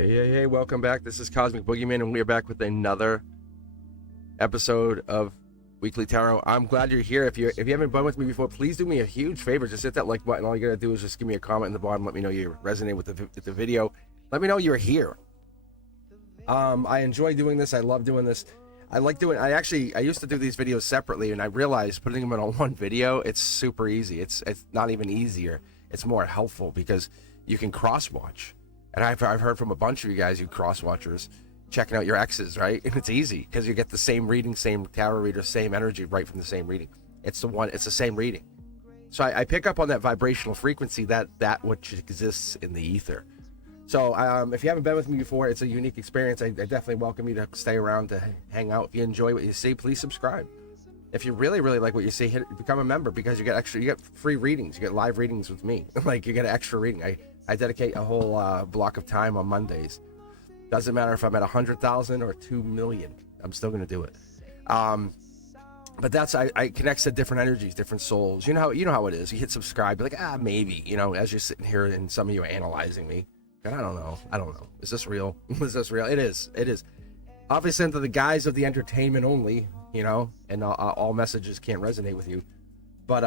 Hey, welcome back. This is Cosmic Boogeyman, and we are back with another episode of Weekly Tarot. I'm glad you're here. If you haven't been with me before, please do me a huge favor. Just hit that like button. All you gotta do is just give me a comment in the bottom. Let me know you resonate with the video. Let me know you're here. I enjoy doing this. I love doing this. I used to do these videos separately, and I realized putting them in on one video, it's super easy. It's not even easier. It's more helpful because you can cross watch. And I've heard from a bunch of you guys, you cross watchers, checking out your exes, right? And it's easy because you get the same reading, same tarot reader, same energy right from the same reading. It's the same reading. So I pick up on that vibrational frequency, that which exists in the ether. So if you haven't been with me before, it's a unique experience. I definitely welcome you to stay around to hang out. If you enjoy what you see, please subscribe. If you really like what you see, become a member, because you get free readings. You get live readings with me. Like, you get an extra reading. I dedicate a whole block of time on Mondays. Doesn't matter if I'm at 100,000 or 2 million. I'm still going to do it. But I connect to different energies, different souls. You know how it is. You hit subscribe, you're like, maybe, as you're sitting here and some of you are analyzing me. And I don't know. Is this real? Is this real? It is. Obviously under the guise of the entertainment only, and all messages can't resonate with you. But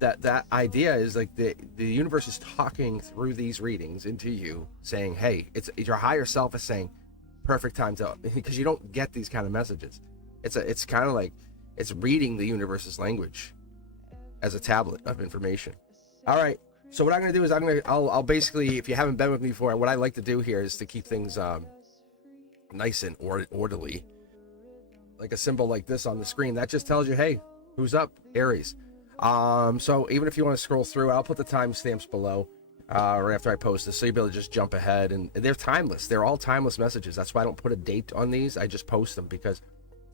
that idea is like the universe is talking through these readings into you, saying, hey, it's your higher self is saying, perfect time to, because you don't get these kind of messages. It's kind of like it's reading the universe's language as a tablet of information. All right. So what I'm going to do is I'll basically, if you haven't been with me before, what I like to do here is to keep things nice and orderly. Like a symbol like this on the screen, that just tells you, hey, who's up? Aries. So even if you want to scroll through, I'll put the timestamps below right after I post this, so you'll be able to just jump ahead. And they're timeless. They're all timeless messages. That's why I don't put a date on these. I just post them because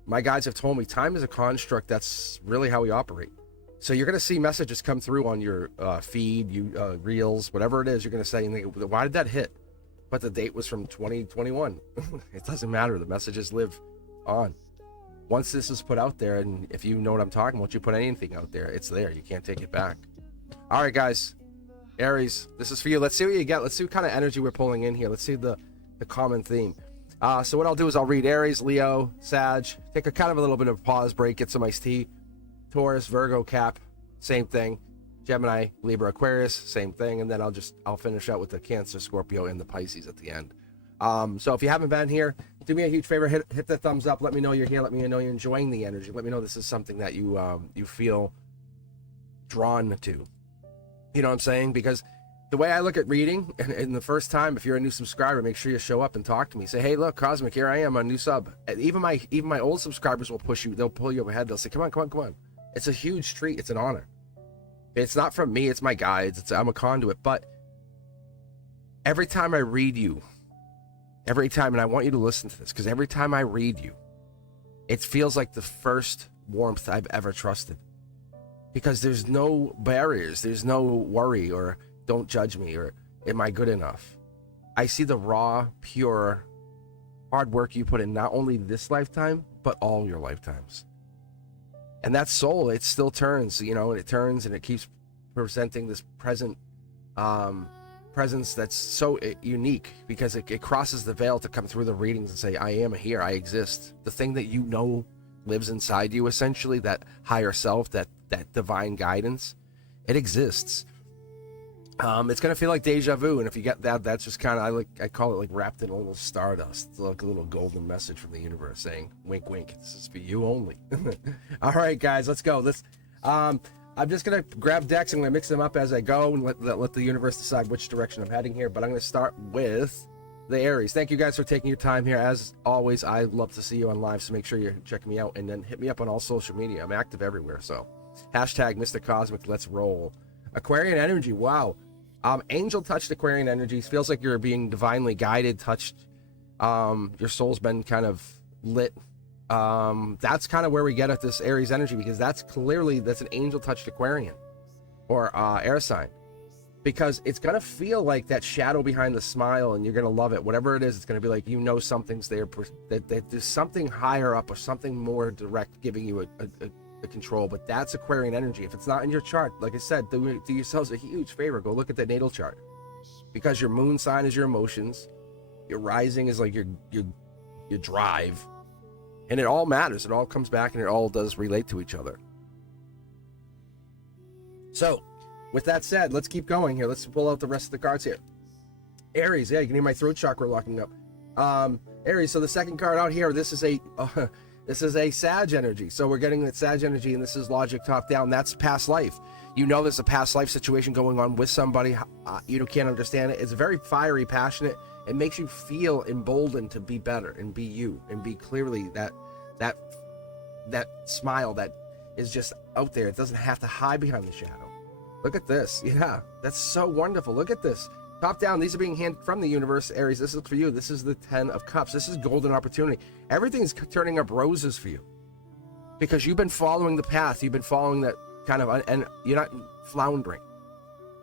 my guides have told me time is a construct. That's really how we operate. So you're going to see messages come through on your feed, reels, whatever it is. You're going to say, why did that hit? But the date was from 2021. It doesn't matter. The messages live on. Once this is put out there, and if you know what I'm talking about, you put anything out there, it's there. You can't take it back. All right, guys. Aries, this is for you. Let's see what you get. Let's see what kind of energy we're pulling in here. Let's see the common theme. So what I'll do is I'll read Aries, Leo, Sag, take a kind of a little bit of a pause break, get some iced tea. Taurus, Virgo, Cap, same thing. Gemini, Libra, Aquarius, same thing. And then I'll finish out with the Cancer, Scorpio, and the Pisces at the end. So if you haven't been here, do me a huge favor, hit the thumbs up. Let me know you're here. Let me know you're enjoying the energy. Let me know this is something that you feel drawn to. You know what I'm saying? Because the way I look at reading, and the first time, if you're a new subscriber, make sure you show up and talk to me. Say, hey, look, Cosmic, here I am, a new sub. And even my old subscribers will push you. They'll pull you up ahead. They'll say, come on. It's a huge treat. It's an honor. It's not from me. It's my guides. I'm a conduit. But every time I read you, and I want you to listen to this, because every time I read you, it feels like the first warmth I've ever trusted. Because there's no barriers. There's no worry or don't judge me or am I good enough. I see the raw, pure, hard work you put in not only this lifetime, but all your lifetimes. And that soul, it still turns, and it turns and it keeps presenting this presence that's so unique, because it crosses the veil to come through the readings and say, I am here, I exist. The thing that lives inside you, essentially, that higher self, that divine guidance, it exists. It's going to feel like deja vu, and if you get that, that's just kind of, I call it like wrapped in a little stardust. It's like a little golden message from the universe saying, wink, wink, this is for you only. All right, guys, let's go. I'm just going to grab decks. I'm going to mix them up as I go and let the universe decide which direction I'm heading here, but I'm going to start with the Aries. Thank you guys for taking your time here. As always, I love to see you on live, so make sure you're checking me out, and then hit me up on all social media. I'm active everywhere, so hashtag Mr. Cosmic, let's roll. Aquarian energy, wow. Angel touched Aquarian energies. Feels like you're being divinely guided, touched. Your soul's been kind of lit. That's kind of where we get at this Aries energy, because that's an angel touched Aquarian or air sign, because it's going to feel like that shadow behind the smile, and you're going to love it. Whatever it is, it's going to be like, something's there, that there's something higher up or something more direct giving you a control. But that's Aquarian energy. If it's not in your chart, like I said, do yourselves a huge favor, go look at the natal chart, because your moon sign is your emotions, Your rising is like your drive. And it all matters. It all comes back and it all does relate to each other. So, with that said, let's keep going here. Let's pull out the rest of the cards here. Aries, yeah, you can hear my throat chakra locking up. Aries, so the second card out here, this is a Sag energy. So we're getting that Sag energy, and this is logic top down. That's past life. You know there's a past life situation going on with somebody. You can't understand it. It's very fiery, passionate. It makes you feel emboldened to be better and be you and be clearly that smile that is just out there. It doesn't have to hide behind the shadow. Look at this. Yeah, that's so wonderful. Look at this. Top down, these are being handed from the universe, Aries. This is for you. This is the 10 of Cups. This is golden opportunity. Everything's turning up roses for you because you've been following the path. You've been following that kind of, and you're not floundering.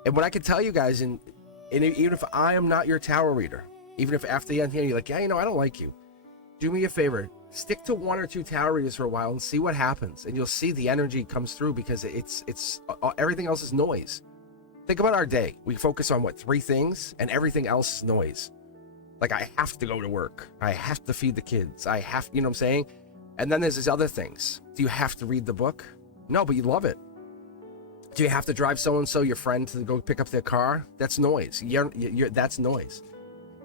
And what I can tell you guys, and even if I am not your tarot reader, even if after the end here you're like, yeah, I don't like you, do me a favor. Stick to 1 or 2 tarot readers for a while and see what happens. And you'll see the energy comes through because it's everything else is noise. Think about our day. We focus on 3 things, and everything else is noise. Like, I have to go to work. I have to feed the kids. I have, you know what I'm saying? And then there's these other things. Do you have to read the book? No, but you love it. Do you have to drive so-and-so, your friend, to go pick up their car? That's noise. That's noise.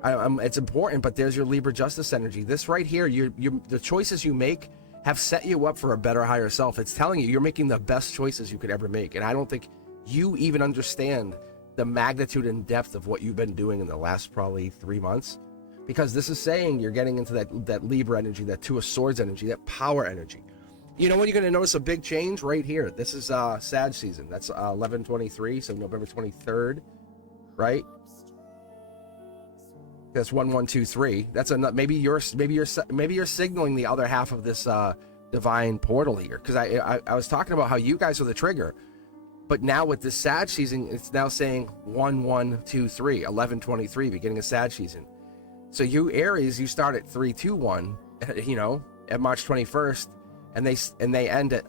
It's important, but there's your Libra justice energy. This right here, the choices you make have set you up for a better, higher self. It's telling you you're making the best choices you could ever make. And I don't think you even understand the magnitude and depth of what you've been doing in the last probably 3 months, because this is saying you're getting into that Libra energy, that 2 of Swords energy, that power energy. You know when you're going to notice a big change? Right here. This is Sag season. That's 11/23, so November 23rd, right? That's 1123. That's maybe you're signaling the other half of this divine portal here, because I was talking about how you guys are the trigger. But now with this Sag season, it's now saying 1123, 11/23, beginning of Sag season. So you Aries, you start at 3/21, at March 21st, and they end at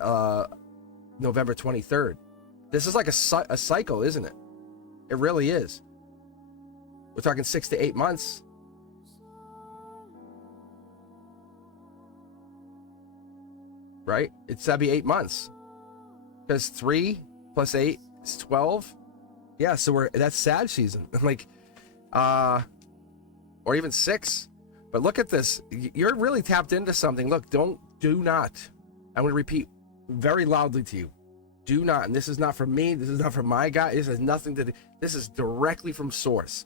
November 23rd. This is like a cycle, isn't it? It really is. We're talking 6 to 8 months. Right? It's gotta be 8 months. Because 3 plus 8 is 12. Yeah, so that's Sag season. Like, or even 6. But look at this. You're really tapped into something. Look, do not. I'm going to repeat very loudly to you. Do not. And this is not from me. This is not from my guy. This has nothing to do. This is directly from source.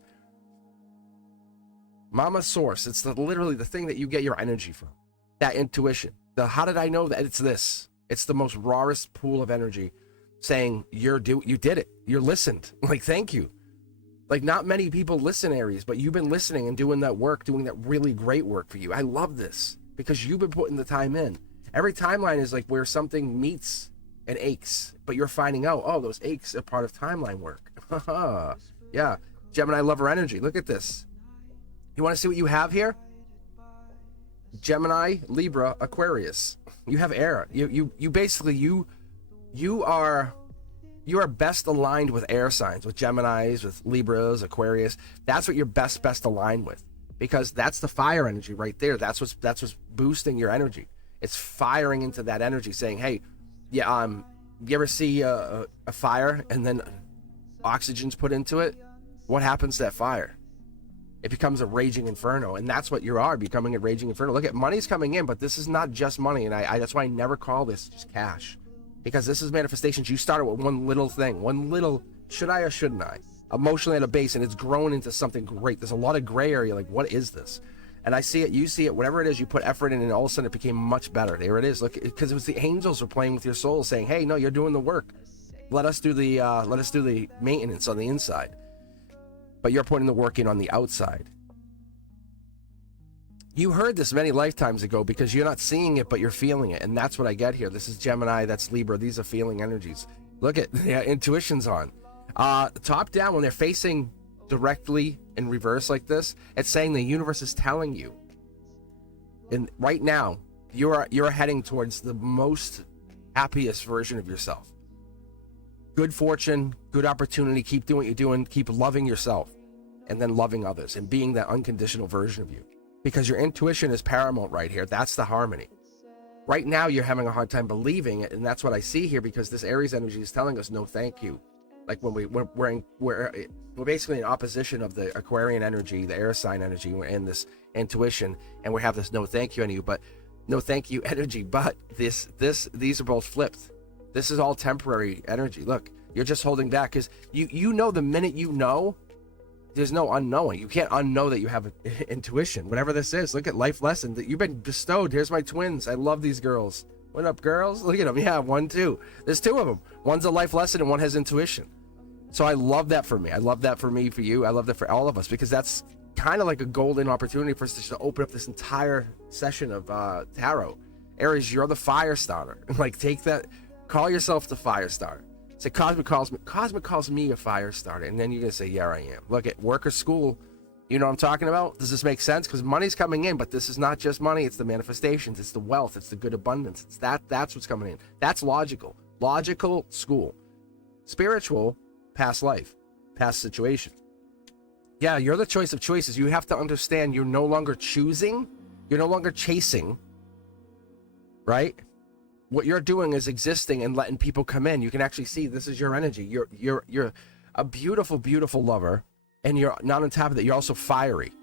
Mama source. It's literally the thing that you get your energy from. That intuition. How did I know that it's this? It's the most rawest pool of energy saying you did it. You listened. Like, thank you. Like, not many people listen, Aries, but you've been listening and doing that work, doing that really great work for you. I love this because you've been putting the time in. Every timeline is like where something meets and aches, but you're finding out, oh, those aches are part of timeline work. Yeah. Gemini lover energy. Look at this. You want to see what you have here? Gemini, Libra, Aquarius. You have air. You basically you are best aligned with air signs, with Geminis, with Libras, Aquarius. That's what you're best aligned with, because that's the fire energy right there. That's what's boosting your energy. It's firing into that energy, saying, hey, yeah, you ever see a fire and then oxygen's put into it? What happens to that fire? It becomes a raging inferno, and that's what you are, becoming a raging inferno. Look at money's coming in, but this is not just money, and I that's why I never call this just cash, because this is manifestations. You started with one little thing, one little should I or shouldn't I, emotionally at a base, and it's grown into something great. There's a lot of gray area, like what is this? And I see it, you see it, whatever it is, you put effort in, and all of a sudden it became much better. There it is. Look, because it was the angels were playing with your soul, saying, hey, no, you're doing the work. Let us do the maintenance on the inside. But you're putting the work in on the outside. You heard this many lifetimes ago because you're not seeing it, but you're feeling it. And that's what I get here. This is Gemini, that's Libra. These are feeling energies. Look at, yeah, intuition's on. Top down, when they're facing directly in reverse like this, it's saying the universe is telling you. And right now, you're heading towards the most happiest version of yourself. Good fortune, good opportunity. Keep doing what you're doing. Keep loving yourself. and then loving others and being that unconditional version of you, because your intuition is paramount right here. That's the harmony. Right now you're having a hard time believing it, and that's what I see here, because this Aries energy is telling us no thank you. Like when we're basically in opposition of the Aquarian energy, the air sign energy. We're in this intuition, and we have this no thank you energy, but no thank you energy. But these are both flipped. This is all temporary energy. Look, you're just holding back because you know the minute you know, there's no unknowing. You can't unknow that you have intuition. Whatever this is, look at life lesson that you've been bestowed. Here's my twins. I love these girls. What up, girls? Look at them. Yeah, 1, 2. There's 2 of them. One's a life lesson and one has intuition. So I love that for me. I love that for me, for you. I love that for all of us, because that's kind of like a golden opportunity for us to just open up this entire session of tarot. Aries, you're the fire starter. Like, take that. Call yourself the fire starter. Say, Cosmic calls me a fire starter. And then you're going to say, yeah, I am. Look at work or school. You know what I'm talking about? Does this make sense? Because money's coming in, but this is not just money. It's the manifestations. It's the wealth. It's the good abundance. It's that's what's coming in. That's logical. Logical school. Spiritual, past life, past situation. Yeah, you're the choice of choices. You have to understand you're no longer choosing. You're no longer chasing. Right? What you're doing is existing and letting people come in. You can actually see this is your energy. You're a beautiful, beautiful lover, and you're not on top of that. You're also fiery.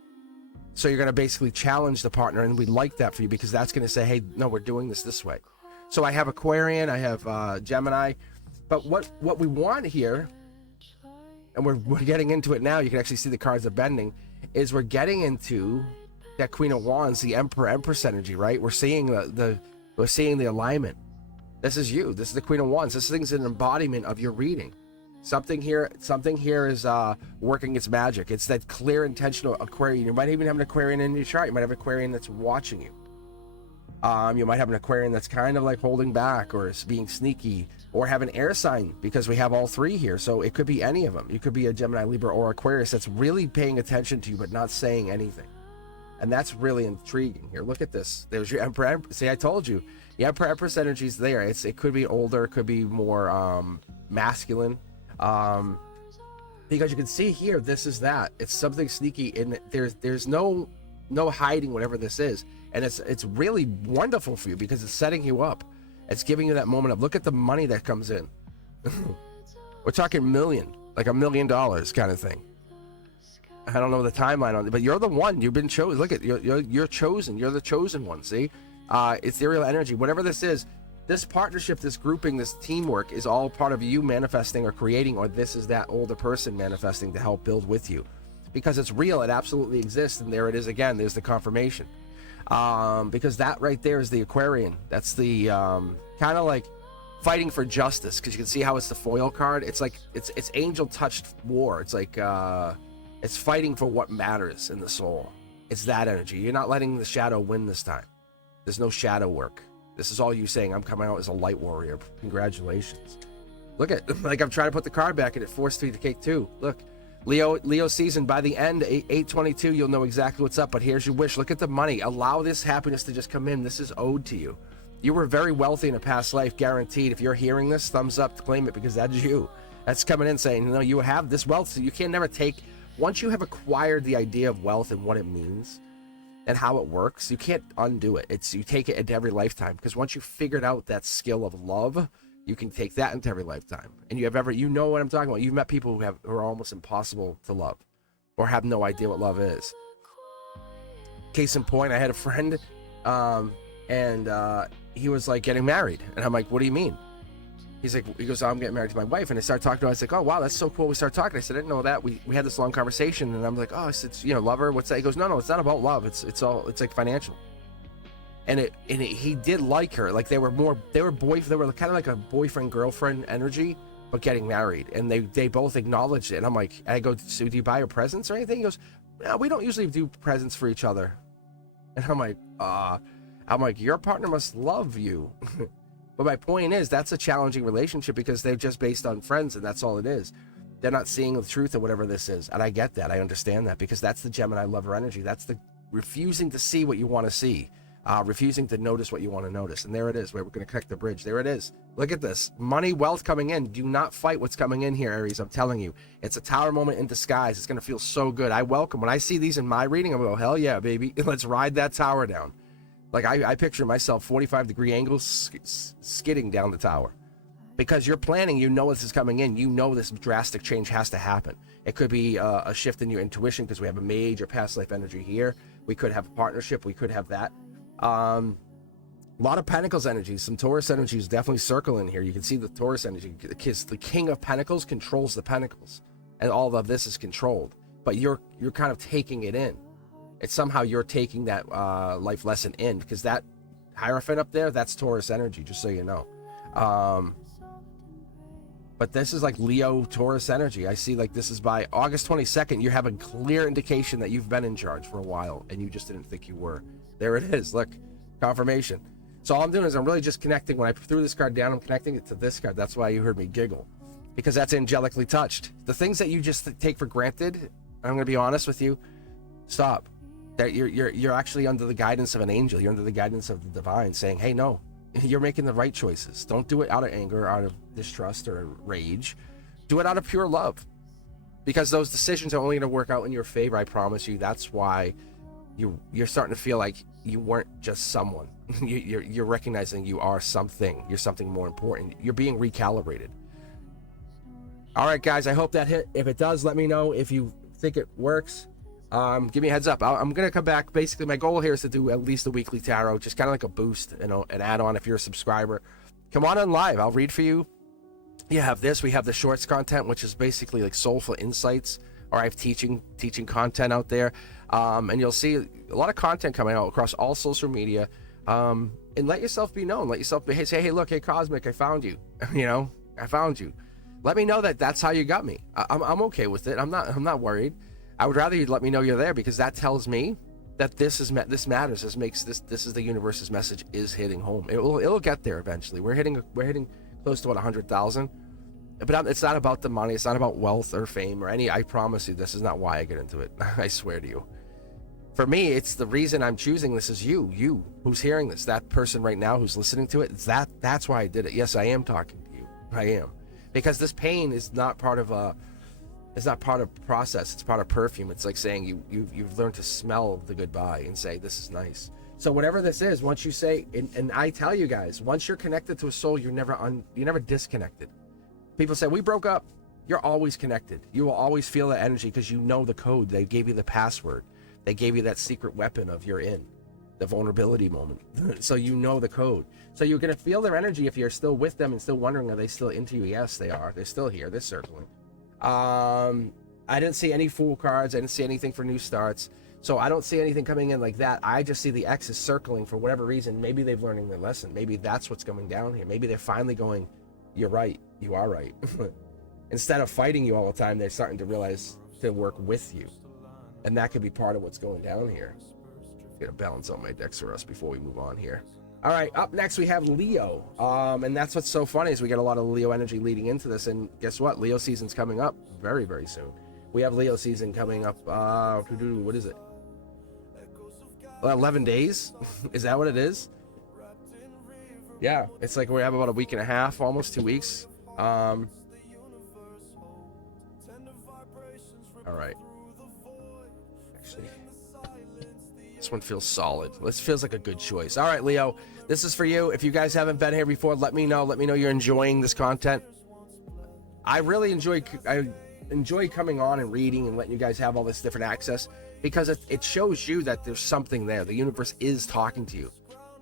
So you're going to basically challenge the partner, and we like that for you, because that's going to say, hey, no, we're doing this way. So I have Aquarian, I have Gemini, but what we want here, and we're getting into it now, you can actually see the cards are bending, is we're getting into that Queen of Wands, the Empress energy, right? We're seeing we're seeing the alignment. This is you. This is the Queen of Wands. This thing's an embodiment of your reading. Something here is working its magic. It's that clear, intentional Aquarian. You might even have an Aquarian in your chart. You might have an Aquarian that's watching you. You might have an Aquarian that's kind of like holding back or is being sneaky, or have an air sign, because we have all 3 here. So it could be any of them. You could be a Gemini, Libra, or Aquarius that's really paying attention to you but not saying anything. And that's really intriguing here. Look at this. There's your Emperor. See, I told you. The Empress energy is there. It could be older. It could be more masculine. Because you can see here, this is that. It's something sneaky. And there's no hiding whatever this is. And it's really wonderful for you, because it's setting you up. It's giving you that moment of, look at the money that comes in. We're talking million, like $1 million kind of thing. I don't know the timeline on it, but you're the one. You've been chosen. Look at you're chosen. You're the chosen one. See, ethereal energy. Whatever this is, this partnership, this grouping, this teamwork is all part of you manifesting or creating, or this is that older person manifesting to help build with you, because it's real. It absolutely exists, and there it is again. There's the confirmation. Because that right there is the Aquarian. That's the kind of like fighting for justice, because you can see how it's the foil card. It's like it's angel touched war. It's like it's fighting for what matters in the soul. It's that energy. You're not letting the shadow win this time. There's no shadow work. This is all you saying, I'm coming out as a light warrior. Congratulations. Look at, like, I'm trying to put the card back and it forced me to take 2. Look, Leo season, by the end, 8/22, you'll know exactly what's up, but here's your wish. Look at the money. Allow this happiness to just come in. This is owed to you. You were very wealthy in a past life, guaranteed. If you're hearing this, thumbs up to claim it, because that's you. That's coming in saying, no, you have this wealth, so you can never take. Once you have acquired the idea of wealth and what it means and how it works, you can't undo it. You take it into every lifetime, because once you figured out that skill of love, you can take that into every lifetime. And you know what I'm talking about. You've met people who are almost impossible to love, or have no idea what love is. Case in point, I had a friend, and he was like getting married, and I'm like, what do you mean? He goes, I'm getting married to my wife. And I started talking to him. I was like, oh, wow, that's so cool. We started talking. I said, I didn't know that. We had this long conversation. And I'm like, oh, I said, love her. What's that? He goes, no, it's not about love. It's like financial. And he did like her. Like they were kind of like a boyfriend girlfriend energy, but getting married. And they both acknowledged it. And I'm like, I go, so do you buy her presents or anything? He goes, no, we don't usually do presents for each other. And I'm like, your partner must love you. But my point is, that's a challenging relationship, because they're just based on friends, and that's all it is. They're not seeing the truth of whatever this is. And I get that. I understand that, because that's the Gemini lover energy. That's the refusing to see what you want to see. refusing to notice what you want to notice. And there it is, where we're going to connect the bridge. There it is. Look at this. Money, wealth coming in. Do not fight what's coming in here, Aries. I'm telling you. It's a tower moment in disguise. It's going to feel so good. I welcome. When I see these in my reading, I'm going to go, hell yeah, baby. Let's ride that tower down. Like, I picture myself 45-degree angles skidding down the tower. Because you're planning, you know this is coming in. You know this drastic change has to happen. It could be a shift in your intuition because we have a major past life energy here. We could have a partnership. We could have that. A lot of Pentacles energy, some Taurus energy is definitely circling here. You can see the Taurus energy. The King of Pentacles controls the Pentacles, and all of this is controlled. But you're kind of taking it in. It's somehow you're taking that life lesson in, because that Hierophant up there, that's Taurus energy, just so you know. But this is like Leo Taurus energy. I see like this is by August 22nd. You have a clear indication that you've been in charge for a while and you just didn't think you were. There it is. Look, confirmation. So all I'm doing is I'm really just connecting. When I threw this card down, I'm connecting it to this card. That's why you heard me giggle, because that's angelically touched. The things that you just take for granted, I'm going to be honest with you, stop. That you're actually under the guidance of an angel. You're under the guidance of the divine saying, hey, no, you're making the right choices. Don't do it out of anger, out of distrust or rage. Do it out of pure love, because those decisions are only going to work out in your favor. I promise you. That's why you're starting to feel like you weren't just someone. You're recognizing you are something. You're something more important. You're being recalibrated. All right, guys, I hope that hit. If it does, let me know. If you think it works, give me a heads up. I'm going to come back. Basically, my goal here is to do at least a weekly tarot, just kind of like a boost, you know, an add-on. If you're a subscriber, come on live. I'll read for you. You have this. We have the shorts content, which is basically like soulful insights, or I have teaching content out there. And you'll see a lot of content coming out across all social media. And let yourself be known. Let yourself be, say, hey, look, hey, Cosmic, I found you. You know, I found you. Let me know that that's how you got me. I'm okay with it. I'm not worried. I would rather you let me know you're there, because that tells me that this matters. This is the universe's message is hitting home. It'll get there eventually. We're hitting close to 100,000. But it's not about the money. It's not about wealth or fame or any. I promise you, this is not why I get into it. I swear to you. For me, it's the reason I'm choosing this is you who's hearing this, that person right now who's listening to it. That's why I did it. Yes, I am talking to you. I am, because this pain is not part of it's not part of process. It's part of perfume. It's like saying you've learned to smell the goodbye and say, this is nice. So whatever this is, once you say, and I tell you guys, once you're connected to a soul, you're never disconnected. People say, we broke up. You're always connected. You will always feel that energy because you know the code. They gave you the password. They gave you that secret weapon of you're in, the vulnerability moment. So you know the code. So you're going to feel their energy if you're still with them and still wondering, are they still into you? Yes, they are. They're still here. They're circling. I didn't see any Fool cards. I didn't see anything for new starts. So I don't see anything coming in like that. I just see the X's circling for whatever reason. Maybe they've learning their lesson. Maybe that's what's coming down here. Maybe they're finally going, you're right. You are right. Instead of fighting you all the time, they're starting to realize to work with you. And that could be part of what's going down here. Gonna balance out my decks for us before we move on here. All right, up next we have Leo. And that's what's so funny is we get a lot of Leo energy leading into this. And guess what? Leo season's coming up very, very soon. We have Leo season coming up. What is it? 11 days? Is that what it is? Yeah, it's like we have about a week and a half, almost 2 weeks. All right. Actually, this one feels solid. This feels like a good choice. All right, Leo, this is for you. If you guys haven't been here before, let me know. Let me know you're enjoying this content. I really enjoy coming on and reading and letting you guys have all this different access, because it shows you that there's something there. The universe is talking to you.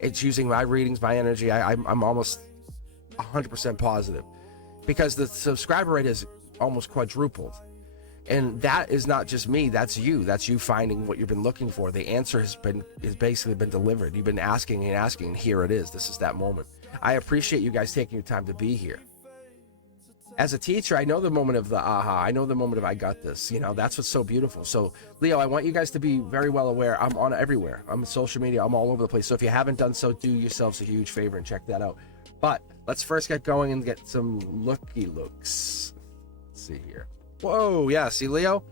It's using my readings, my energy. I'm almost 100% positive, because the subscriber rate is almost quadrupled. And that is not just me. That's you. That's you finding what you've been looking for. The answer has basically been delivered. You've been asking and asking, and here it is. This is that moment. I appreciate you guys taking your time to be here. As a teacher, I know the moment of the aha. I know the moment of I got this. You know, that's what's so beautiful. So, Leo, I want you guys to be very well aware. I'm on everywhere. I'm on social media. I'm all over the place. So if you haven't done so, do yourselves a huge favor and check that out. But let's first get going and get some looky looks. Let's see here. Whoa, yeah, see, Leo?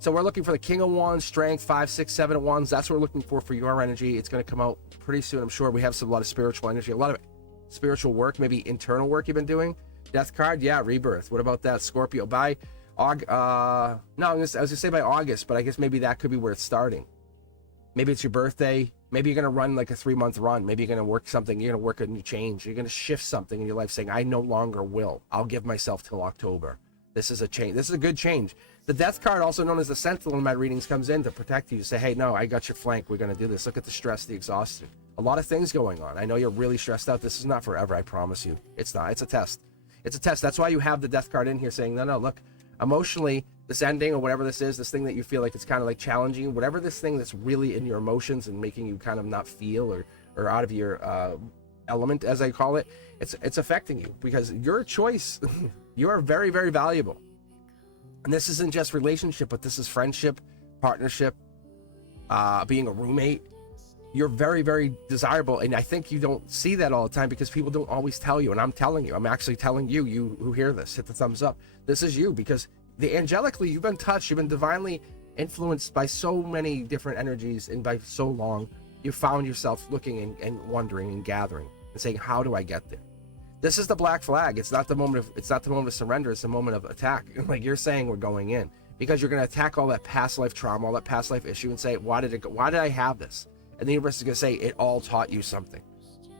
So we're looking for the King of Wands, Strength, 5, 6, 7 of Wands. That's what we're looking for your energy. It's going to come out pretty soon. I'm sure we have a lot of spiritual energy, a lot of spiritual work, maybe internal work you've been doing. Death card, yeah, rebirth. What about that? Scorpio, by August, no, I was gonna say by August, but I guess maybe that could be where it's starting. Maybe it's your birthday. Maybe you're gonna run like a 3-month run. Maybe you're gonna work something. You're gonna work a new change. You're gonna shift something in your life, saying, "I no longer will. I'll give myself till October." This is a change. This is a good change. The Death card, also known as the Sentinel in my readings, comes in to protect you. Say, "Hey, no, I got your flank. We're gonna do this." Look at the stress, the exhaustion. A lot of things going on. I know you're really stressed out. This is not forever. I promise you. It's not. It's a test. It's a test. That's why you have the Death card in here, saying, "No, no, look." Emotionally, this ending or whatever this is, this thing that you feel like it's kind of like challenging, whatever this thing that's really in your emotions and making you kind of not feel or out of your element, as I call it, it's affecting you, because your choice, you are very, very valuable. And this isn't just relationship, but this is friendship, partnership, being a roommate. You're very, very desirable, and I think you don't see that all the time because people don't always tell you, and I'm telling you, I'm actually telling you, you who hear this, hit the thumbs up. This is you, because angelically, you've been touched, you've been divinely influenced by so many different energies, and by so long, you found yourself looking and wondering and gathering and saying, "How do I get there?" This is the black flag. It's not the moment of surrender. It's the moment of attack. Like you're saying, we're going in, because you're going to attack all that past life trauma, all that past life issue, and say, "Why did I have this?" And the universe is going to say, "It all taught you something."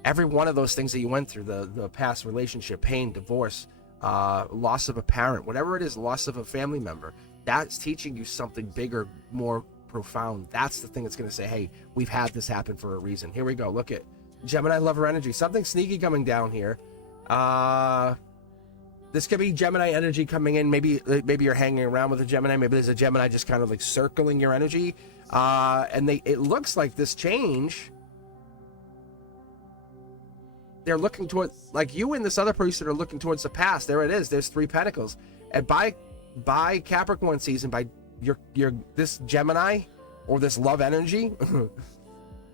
Every one of those things that you went through, the past relationship, pain, divorce, loss of a parent, whatever it is, loss of a family member, that's teaching you something bigger, more profound. That's the thing that's going to say, "Hey, we've had this happen for a reason." Here we go. Look at Gemini lover energy. Something sneaky coming down here. This could be Gemini energy coming in. Maybe you're hanging around with a Gemini. Maybe there's a Gemini just kind of like circling your energy. And it looks like this change, they're looking towards, like you and this other person are looking towards the past. There it is. There's 3 pentacles. And by Capricorn season, by your this Gemini or this love energy,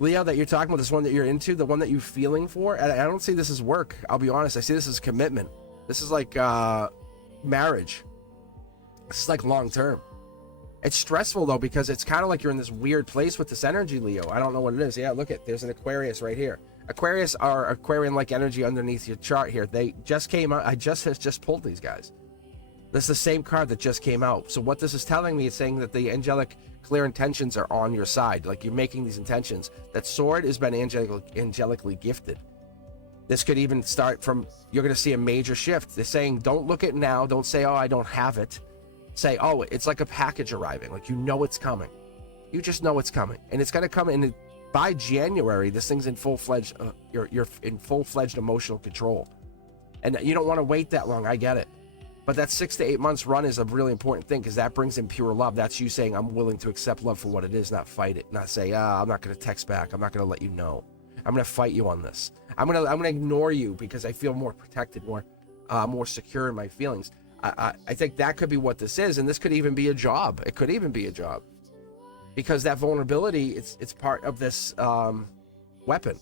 Leo, that you're talking about, this one that you're into, the one that you're feeling for, and I don't see this as work. I'll be honest. I see this as commitment. This is like marriage. This is like long term. It's stressful though, because it's kind of like you're in this weird place with this energy, Leo. I don't know what it is. Yeah, look at, there's an Aquarius right here. Aquarius are Aquarian-like energy underneath your chart here. They just came out. I just pulled these guys. This is the same card that just came out. So what this is telling me is saying that the angelic clear intentions are on your side. Like you're making these intentions. That sword has been angelically gifted. This could even start from, you're going to see a major shift. They're saying, don't look at now. Don't say, "Oh, I don't have it." Say, "Oh, it's like a package arriving." Like, you know it's coming. You just know it's coming. And it's going to come in by January. This thing's in full-fledged, you're in full-fledged emotional control. And you don't want to wait that long. I get it. But that 6 to 8 months run is a really important thing, because that brings in pure love. That's you saying, "I'm willing to accept love for what it is, not fight it." Not say, "I'm not going to text back. I'm not going to let you know. I'm going to fight you on this. I'm going to ignore you because I feel more protected, more secure in my feelings." I think that could be what this is, and this could even be a job. It could even be a job, because that vulnerability, it's part of this weapon,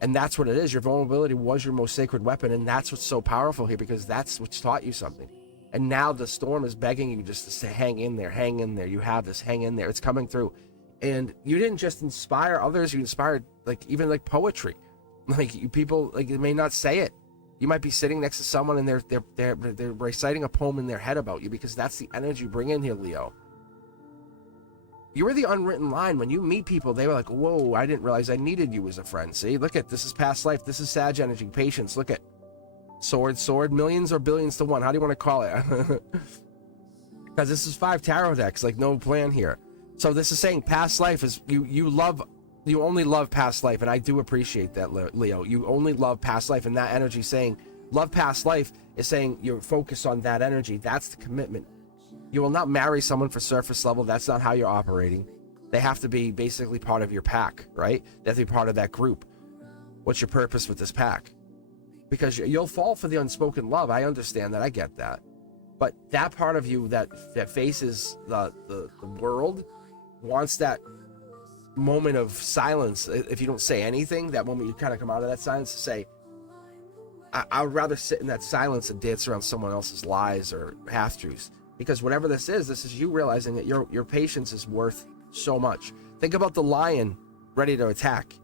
and that's what it is. Your vulnerability was your most sacred weapon, and that's what's so powerful here, because that's what's taught you something. And now the storm is begging you just to say, "Hang in there, hang in there. You have this. Hang in there. It's coming through." And you didn't just inspire others; you inspired even poetry. Like people, like, they may not say it. You might be sitting next to someone and they're reciting a poem in their head about you, because that's the energy you bring in here, Leo. You were the unwritten line. When you meet people, they were like, "Whoa, I didn't realize I needed you as a friend." See, look at, this is past life. This is Sag energy, patience. Look at sword, millions or billions to one. How do you want to call it? Because this is 5 tarot decks, like no plan here. So this is saying past life is, you only love past life, and I do appreciate that, Leo. You only love past life, and that energy saying love past life is saying you're focused on that energy. That's the commitment. You will not marry someone for surface level. That's not how you're operating. They have to be basically part of your pack, right? They have to be part of that group. What's your purpose with this pack? Because you'll fall for the unspoken love. I understand that. I get that. But that part of you that faces the world wants that moment of silence. If you don't say anything, that moment you kind of come out of that silence to say, I would rather sit in that silence and dance around someone else's lies or half-truths because whatever this is you realizing that your patience is worth so much. Think about the lion ready to attack,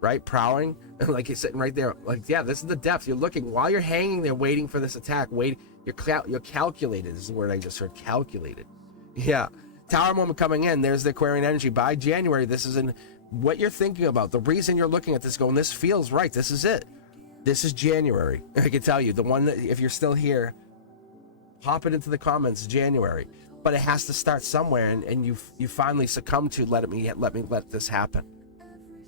right? Prowling, and like he's sitting right there. Like, yeah, this is the depth. You're looking while you're hanging there, waiting for this attack. You're calculated. This is the word I just heard. Calculated. Yeah. Tower moment coming in. There's the Aquarian energy. By January, this is in what you're thinking about. The reason you're looking at this going, this feels right. This is it. This is January. I can tell you, the one that, if you're still here, pop it into the comments, January. But it has to start somewhere, and you finally succumb to let me let this happen.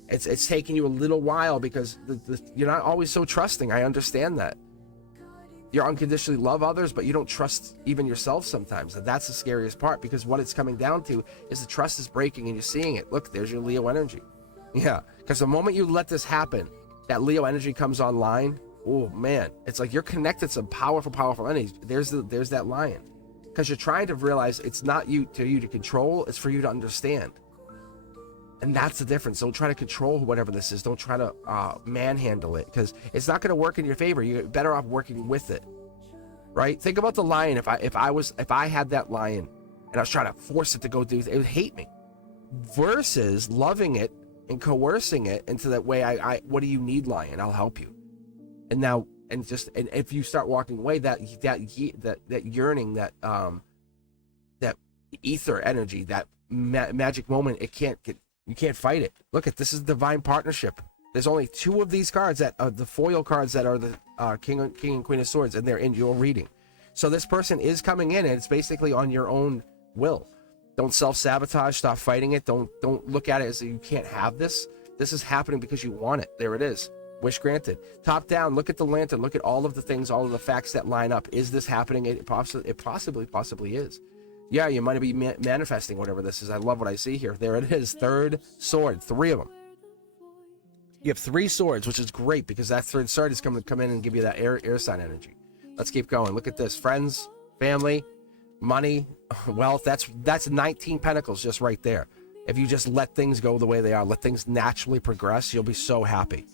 It's taking you a little while because you're not always so trusting. I understand that. You unconditionally love others, but you don't trust even yourself sometimes. And that's the scariest part, because what it's coming down to is the trust is breaking and you're seeing it. Look, there's your Leo energy. Yeah, because the moment you let this happen, that Leo energy comes online. Oh man, it's like you're connected to some powerful energy. There's that lion, because you're trying to realize it's not you to control, it's for you to understand. And that's the difference. Don't try to control whatever this is. Don't try to manhandle it, because it's not going to work in your favor. You're better off working with it, right? Think about the lion. If I had that lion and I was trying to force it to go do, it would hate me. Versus loving it and coercing it into that way. I what do you need, lion? I'll help you. And now, and if you start walking away, that yearning, that ether energy, that magic moment, you can't fight it. Look at this is divine partnership. There's only 2 of these cards that are the foil cards that are the King and Queen of Swords, and they're in your reading. So this person is coming in, and it's basically on your own will. Don't self-sabotage. Stop fighting it. Don't look at it as you can't have this. This is happening because you want it. There it is. Wish granted. Top down. Look at the lantern. Look at all of the things, all of the facts that line up. Is this happening? It possibly is. Yeah, you might be manifesting whatever this is. I love what I see here. There it is. Third sword. 3 of them. You have 3 swords, which is great, because that third sword is going to come in and give you that air sign energy. Let's keep going. Look at this. Friends, family, money, wealth. That's 19 pentacles just right there. If you just let things go the way they are, let things naturally progress, you'll be so happy.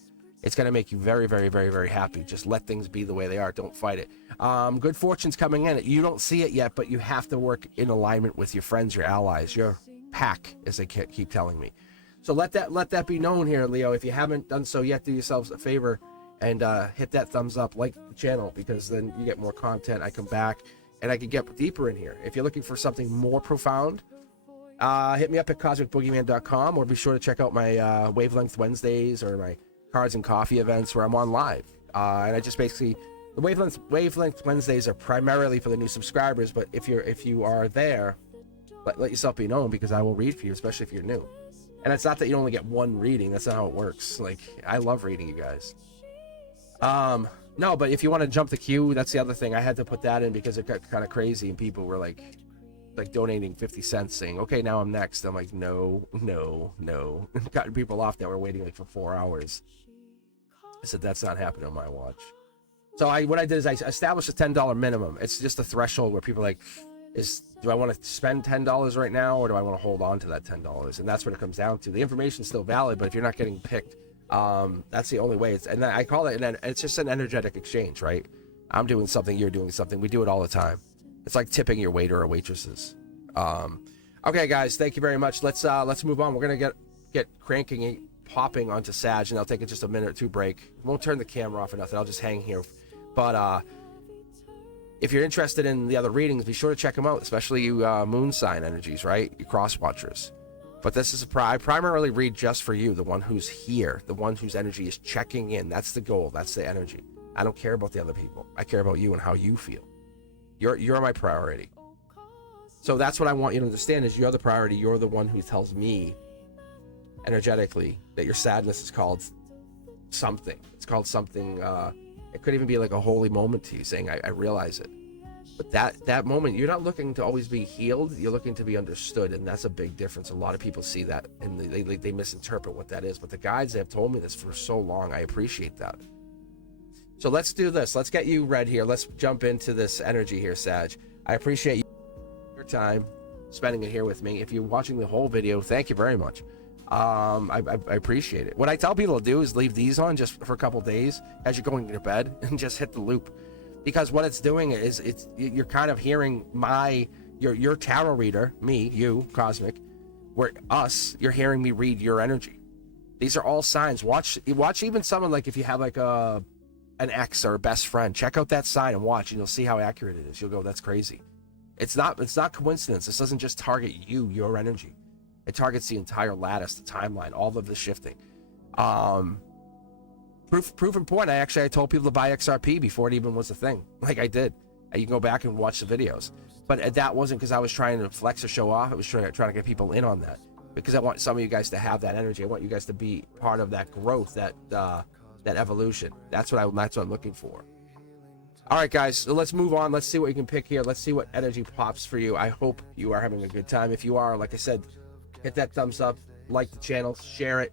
It's going to make you very, very, very, very happy. Just let things be the way they are. Don't fight it. Good fortune's coming in. You don't see it yet, but you have to work in alignment with your friends, your allies, your pack, as they keep telling me. So let that be known here, Leo. If you haven't done so yet, do yourselves a favor and hit that thumbs up, like the channel, because then you get more content. I come back and I can get deeper in here. If you're looking for something more profound, hit me up at cosmicboogeyman.com, or be sure to check out my Wavelength Wednesdays or my Cards and Coffee events where I'm on live. And I just basically, the Wavelength Wednesdays are primarily for the new subscribers, but if you are there, let yourself be known, because I will read for you, especially if you're new. And it's not that you only get one reading. That's not how it works. Like, I love reading you guys. No, but if you want to jump the queue, that's the other thing. I had to put that in because it got kind of crazy, and people were like donating 50 cents, saying, okay, now I'm next. I'm like, no. Cutting people off that were waiting like for 4 hours. I said, that's not happening on my watch. So what I did is I established a $10 minimum. It's just a threshold where people are like, do I want to spend $10 right now, or do I want to hold on to that $10? And that's what it comes down to. The information's still valid, but if you're not getting picked, that's the only way. And I call it, it's just an energetic exchange, right? I'm doing something, you're doing something. We do it all the time. It's like tipping your waiter or waitresses. Okay, guys, thank you very much. Let's move on. We're gonna get cranking, popping onto Sag, and I'll take just a minute or 2 break. Won't turn the camera off or nothing. I'll just hang here. But if you're interested in the other readings, be sure to check them out, especially you moon sign energies, right? You cross watchers. But this is I primarily read just for you, the one who's here, the one whose energy is checking in. That's the goal. That's the energy. I don't care about the other people. I care about you and how you feel. You're my priority. So that's what I want you to understand, is you're the priority. You're the one who tells me energetically that your sadness is called something. It's called something. It could even be like a holy moment to you, saying, I realize it. But that moment, you're not looking to always be healed. You're looking to be understood, and that's a big difference. A lot of people see that, and they misinterpret what that is. But the guides have told me this for so long. I appreciate that. So let's do this. Let's get you read here. Let's jump into this energy here, Sag. I appreciate your time spending it here with me. If you're watching the whole video, thank you very much. I appreciate it. What I tell people to do is leave these on just for a couple days as you're going to bed and just hit the loop. because what it's doing is you're kind of hearing your tarot reader, me, you, Cosmic, you're hearing me read your energy. These are all signs. Watch even someone like if you have like an ex or a best friend, check out that sign and watch, and you'll see how accurate it is. You'll go, that's crazy. It's not coincidence. This doesn't just target your energy. It targets the entire lattice, the timeline, all of the shifting. Proof in point, I told people to buy XRP before it even was a thing. Like I did. You can go back and watch the videos. But that wasn't because I was trying to flex or show off. I was trying to get people in on that. Because I want some of you guys to have that energy. I want you guys to be part of that growth, that evolution. That's what I'm looking for. All right, guys, so let's move on. Let's see what you can pick here. Let's see what energy pops for you. I hope you are having a good time. If you are, like I said, hit that thumbs up, like the channel, share it.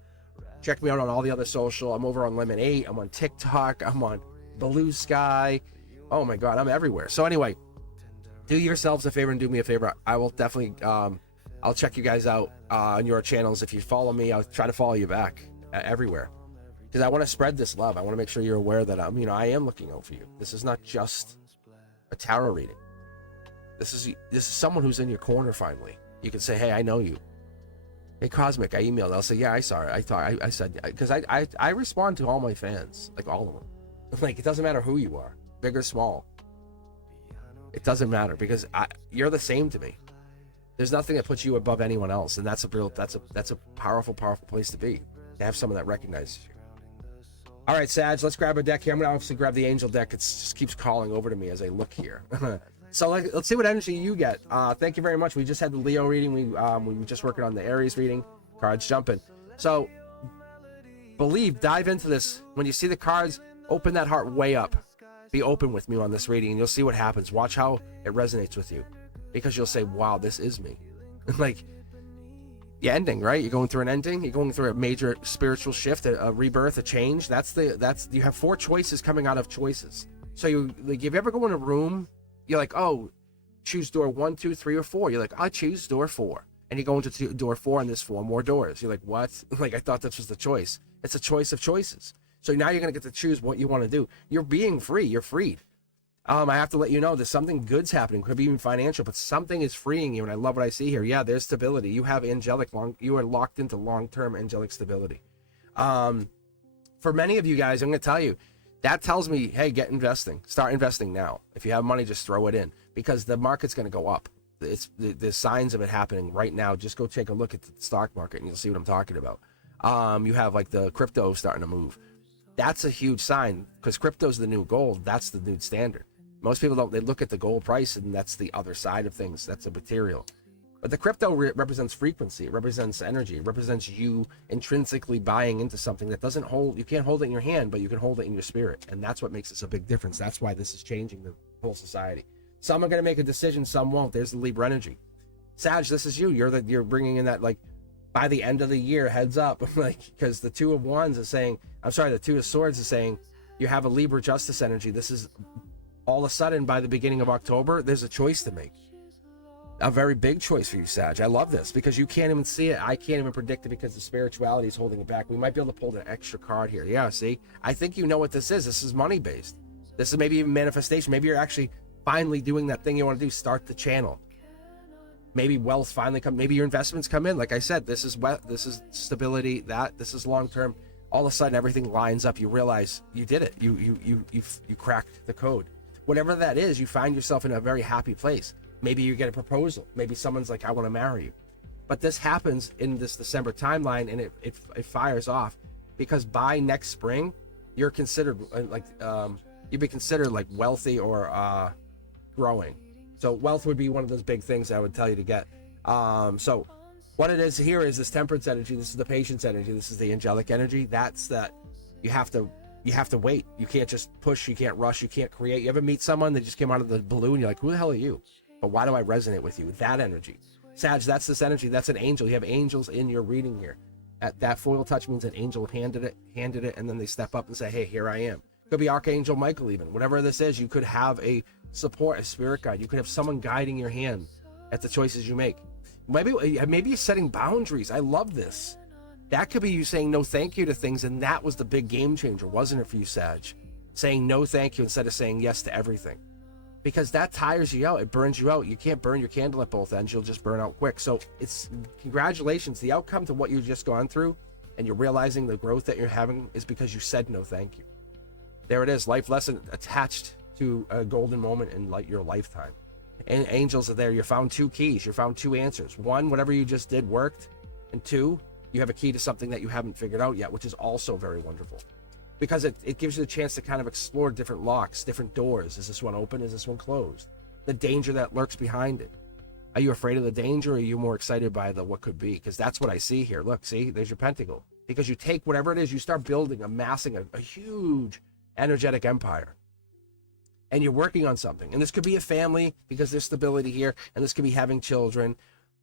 Check me out on all the other social. I'm over on Lemon 8. I'm on TikTok. I'm on Blue Sky. Oh, my God, I'm everywhere. So anyway, do yourselves a favor and do me a favor. I will definitely, I'll check you guys out on your channels. If you follow me, I'll try to follow you back everywhere. Because I want to spread this love. I want to make sure you're aware that I am looking out for you. This is not just a tarot reading. This is someone who's in your corner finally. You can say, hey, I know you. Hey, Cosmic, I emailed. I'll say, yeah, I saw it. I said, because I respond to all my fans, like all of them. Like, it doesn't matter who you are, big or small. It doesn't matter because you're the same to me. There's nothing that puts you above anyone else, and that's a powerful place to be. To have someone that recognizes you. All right, Sag, let's grab a deck here. I'm gonna obviously grab the angel deck. It just keeps calling over to me as I look here. So let's see what energy you get. Thank you very much. We just had the Leo reading. We were just working on the Aries reading. Cards jumping. So dive into this. When you see the cards, open that heart way up. Be open with me on this reading, and you'll see what happens. Watch how it resonates with you, because you'll say, "Wow, this is me." Like, you're ending, right? You're going through an ending. You're going through a major spiritual shift, a rebirth, a change. You have 4 choices coming out of choices. So if you ever go in a room, you're like, oh, choose door 1, 2, 3, or 4. You're like, I choose door 4, and you go into door 4, and there's 4 more doors. You're like, what? Like, I thought this was the choice. It's a choice of choices. So now you're gonna get to choose what you want to do. You're being free. You're freed. I have to let you know there's something good's happening. Could be even financial, but something is freeing you, and I love what I see here. Yeah, there's stability. You have you are locked into long-term angelic stability. For many of you guys, I'm going to tell you, that tells me, hey, get investing. Start investing now. If you have money, just throw it in, because the market's going to go up. There's signs of it happening right now. Just go take a look at the stock market, and you'll see what I'm talking about. You have like the crypto starting to move. That's a huge sign, because crypto's the new gold. That's the new standard. Most people they look at the gold price, and that's the other side of things. That's a material. But the crypto represents frequency. It represents energy. It represents you intrinsically buying into something that doesn't you can't hold it in your hand, but you can hold it in your spirit. And that's what makes this a big difference. That's why this is changing the whole society. Some are going to make a decision, some won't. There's the Libra energy. Sag, this is you. You're bringing in that, like, by the end of the year, heads up. Like, because the 2 of Wands is saying, the 2 of Swords is saying, you have a Libra justice energy. This is all of a sudden, by the beginning of October, there's a choice to make. A very big choice for you, Sag. I love this, because you can't even see it. I can't even predict it, because the spirituality is holding it back. We might be able to pull an extra card here. Yeah, see? I think you know what this is. This is money-based. This is maybe even manifestation. Maybe you're actually finally doing that thing you want to do. Start the channel. Maybe wealth finally come. Maybe your investments come in. Like I said, this is stability. This is long-term. All of a sudden, everything lines up. You realize you did it. You cracked the code. Whatever that is, you find yourself in a very happy place. Maybe you get a proposal. Maybe someone's like, I want to marry you. But this happens in this December timeline, and it fires off, because by next spring, you're considered you'd be considered like wealthy or growing. So wealth would be one of those big things I would tell you to get. So what it is here is this temperance energy. This is the patience energy. This is the angelic energy. That's that you have to wait. You can't just push. You can't rush. You can't create. You ever meet someone that just came out of the blue, and you're like, who the hell are you? But why do I resonate with you? That energy. Sag, that's this energy. That's an angel. You have angels in your reading here. That foil touch means an angel handed it, and then they step up and say, hey, here I am. Could be Archangel Michael even. Whatever this is, you could have a support, a spirit guide. You could have someone guiding your hand at the choices you make. Maybe you're setting boundaries. I love this. That could be you saying no thank you to things, and that was the big game changer, wasn't it, for you, Sag? saying no thank you instead of saying yes to everything, because that tires you out. It burns you out. You can't burn your candle at both ends. You'll just burn out quick. So it's congratulations. The outcome to what you've just gone through and you're realizing the growth that you're having is because you said no thank you. There it is. Life lesson attached to a golden moment in your lifetime. And angels are there. You found 2 keys. You found 2 answers. 1, whatever you just did worked. And 2, you have a key to something that you haven't figured out yet, which is also very wonderful. Because it gives you the chance to kind of explore different locks, different doors. Is this one open? Is this one closed? The danger that lurks behind it. Are you afraid of the danger, or are you more excited by the what could be? Because that's what I see here. Look, see, there's your pentacle. Because you take whatever it is, you start building, amassing a huge energetic empire. And you're working on something. And this could be a family, because there's stability here. And this could be having children.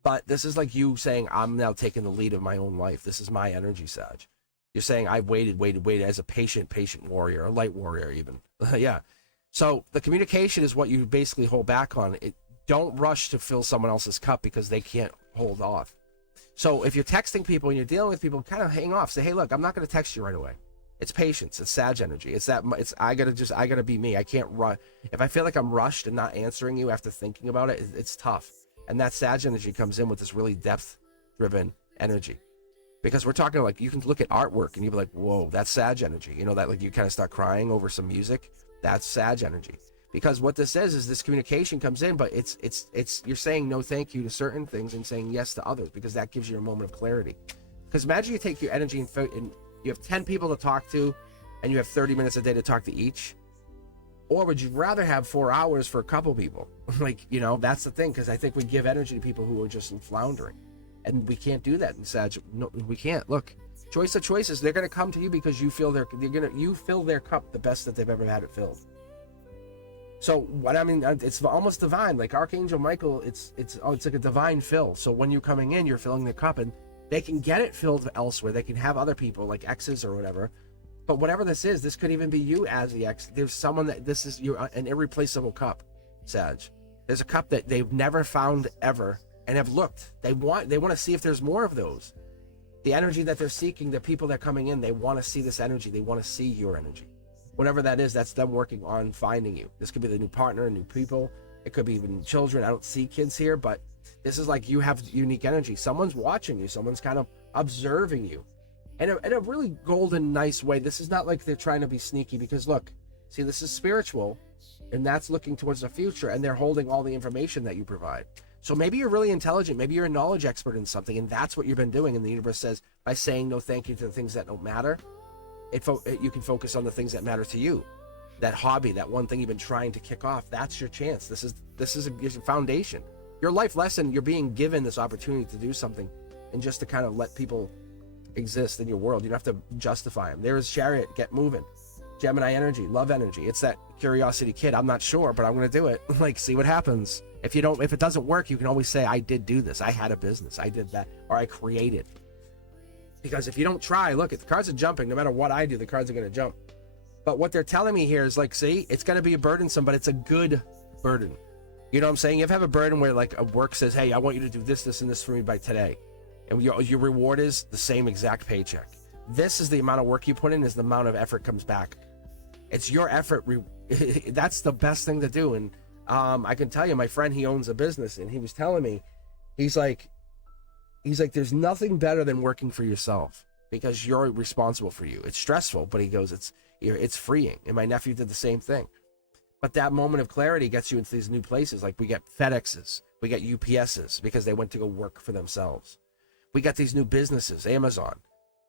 But this is like you saying, I'm now taking the lead of my own life. This is my energy, Sag. You're saying, I've waited as a patient warrior, a light warrior even. Yeah. So the communication is what you basically hold back on. Don't rush to fill someone else's cup because they can't hold off. So if you're texting people and you're dealing with people, kind of hang off. Say, hey, look, I'm not going to text you right away. It's patience. It's Sag energy. I gotta be me. I can't rush. If I feel like I'm rushed and not answering you after thinking about it, it's tough. And that Sag energy comes in with this really depth-driven energy. Because we're talking like, you can look at artwork and you'll be like, whoa, that's Sag energy. You know, that like you kind of start crying over some music. That's Sag energy. Because what this is this communication comes in, but it's you're saying no thank you to certain things and saying yes to others, because that gives you a moment of clarity. Because imagine you take your energy and you have 10 people to talk to and you have 30 minutes a day to talk to each. Or would you rather have 4 hours for a couple people? Like, you know, that's the thing. Because I think we give energy to people who are just floundering. And we can't do that in Sag. No, we can't. Look, choice of choices. They're going to come to you because you fill their cup the best that they've ever had it filled. So what I mean, it's almost divine. Like Archangel Michael, it's like a divine fill. So when you're coming in, you're filling their cup, and they can get it filled elsewhere. They can have other people like exes or whatever. But whatever this is, this could even be you as the ex. There's someone that this is an irreplaceable cup, Sag. There's a cup that they've never found ever. And have looked. They want to see if there's more of those. The energy that they're seeking, the people that are coming in, they want to see this energy. They want to see your energy. Whatever that is, that's them working on finding you. This could be the new partner, new people. It could be even children. I don't see kids here, but this is like you have unique energy. Someone's watching you. Someone's kind of observing you. And in a really golden, nice way. This is not like they're trying to be sneaky, because look, see, this is spiritual, and that's looking towards the future, and they're holding all the information that you provide. So maybe you're really intelligent. Maybe you're a knowledge expert in something, and that's what you've been doing. And the universe says, by saying no thank you to the things that don't matter, you can focus on the things that matter to you. That hobby, that one thing you've been trying to kick off, that's your chance. This is a foundation. Your life lesson, you're being given this opportunity to do something, and just to kind of let people exist in your world. You don't have to justify them. There's Chariot, get moving. Gemini energy, love energy. It's that curiosity kid. I'm not sure, but I'm going to do it. Like, see what happens. If it doesn't work, you can always say, I did do this. I had a business. I did that. Or I created. Because if you don't try, look, if the cards are jumping, no matter what I do, the cards are going to jump. But what they're telling me here is like, see, it's going to be a burdensome, but it's a good burden. You know what I'm saying? You ever have a burden where like a work says, hey, I want you to do this, this, and this for me by today. And your reward is the same exact paycheck. This is the amount of work you put in, is the amount of effort comes back. It's your effort. That's the best thing to do. And I can tell you, my friend, he owns a business, and he was telling me, he's like, there's nothing better than working for yourself, because you're responsible for you. It's stressful, but he goes, it's freeing. And my nephew did the same thing. But that moment of clarity gets you into these new places. Like we get FedExes, we get UPSs, because they went to go work for themselves. We got these new businesses, Amazon.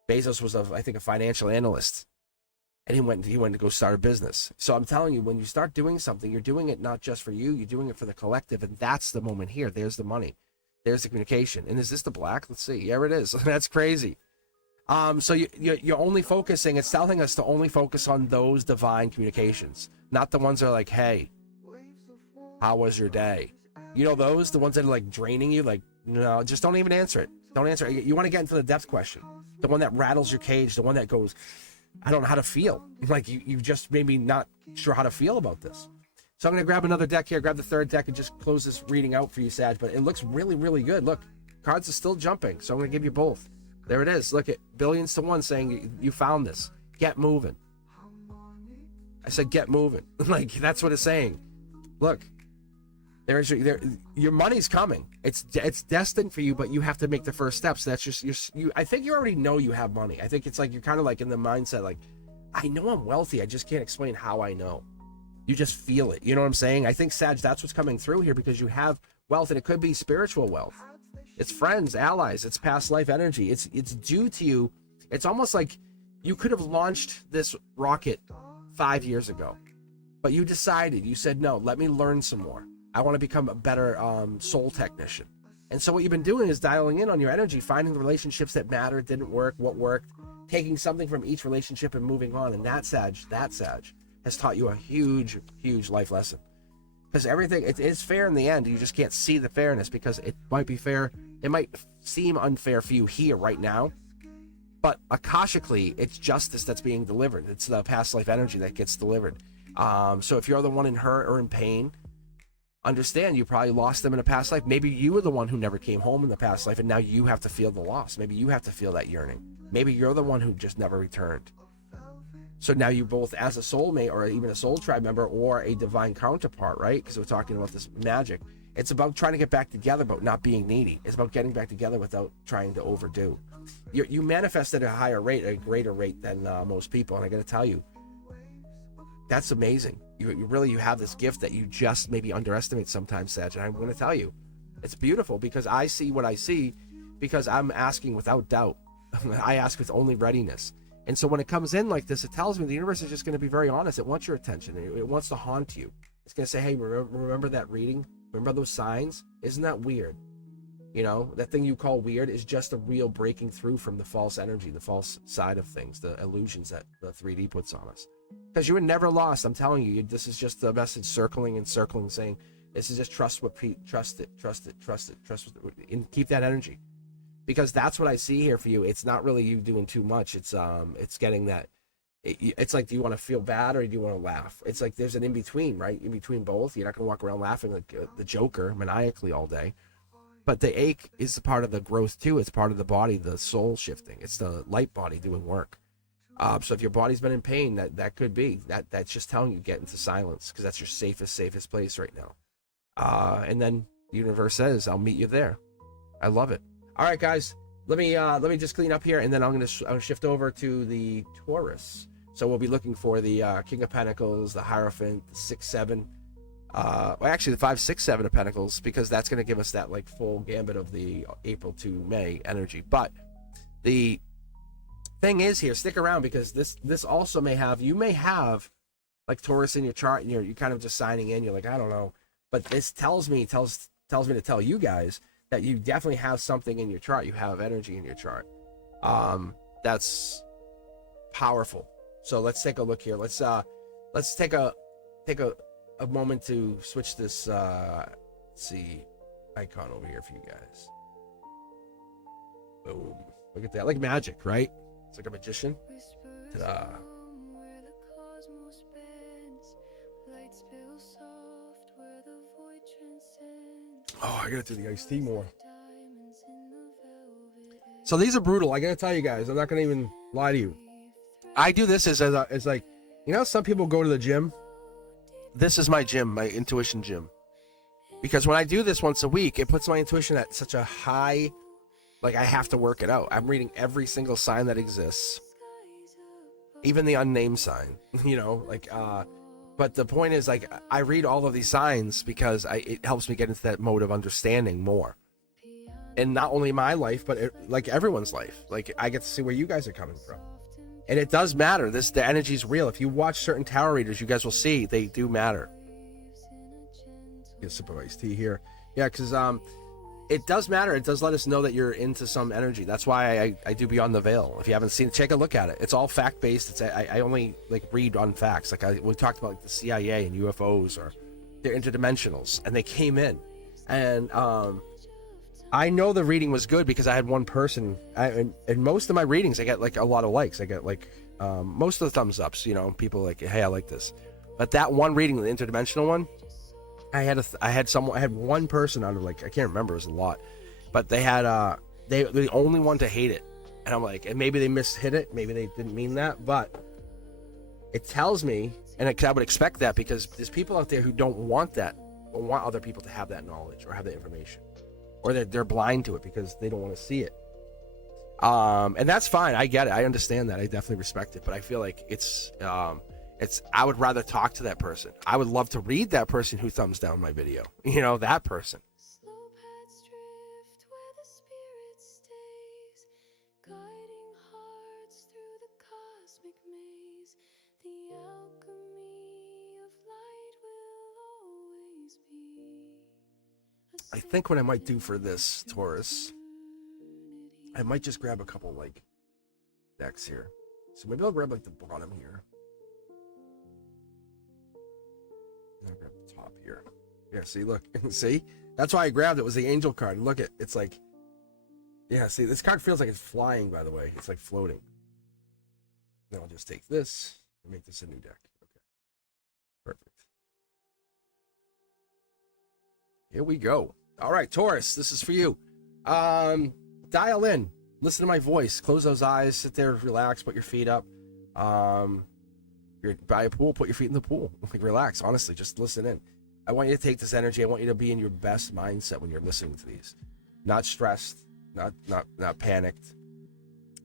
Bezos was, I think, a financial analyst. And he went to go start a business. So I'm telling you, when you start doing something, you're doing it not just for you, you're doing it for the collective. And that's the moment here. There's the money. There's the communication. And is this the black? Let's see. Yeah, it is. That's crazy. So you're only focusing, it's telling us to only focus on those divine communications, not the ones that are like, hey, how was your day? You know, the ones that are like draining you, like, no, just don't even answer it. Don't answer it. You want to get into the depth question. The one that rattles your cage, the one that goes, I don't know how to feel. Like you just maybe not sure how to feel about this. So I'm going to grab another deck here, grab the third deck, and just close this reading out for you, Sag. But it looks really, really good. Look, cards are still jumping. So I'm going to give you both. There it is. Look at billions to one saying you found this. Get moving. I said, get moving. Like, that's what it's saying. Look, your money's coming. It's destined for you, but you have to make the first steps. That's just you. I think you already know you have money. I think it's like you're kind of like in the mindset, like, I know I'm wealthy. I just can't explain how I know. You just feel it. You know what I'm saying? I think, Sag, that's what's coming through here, because you have wealth, and it could be spiritual wealth. It's friends, allies, it's past life energy. It's due to you. It's almost like you could have launched this rocket 5 years ago, but you decided, you said, no, let me learn some more. I want to become a better soul technician. And so what you've been doing is dialing in on your energy, finding the relationships that mattered, didn't work, what worked, taking something from each relationship and moving on. And that Sag has taught you a huge, huge life lesson. Because everything, it is fair in the end. You just can't see the fairness, because it might be fair. It might seem unfair for you here right now, but akashically, it's justice that's being delivered. It's the past life energy that gets delivered. So if you're the one in hurt or in pain, understand you probably lost them in a past life. Maybe you were the one who never came home in the past life, and now you have to feel the loss. Maybe you have to feel that yearning. Maybe you're the one who just never returned. So now you both, as a soulmate or even a soul tribe member or a divine counterpart, right? Because we're talking about this magic. It's about trying to get back together, but not being needy. It's about getting back together without trying to overdo. You manifest at a higher rate, a greater rate than most people. And I got to tell you, that's amazing. You have this gift that you just maybe underestimate sometimes, Sag. And I'm going to tell you, it's beautiful, because I see what I see, because I'm asking without doubt. I ask with only readiness. And so when it comes in like this, it tells me the universe is just going to be very honest. It wants your attention. It wants to haunt you. It's going to say, hey, remember that reading? Remember those signs? Isn't that weird? You know, that thing you call weird is just a real breaking through from the false energy, the false side of things, the illusions that the 3D puts on us. Because you were never lost. I'm telling you, this is just the message circling and circling, saying, this is just trust it, and keep that energy. Because that's what I see here for you. It's not really you doing too much. It's getting that. It's like, do you want to feel bad or do you want to laugh? It's like there's an in between, right? In between both. You're not gonna walk around laughing like the Joker maniacally all day. But the ache is a part of the growth too. It's part of the body, the soul shifting. It's the light body doing work. So if your body's been in pain, that could be that's just telling you get into silence, because that's your safest place right now. And then the universe says, I'll meet you there. I love it. All right, guys, let me just clean up here, and then I'm gonna shift over to the Taurus. So we'll be looking for the King of Pentacles, the Hierophant, the 6-7. Well, actually, the 5, 6, 7 of Pentacles, because that's gonna give us that like full gambit of the April to May energy. But the thing is here, stick around, because this also you may have like Taurus in your chart, and you're kind of just signing in. You're like, I don't know, but this tells me to tell you guys that you definitely have something in your chart. You have energy in your chart. That's powerful. So let's take a look here. Let's take a moment to switch this let's see, icon over here for you guys. Boom. Look at that. Like magic, right? It's like a magician. Ta-da. Oh, I gotta do the iced tea more. So these are brutal. I gotta tell you guys, I'm not gonna even lie to you. I do this as like, you know, some people go to the gym. This is my gym, my intuition gym. Because when I do this once a week, it puts my intuition at such a high, like I have to work it out. I'm reading every single sign that exists. Even the unnamed sign, you know, like, but the point is, like, I read all of these signs because it helps me get into that mode of understanding more. And not only my life, but like everyone's life. Like, I get to see where you guys are coming from. And it does matter. The energy is real. If you watch certain tarot readers, you guys will see they do matter. Get a sip of iced tea here. Yeah, because it does matter. It does let us know that you're into some energy. That's why I do Beyond the Veil. If you haven't seen it, take a look at it. It's all fact-based. I only like read on facts. Like we talked about like the CIA and UFOs, or they're interdimensionals, and they came in. And I know the reading was good because I had one person. And most of my readings, I get like a lot of likes. I get like most of the thumbs ups. You know, people like, hey, I like this. But that one reading, the interdimensional one, I had one person out of like, I can't remember, it was a lot, but they had they're the only one to hate it, and I'm like, and maybe they mishit it, maybe they didn't mean that, but it tells me, and I would expect that because there's people out there who don't want that, or want other people to have that knowledge or have that information, or they're blind to it because they don't want to see it. And that's fine. I get it. I understand that. I definitely respect it. But I feel like it's I would rather talk to that person. I would love to read that person who thumbs down my video. You know, that person. Slow paths drift where the spirit stays, guiding hearts through the cosmic maze. The alchemy of light will always be. I think what I might do for this, Taurus, I might just grab a couple, like, decks here. So maybe I'll grab, like, the bottom here. I'll grab the top here. Yeah, see, look. See? That's why I grabbed it, was the angel card. Look at it's like, yeah, see, this card feels like it's flying, by the way. It's like floating. Then I'll just take this and make this a new deck. Okay. Perfect. Here we go. All right, Taurus, this is for you. Dial in, listen to my voice, close those eyes, sit there, relax, put your feet up. You're by a pool, put your feet in the pool. Like, relax, honestly, just listen in. I want you to take this energy. I want you to be in your best mindset when you're listening to these. Not stressed, not panicked.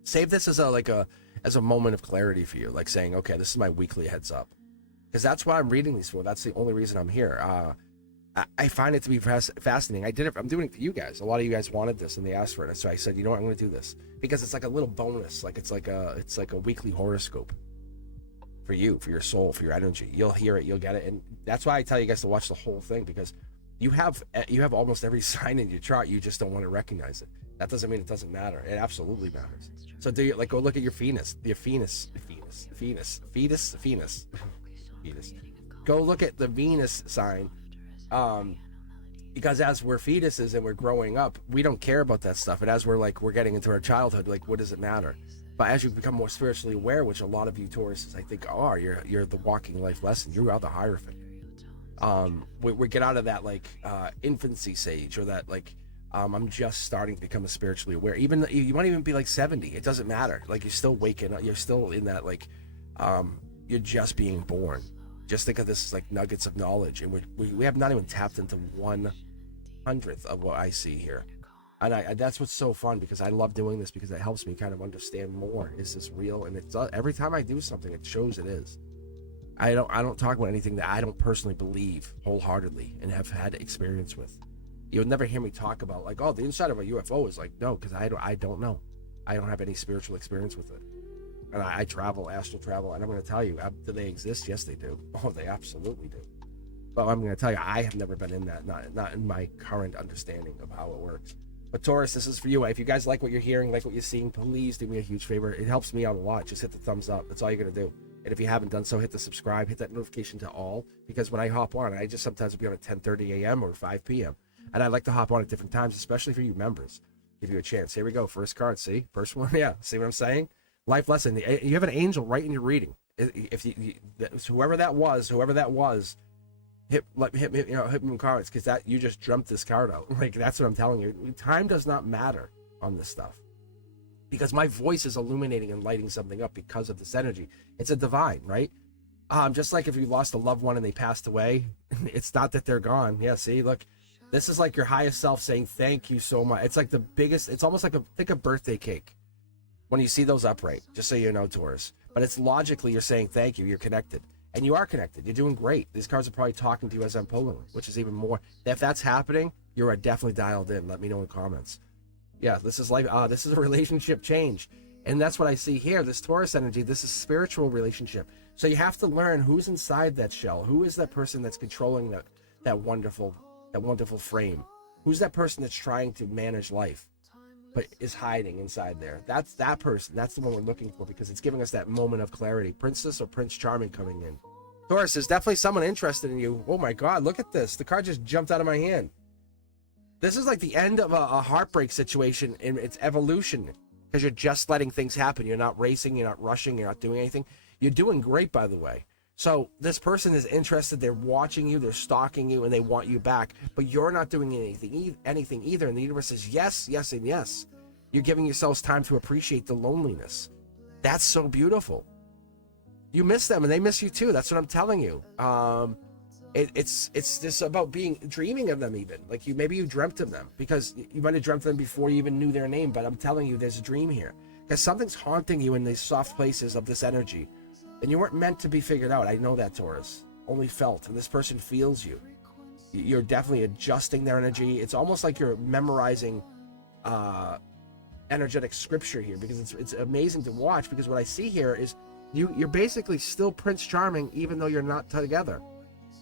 Save this as a moment of clarity for you, like saying, okay, this is my weekly heads up. Because that's what I'm reading these for. That's the only reason I'm here. I find it to be fascinating. I'm doing it for you guys. A lot of you guys wanted this and they asked for it. So I said, you know what, I'm going to do this because it's like a little bonus. Like it's like a weekly horoscope for you, for your soul, for your energy. You'll hear it, you'll get it, and that's why I tell you guys to watch the whole thing because you have almost every sign in your chart. You just don't want to recognize it. That doesn't mean it doesn't matter. It absolutely matters. So go look at your Venus. Go look at the Venus sign. Because as we're fetuses and we're growing up, we don't care about that stuff. And as we're getting into our childhood, like, what does it matter? But as you become more spiritually aware, which a lot of you Tauruses, I think, are, you're the walking life lesson. You are the Hierophant. We get out of that infancy stage, or that I'm just starting to become a spiritually aware. Even you might even be like 70. It doesn't matter. Like, you're still waking up. You're still in that you're just being born. Just think of this as like nuggets of knowledge, and we have not even tapped into 1/100th of what I see here, and that's what's so fun, because I love doing this because it helps me kind of understand more. Is this real? And it's every time I do something, it shows it is. I don't talk about anything that I don't personally believe wholeheartedly and have had experience with. You'll never hear me talk about like, oh, the inside of a UFO is like, no, because I don't know. I don't have any spiritual experience with it. And I travel, astral travel, and I'm going to tell you, do they exist? Yes, they do. Oh, they absolutely do. But I'm going to tell you, I have never been in that, not in my current understanding of how it works. But Taurus, this is for you. If you guys like what you're hearing, like what you're seeing, please do me a huge favor. It helps me out a lot. Just hit the thumbs up. That's all you're going to do. And if you haven't done so, hit the subscribe, hit that notification to all, because when I hop on, I just sometimes will be on at 10:30 a.m. or 5 p.m. And I like to hop on at different times, especially for you members. Give you a chance. Here we go. First card. See? First one. Yeah. See what I'm saying? Life lesson. You have an angel right in your reading. If whoever that was, hit me in cards, because that you just dreamt this card out. Like, that's what I'm telling you. Time does not matter on this stuff, because my voice is illuminating and lighting something up because of this energy. It's a divine, right? Just like if you lost a loved one and they passed away, it's not that they're gone. Yeah, see, look, this is like your highest self saying thank you so much. It's like the biggest. It's almost like think a birthday cake. When you see those upright, just so you know, Taurus. But it's logically you're saying thank you, you're connected. And you are connected, you're doing great. These cards are probably talking to you as I'm pulling, which is even more. If that's happening, you're definitely dialed in. Let me know in the comments. Yeah, this is life. This is a relationship change. And that's what I see here, this Taurus energy, this is spiritual relationship. So you have to learn who's inside that shell. Who is that person that's controlling that wonderful frame? Who's that person that's trying to manage life, but is hiding inside there? That's that person. That's the one we're looking for, because it's giving us that moment of clarity. Princess or Prince Charming coming in. Taurus, there's definitely someone interested in you. Oh my God, look at this. The card just jumped out of my hand. This is like the end of a heartbreak situation in its evolution, because you're just letting things happen. You're not racing, you're not rushing, you're not doing anything. You're doing great, by the way. So this person is interested, they're watching you, they're stalking you, and they want you back, but you're not doing anything either. And the universe says yes, yes, and yes. You're giving yourselves time to appreciate the loneliness. That's so beautiful. You miss them and they miss you too. That's what I'm telling you. It's just about dreaming of them, even like maybe you dreamt of them, because you might have dreamt them before you even knew their name. But I'm telling you, there's a dream here, because something's haunting you in these soft places of this energy, and you weren't meant to be figured out. I know that, Taurus. Only felt, and this person feels you. You're definitely adjusting their energy. It's almost like you're memorizing energetic scripture here, because it's amazing to watch, because what I see here is you're basically still Prince Charming even though you're not together.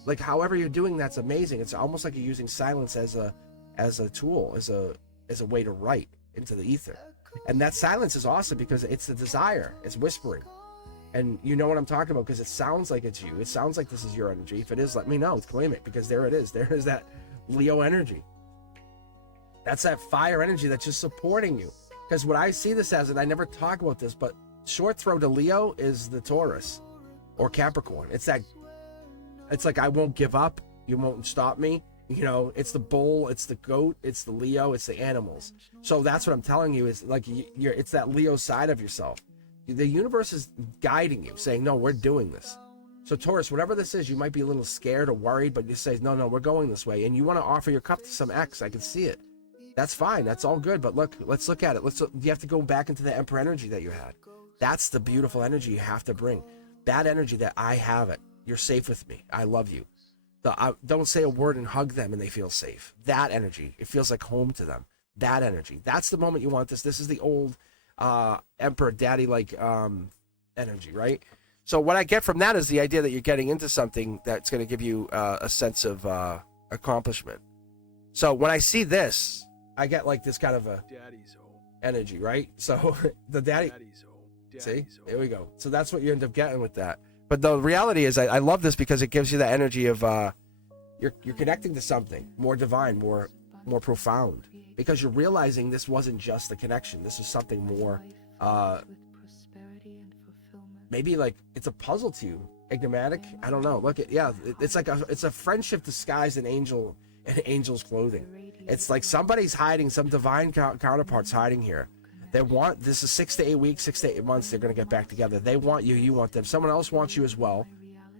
Like, however you're doing that's amazing. It's almost like you're using silence as a tool, as a way to write into the ether. And that silence is awesome because it's the desire, it's whispering. And you know what I'm talking about, because it sounds like it's you. It sounds like this is your energy. If it is, let me know. Claim it, because there it is. There is that Leo energy. That's that fire energy that's just supporting you. Because what I see this as, and I never talk about this, but short throw to Leo is the Taurus or Capricorn. It's like, I won't give up. You won't stop me. You know, it's the bull, it's the goat, it's the Leo, it's the animals. So that's what I'm telling you, is like, it's that Leo side of yourself. The universe is guiding you, saying, no, we're doing this. So Taurus, whatever this is, you might be a little scared or worried, but you say, no, we're going this way. And you want to offer your cup to some ex. I can see it. That's fine. That's all good. But look, let's look at it. You have to go back into the Emperor energy that you had. That's the beautiful energy you have to bring. That energy that I have it. You're safe with me. I love you. Don't say a word and hug them and they feel safe. That energy. It feels like home to them. That energy. That's the moment you want this. This is the old Emperor daddy like energy, right? So what I get from that is the idea that you're getting into something that's going to give you a sense of accomplishment. So when I see this, I get like this kind of a energy, right? So the daddy, see, there we go. So that's what you end up getting with that. But the reality is, I love this because it gives you the energy of you're connecting to something more divine, more profound, because you're realizing this wasn't just a connection. This is something more. Maybe like it's a puzzle to you, enigmatic. I don't know. Look, it's like it's a friendship disguised in angel's clothing. It's like somebody's hiding, some divine counterparts hiding here. They want, this is 6 to 8 weeks, 6 to 8 months, they're going to get back together. They want you, you want them. Someone else wants you as well.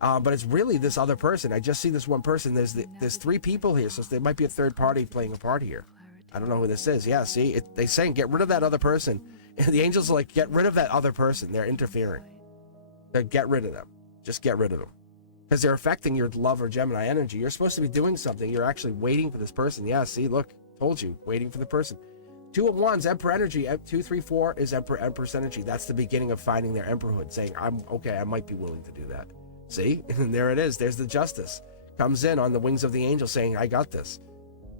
But it's really this other person. I just see this one person. There's 3 people here, so there might be a third party playing a part here. I don't know who this is. Yeah, see, they're saying get rid of that other person. And the angels are like, get rid of that other person. They're interfering. Get rid of them. Just get rid of them. Because they're affecting your love or Gemini energy. You're supposed to be doing something. You're actually waiting for this person. Yeah, see, look, told you, waiting for the person. 2 of Wands, Emperor energy. 2, 3, 4 is Empress energy. That's the beginning of finding their emperorhood, saying, I'm okay, I might be willing to do that. See? And there it is. There's the justice. Comes in on the wings of the angel saying, I got this.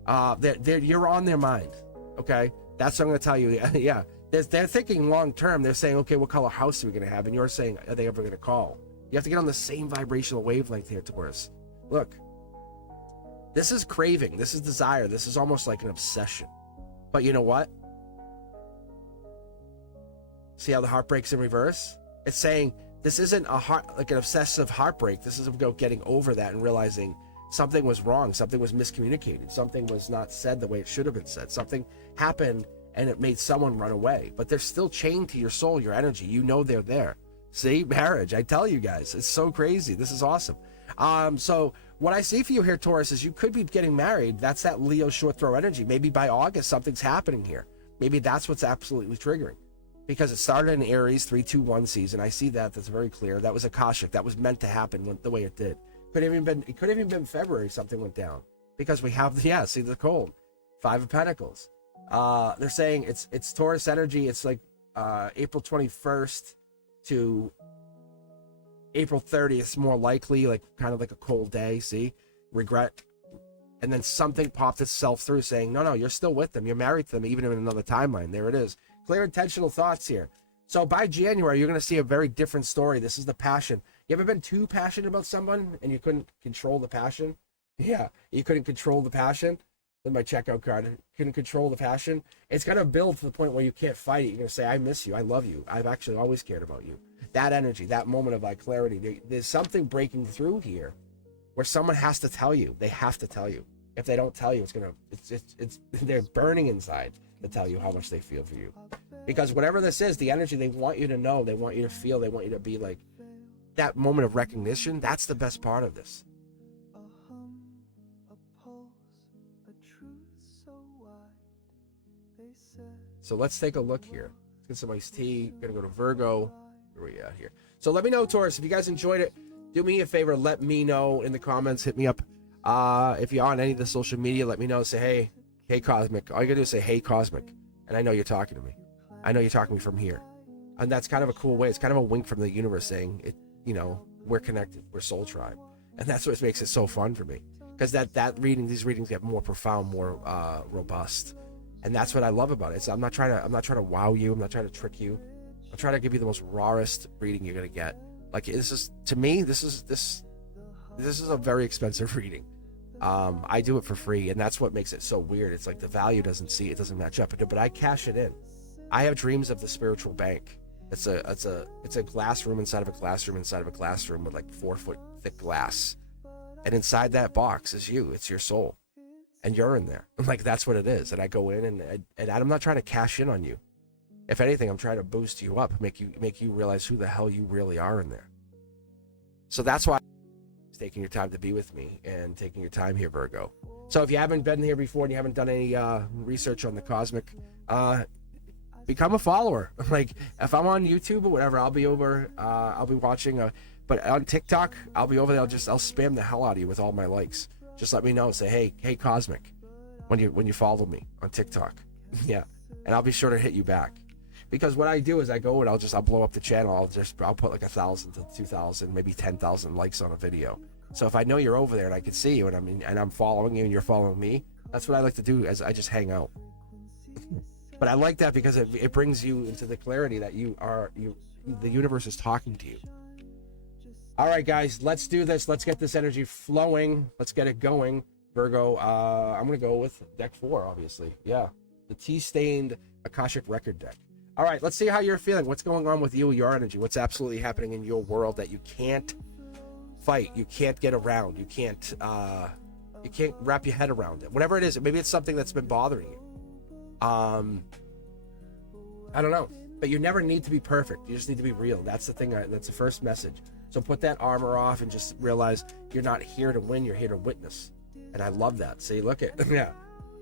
You're on their mind. Okay? That's what I'm going to tell you. Yeah. They're thinking long term. They're saying, okay, what color house are we going to have? And you're saying, are they ever going to call? You have to get on the same vibrational wavelength here, Taurus. Look. This is craving. This is desire. This is almost like an obsession. But you know what? See how the heartbreak's in reverse? It's saying this isn't like an obsessive heartbreak. This is about getting over that and realizing something was wrong. Something was miscommunicated. Something was not said the way it should have been said. Something happened and it made someone run away. But they're still chained to your soul, your energy. You know they're there. See? Marriage. I tell you guys. It's so crazy. This is awesome. So what I see for you here, Taurus, is you could be getting married. That's that Leo short throw energy. Maybe by August, something's happening here. Maybe that's what's absolutely triggering. Because it started in Aries 3-2-1 season. I see that. That's very clear. That was Akashic. That was meant to happen the way it did. It could have even been February something went down. Because we have, see the cold. 5 of Pentacles. They're saying it's Taurus energy. It's like April 21st to April 30th, more likely, like kind of like a cold day, see? Regret. And then something popped itself through saying, no, you're still with them. You're married to them, even in another timeline. There it is. Clear intentional thoughts here. So by January, you're going to see a very different story. This is the passion. You ever been too passionate about someone and you couldn't control the passion? Yeah, you couldn't control the passion. With my checkout card, couldn't control the passion. It's going to build to the point where you can't fight it. You're going to say, I miss you. I love you. I've actually always cared about you. That energy, that moment of like clarity, there's something breaking through here where someone has to tell you. They have to tell you. If they don't tell you, it's they're burning inside to tell you how much they feel for you. Because whatever this is, the energy, they want you to know, they want you to feel, they want you to be like, that moment of recognition, that's the best part of this. A hum, a pulse, a truth so wide. They said So let's take a look here. Let's get some iced tea. Gonna go to Virgo. Where are we at here? So let me know, Taurus, if you guys enjoyed it, do me a favor, let me know in the comments. Hit me up. If you're on any of the social media, let me know. Say, hey Cosmic. All you gotta do is say, hey Cosmic. And I know you're talking to me. I know you're talking to me from here. And that's kind of a cool way. It's kind of a wink from the universe saying, it, you know, we're connected. We're soul tribe. And that's what makes it so fun for me. Because that reading, these readings get more profound, more robust. And that's what I love about it. I'm not trying to wow you. I'm not trying to trick you. I'm trying to give you the most rawest reading you're gonna get. Like, this is, to me, this is a very expensive reading. I do it for free, and that's what makes it so weird. It's like the value it doesn't match up. But I cash it in. I have dreams of the spiritual bank. It's a glass room inside of a glass room inside of a glass room with like 4-foot thick glass, and inside that box is you. It's your soul, and you're in there. Like, that's what it is. And I go in and I'm not trying to cash in on you. If anything, I'm trying to boost you up, make you realize who the hell you really are in there. So that's why it's taking your time to be with me and taking your time here, Virgo. So if you haven't been here before and you haven't done any research on the cosmic, become a follower. Like, if I'm on YouTube or whatever, I'll be over. I'll be watching. But on TikTok, I'll be over there. I'll spam the hell out of you with all my likes. Just let me know. Say, hey, Cosmic, when you follow me on TikTok. Yeah, and I'll be sure to hit you back. Because what I do is I go and I'll blow up the channel. I'll put like 1,000 to 2,000, maybe 10,000 likes on a video. So if I know you're over there and I can see you and I'm following you and you're following me, that's what I like to do. As I just hang out. But I like that because it brings you into the clarity that the universe is talking to you. All right, guys, let's do this. Let's get this energy flowing. Let's get it going. Virgo, I'm gonna go with deck 4, obviously. Yeah, the tea-stained Akashic record deck. All right, let's see how you're feeling. What's going on with you, your energy? What's absolutely happening in your world that you can't fight, you can't get around, you can't wrap your head around it. Whatever it is, maybe it's something that's been bothering you. I don't know, but you never need to be perfect. You just need to be real. That's the thing. That's the first message. So put that armor off and just realize you're not here to win. You're here to witness. And I love that. See, look at yeah,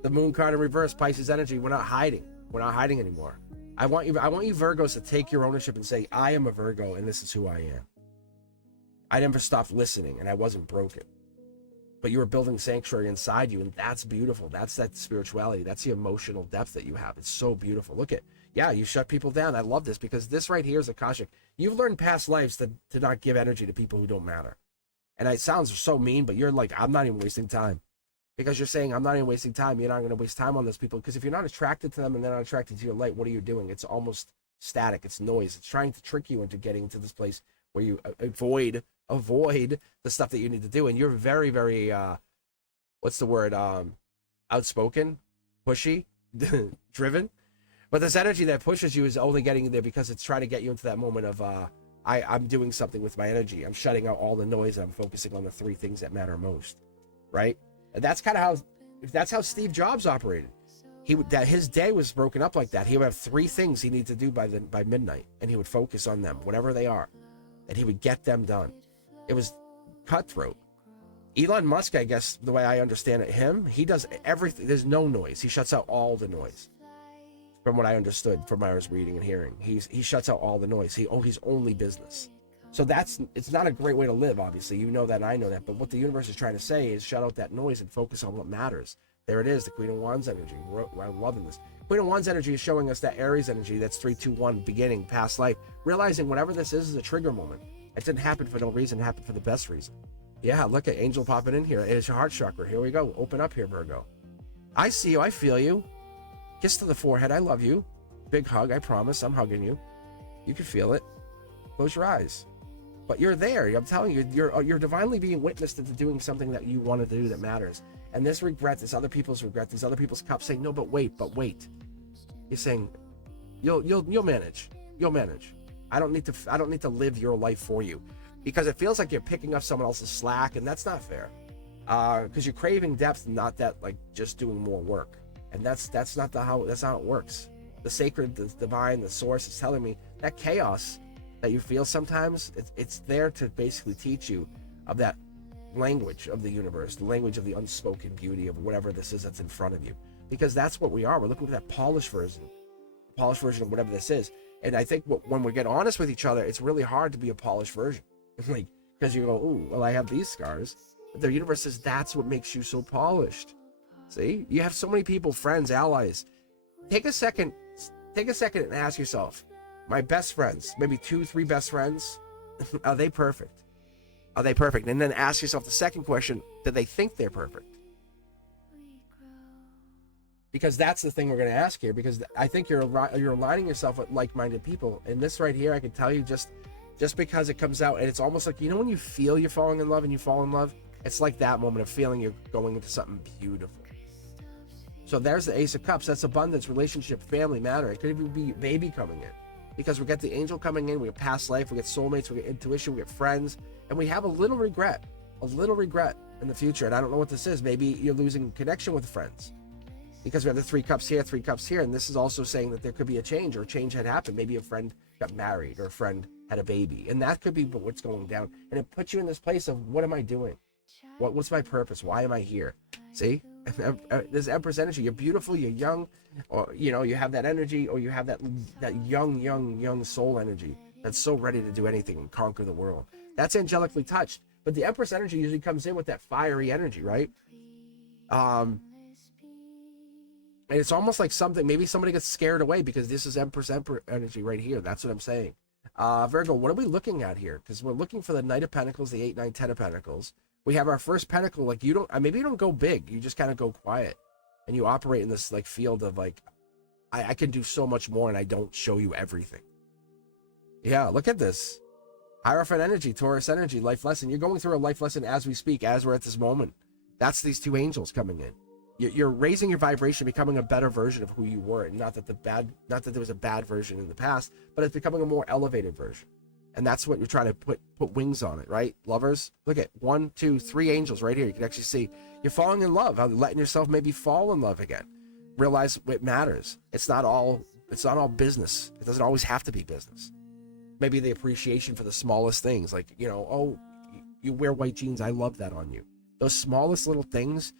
the moon card in reverse, Pisces energy. We're not hiding. We're not hiding anymore. I want you Virgos to take your ownership and say, I am a Virgo and this is who I am. I never stopped listening and I wasn't broken. But you were building sanctuary inside you, and that's beautiful. That's that spirituality. That's the emotional depth that you have. It's so beautiful. Look at, yeah, you shut people down. I love this because this right here is Akashic. You've learned past lives to not give energy to people who don't matter. And it sounds so mean, but you're like, I'm not even wasting time. Because you're saying, I'm not even wasting time. You're not going to waste time on those people. Because if you're not attracted to them and they're not attracted to your light, what are you doing? It's almost static. It's noise. It's trying to trick you into getting to this place where you avoid the stuff that you need to do. And you're very, very, what's the word? Outspoken, pushy, driven. But this energy that pushes you is only getting you there because it's trying to get you into that moment of, I'm doing something with my energy. I'm shutting out all the noise and I'm focusing on the 3 things that matter most, right? And that's kind of how Steve Jobs operated. His day was broken up like that. He would have 3 things he needed to do by midnight, and he would focus on them, whatever they are, and he would get them done. It was cutthroat. Elon Musk, I guess, the way I understand it, he does everything. There's no noise. He shuts out all the noise. From what I understood, from what I was reading and hearing, he shuts out all the noise. He's only business. So it's not a great way to live, obviously. You know that, and I know that. But what the universe is trying to say is shut out that noise and focus on what matters. There it is, the Queen of Wands energy. I'm loving this. Queen of Wands energy is showing us that Aries energy, that's 3-2-1, beginning, past life. Realizing whatever this is a trigger moment. It didn't happen for no reason, it happened for the best reason. Yeah, look at Angel popping in here. It is your heart chakra. Here we go. Open up here, Virgo. I see you. I feel you. Kiss to the forehead. I love you. Big hug. I promise. I'm hugging you. You can feel it. Close your eyes. But you're there. I'm telling you, you're divinely being witnessed into doing something that you want to do that matters. And this regret, this other people's regret, these other people's cups saying, no, but wait. You're saying, you'll manage. You'll manage. I don't need to live your life for you, because it feels like you're picking up someone else's slack, and that's not fair. Because you're craving depth, not that like just doing more work. And that's not how it works. The sacred, the divine, the source is telling me that chaos that you feel sometimes, it's there to basically teach you of that language of the universe, the language of the unspoken beauty of whatever this is that's in front of you. Because that's what we are. We're looking for that polished version of whatever this is. And I think when we get honest with each other, it's really hard to be a polished version. Like, because you go, ooh, well, I have these scars. But the universe says that's what makes you so polished. See, you have so many people, friends, allies. Take a second and ask yourself, my best friends, maybe 2-3 best friends, are they perfect? Are they perfect? And then ask yourself the second question, do they think they're perfect? Because that's the thing we're going to ask here, because I think you're aligning yourself with like-minded people. And this right here, I can tell you just because it comes out, and it's almost like, you know, when you feel you're falling in love and you fall in love, it's like that moment of feeling you're going into something beautiful. So there's the Ace of Cups. That's abundance, relationship, family, matter. It could even be baby coming in, because we get the angel coming in, we get past life, we get soulmates, we get intuition, we get friends, and we have a little regret in the future. And I don't know what this is. Maybe you're losing connection with friends, because we have the 3 cups here, 3 cups here. And this is also saying that there could be a change, or a change had happened. Maybe a friend got married, or a friend had a baby. And that could be what's going down. And it puts you in this place of, what am I doing? What's my purpose? Why am I here? See? This Empress energy. You're beautiful, you're young, or, you know, you have that energy, or you have that young soul energy that's so ready to do anything and conquer the world. That's angelically touched. But the Empress energy usually comes in with that fiery energy, right? And it's almost like maybe somebody gets scared away, because this is Empress energy right here. That's what I'm saying. Virgo, what are we looking at here? Because we're looking for the Knight of Pentacles, the 8, 9, 10 of Pentacles. We have our first pentacle. Like, you don't, maybe you don't go big. You just kind of go quiet, and you operate in this like field of like, I can do so much more, and I don't show you everything. Yeah, look at this. Hierophant energy, Taurus energy, life lesson. You're going through a life lesson as we speak, as we're at this moment. That's these 2 angels coming in. You're raising your vibration, becoming a better version of who you were. And not that there was a bad version in the past, but it's becoming a more elevated version. And that's what you're trying to put wings on it, right? Lovers, look at 1, 2, 3 angels right here. You can actually see you're falling in love, letting yourself maybe fall in love again. Realize it matters. It's not all business. It doesn't always have to be business. Maybe the appreciation for the smallest things, like, you know, oh, you wear white jeans, I love that on you. Those smallest little things,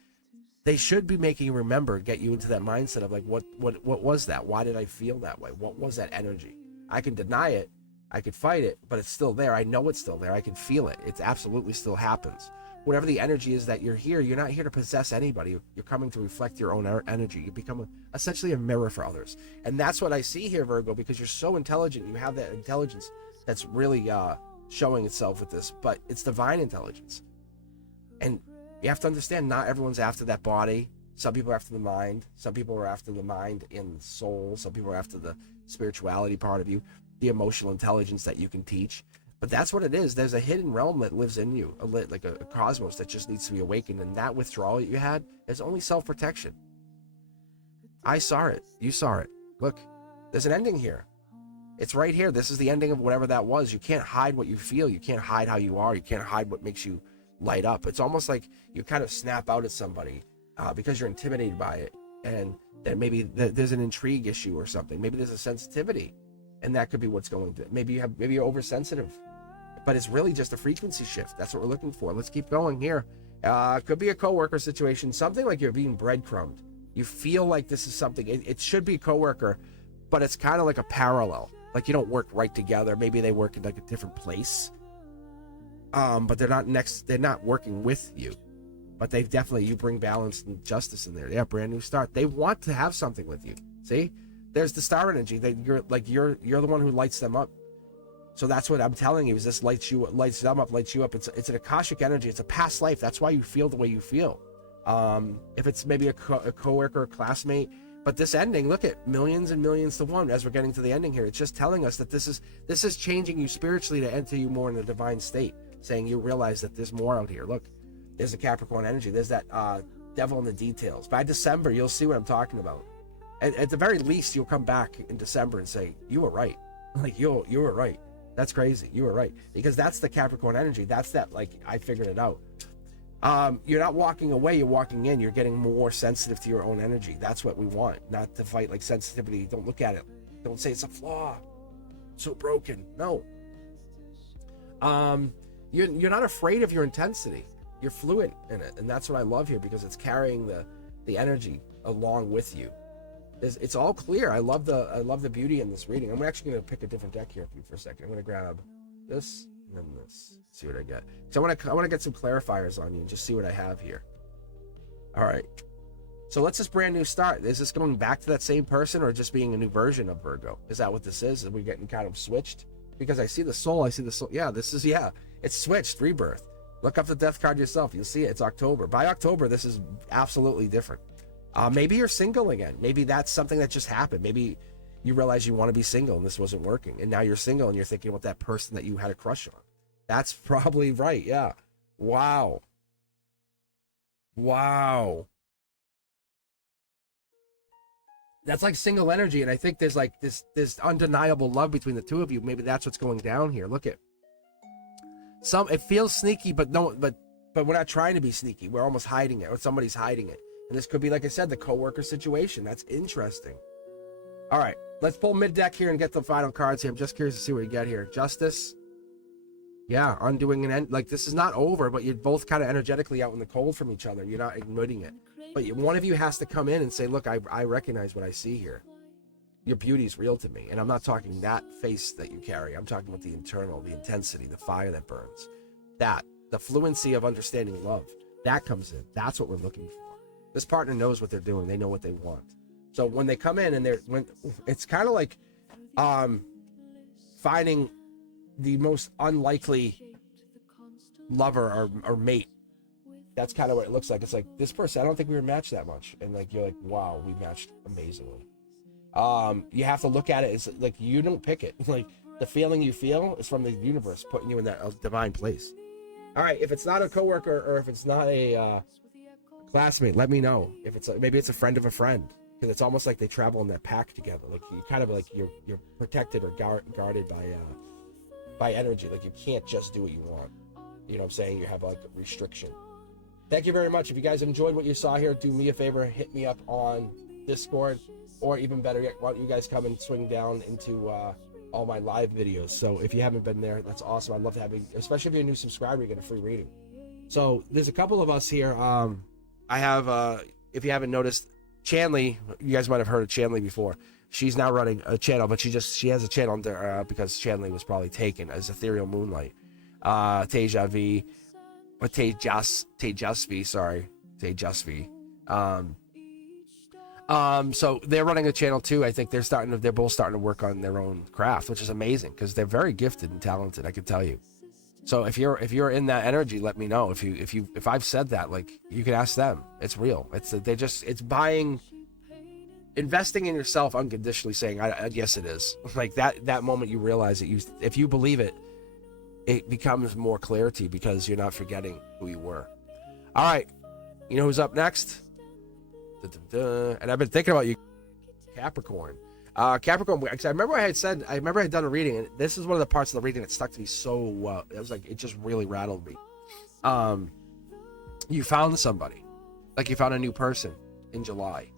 they should be making you remember, get you into that mindset of like, what was that? Why did I feel that way? What was that energy? I can deny it, I could fight it, but it's still there. I know it's still there. I can feel it. It absolutely still happens. Whatever the energy is that you're here, you're not here to possess anybody. You're coming to reflect your own energy. You become essentially a mirror for others. And that's what I see here, Virgo, because you're so intelligent. You have that intelligence that's really showing itself with this, but it's divine intelligence. And you have to understand, not everyone's after that body. Some people are after the mind. Some people are after the mind and soul. Some people are after the spirituality part of you, the emotional intelligence that you can teach. But that's what it is. There's a hidden realm that lives in you, like a cosmos that just needs to be awakened. And that withdrawal that you had is only self-protection. I saw it. You saw it. Look, there's an ending here. It's right here. This is the ending of whatever that was. You can't hide what you feel. You can't hide how you are. You can't hide what makes you light up. It's almost like you kind of snap out at somebody because you're intimidated by it. And that maybe there's an intrigue issue or something. Maybe there's a sensitivity. And that could be what's going to, maybe you're oversensitive. But it's really just a frequency shift. That's what we're looking for. Let's keep going here. Could be a coworker situation, something like you're being breadcrumbed. You feel like this is something, it should be a coworker, but it's kind of like a parallel. Like you don't work right together. Maybe they work in like a different place. But they're not working with you. But you bring balance and justice in there. Yeah, brand new start. They want to have something with you. See? There's the star energy. You're the one who lights them up. So that's what I'm telling you, is this lights them up, lights you up. It's an Akashic energy. It's a past life. That's why you feel the way you feel. If it's maybe a coworker, a classmate, but this ending, look at millions and millions to one as we're getting to the ending here. It's just telling us that this is changing you spiritually to enter you more in a divine state, saying you realize that there's more out here. Look, there's a Capricorn energy. There's that devil in the details. By December, you'll see what I'm talking about. At the very least, you'll come back in December and say, you were right. Like, you were right. That's crazy. You were right. Because that's the Capricorn energy. That's that, like, I figured it out. You're not walking away, you're walking in. You're getting more sensitive to your own energy. That's what we want. Not to fight like sensitivity. Don't look at it. Don't say it's a flaw. So broken. No. You're not afraid of your intensity. You're fluent in it, and that's what I love here, because it's carrying the energy along with you. It's all clear. I love the beauty in this reading. I'm actually going to pick a different deck here for a second. I'm going to grab this and then this. See what I get. So I want to get some clarifiers on you and just see what I have here. All right. So let's just brand new start. Is this going back to that same person, or just being a new version of Virgo? Is that what this is? Are we getting kind of switched? Because I see the soul. Yeah, it's switched, rebirth. Look up the death card yourself. You'll see it. It's October. By October, this is absolutely different. Maybe you're single again. Maybe that's something that just happened. Maybe you realize you want to be single and this wasn't working. And now you're single and you're thinking about that person that you had a crush on. That's probably right. Yeah. Wow. That's like single energy. And I think there's like this undeniable love between the two of you. Maybe that's what's going down here. Look at it feels sneaky, but we're not trying to be sneaky. We're almost hiding it, or somebody's hiding it. And this could be, like I said, the coworker situation. That's interesting. All right, let's pull mid deck here and get the final cards here. I'm just curious to see what we get here. Justice. Yeah, undoing an end. Like, this is not over, but you're both kind of energetically out in the cold from each other. You're not admitting it. But one of you has to come in and say, look, I recognize what I see here. Your beauty is real to me. And I'm not talking that face that you carry. I'm talking about the internal, the intensity, the fire that burns. The fluency of understanding love. That comes in. That's what we're looking for. This partner knows what they're doing. They know what they want. So when they come in and it's kind of like finding the most unlikely lover or mate. That's kind of what it looks like. It's like, this person, I don't think we were matched that much. And like, you're like, wow, we matched amazingly. You have to look at it as like, you don't pick it. Like, the feeling you feel is from the universe putting you in that divine place. All right, if it's not a coworker, or if it's not a classmate, let me know. If it's maybe it's a friend of a friend, because it's almost like they travel in that pack together. Like, you kind of like you're protected or guarded by energy. Like, you can't just do what you want. You know what I'm saying? You have like a restriction. Thank you very much. If you guys enjoyed what you saw here, do me a favor, hit me up on Discord, or even better yet, why don't you guys come and swing down into all my live videos. So if you haven't been there, that's awesome. I'd love to have you, especially if you're a new subscriber, you get a free reading. So there's a couple of us here. I have, if you haven't noticed, Chanley, you guys might have heard of Chanley before. She's now running a channel, but she has a channel there because Chanley was probably taken as Ethereal Moonlight. Tejasvi. So they're running a channel too. I think they're both starting to work on their own craft, which is amazing because they're very gifted and talented, I can tell you. So if you're in that energy, let me know. If I've said that, like, you can ask them. It's real. It's investing in yourself unconditionally, saying, yes, it is. Like that moment you realize that if you believe it, it becomes more clarity because you're not forgetting who you were. All right, you know who's up next? And I've been thinking about you, Capricorn. Capricorn, because I remember I had done a reading, and this is one of the parts of the reading that stuck to me so well. It was like, it just really rattled me. You found somebody, like you found a new person in July.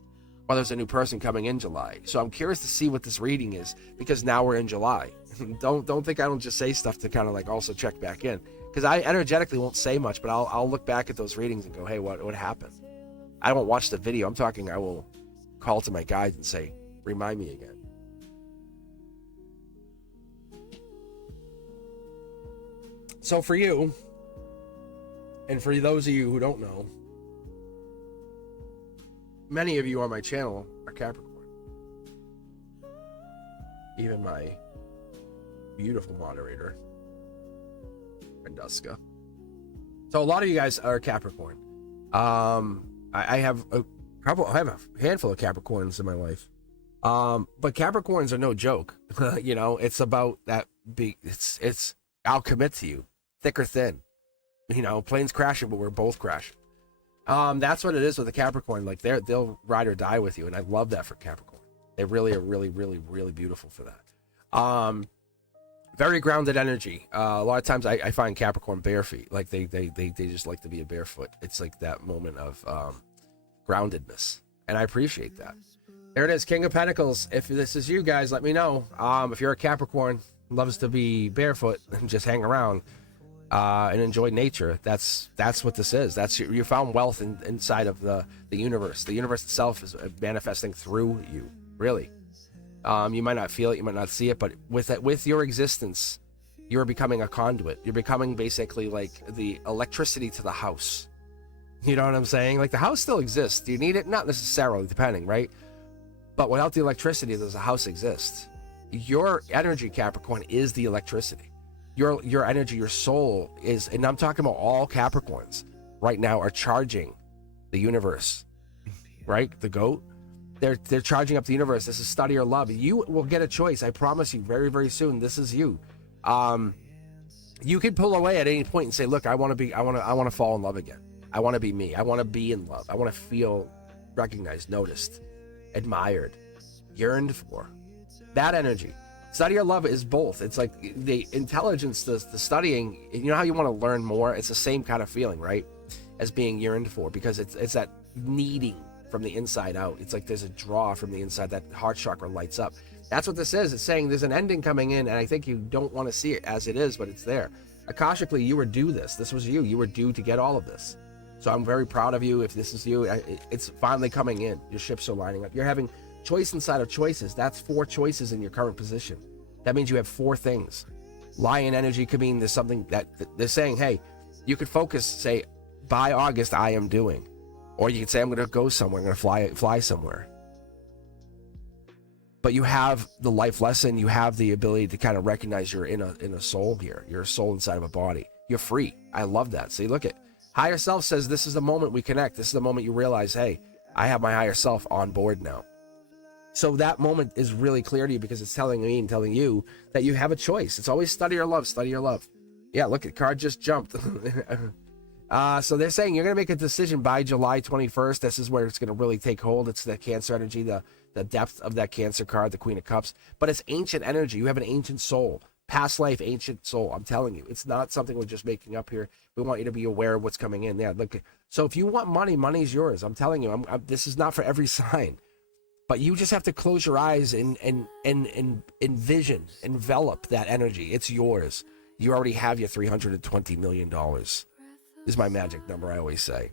Well, there's a new person coming in July. So I'm curious to see what this reading is, because now we're in July. Don't think I don't just say stuff to kind of like also check back in, because I energetically won't say much, but I'll look back at those readings and go, hey, what happened? I don't watch the video. I'm talking, I will call to my guides and say, remind me again. So for you, and for those of you who don't know, many of you on my channel are Capricorn. Even my beautiful moderator, Renduska. So a lot of you guys are Capricorn. I have a handful of Capricorns in my life. But Capricorns are no joke. You know, it's about that it's I'll commit to you, thick or thin. You know, planes crashing, but we're both crashing. That's what it is with a Capricorn. Like they'll ride or die with you, and I love that for Capricorn. They really are really, really, really beautiful for that. Very grounded energy. A lot of times I find Capricorn bare feet. Like they just like to be a barefoot. It's like that moment of groundedness, and I appreciate that. There it is, King of Pentacles. If this is you guys, let me know. If you're a Capricorn, loves to be barefoot and just hang around and enjoy nature. That's what this is. That's you found wealth inside of the universe. The universe itself is manifesting through you, really. You might not feel it, you might not see it, but with your existence, you're becoming a conduit. You're becoming basically like the electricity to the house. You know what I'm saying? Like the house still exists. Do you need it? Not necessarily, depending, right? But without the electricity, does the house exist? Your energy, Capricorn, is the electricity. Your energy, your soul is, and I'm talking about all Capricorns right now are charging the universe, right? The goat, they're charging up the universe. This is study or love. You will get a choice. I promise you, very, very soon. This is you. You can pull away at any point and say, look, I want to fall in love again. I want to be me. I want to be in love. I want to feel recognized, noticed, admired, yearned for. That energy. Study or love is both. It's like the intelligence, the studying, you know how you want to learn more? It's the same kind of feeling, right? As being yearned for, because it's that needing from the inside out. It's like there's a draw from the inside, that heart chakra lights up. That's what this is. It's saying there's an ending coming in, and I think you don't want to see it as it is, but it's there. Akashically, you were due this. This was you. You were due to get all of this. So I'm very proud of you. If this is you, it's finally coming in. Your ships are lining up. You're having choice inside of choices. That's 4 choices in your current position. That means you have 4 things. Lion energy could mean there's something that they're saying, hey, you could focus, say, by August, I am doing. Or you could say, I'm going to go somewhere. I'm going to fly somewhere. But you have the life lesson. You have the ability to kind of recognize you're in a soul here. You're a soul inside of a body. You're free. I love that. See, look at higher self says this is the moment we connect. This is the moment you realize, hey, I have my higher self on board now. So that moment is really clear to you because it's telling me and telling you that you have a choice. It's always study or love, study or love. Yeah, look, at card just jumped. So they're saying you're going to make a decision by July 21st. This is where it's going to really take hold. It's the Cancer energy, the depth of that Cancer card, the Queen of Cups. But it's ancient energy. You have an ancient soul, past life, ancient soul. I'm telling you, it's not something we're just making up here. We want you to be aware of what's coming in. Yeah, look. So if you want money, money's yours. I'm telling you, this is not for every sign. But you just have to close your eyes and envision, envelop that energy. It's yours. You already have your $320 million. This is my magic number, I always say.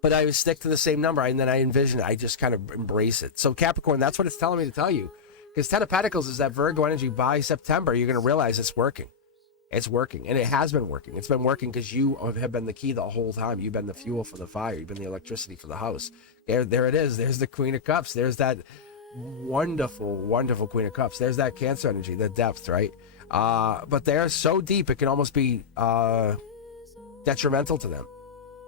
But I would stick to the same number, and then I envision it. I just kind of embrace it. So Capricorn, that's what it's telling me to tell you. Because 10 of Pentacles is that Virgo energy. By September, you're going to realize it's working. It's working, and it has been working. It's been working because you have been the key the whole time. You've been the fuel for the fire. You've been the electricity for the house. There it is. There's the Queen of Cups. There's that wonderful, wonderful Queen of Cups. There's that Cancer energy, the depth, right? But they're so deep, it can almost be detrimental to them.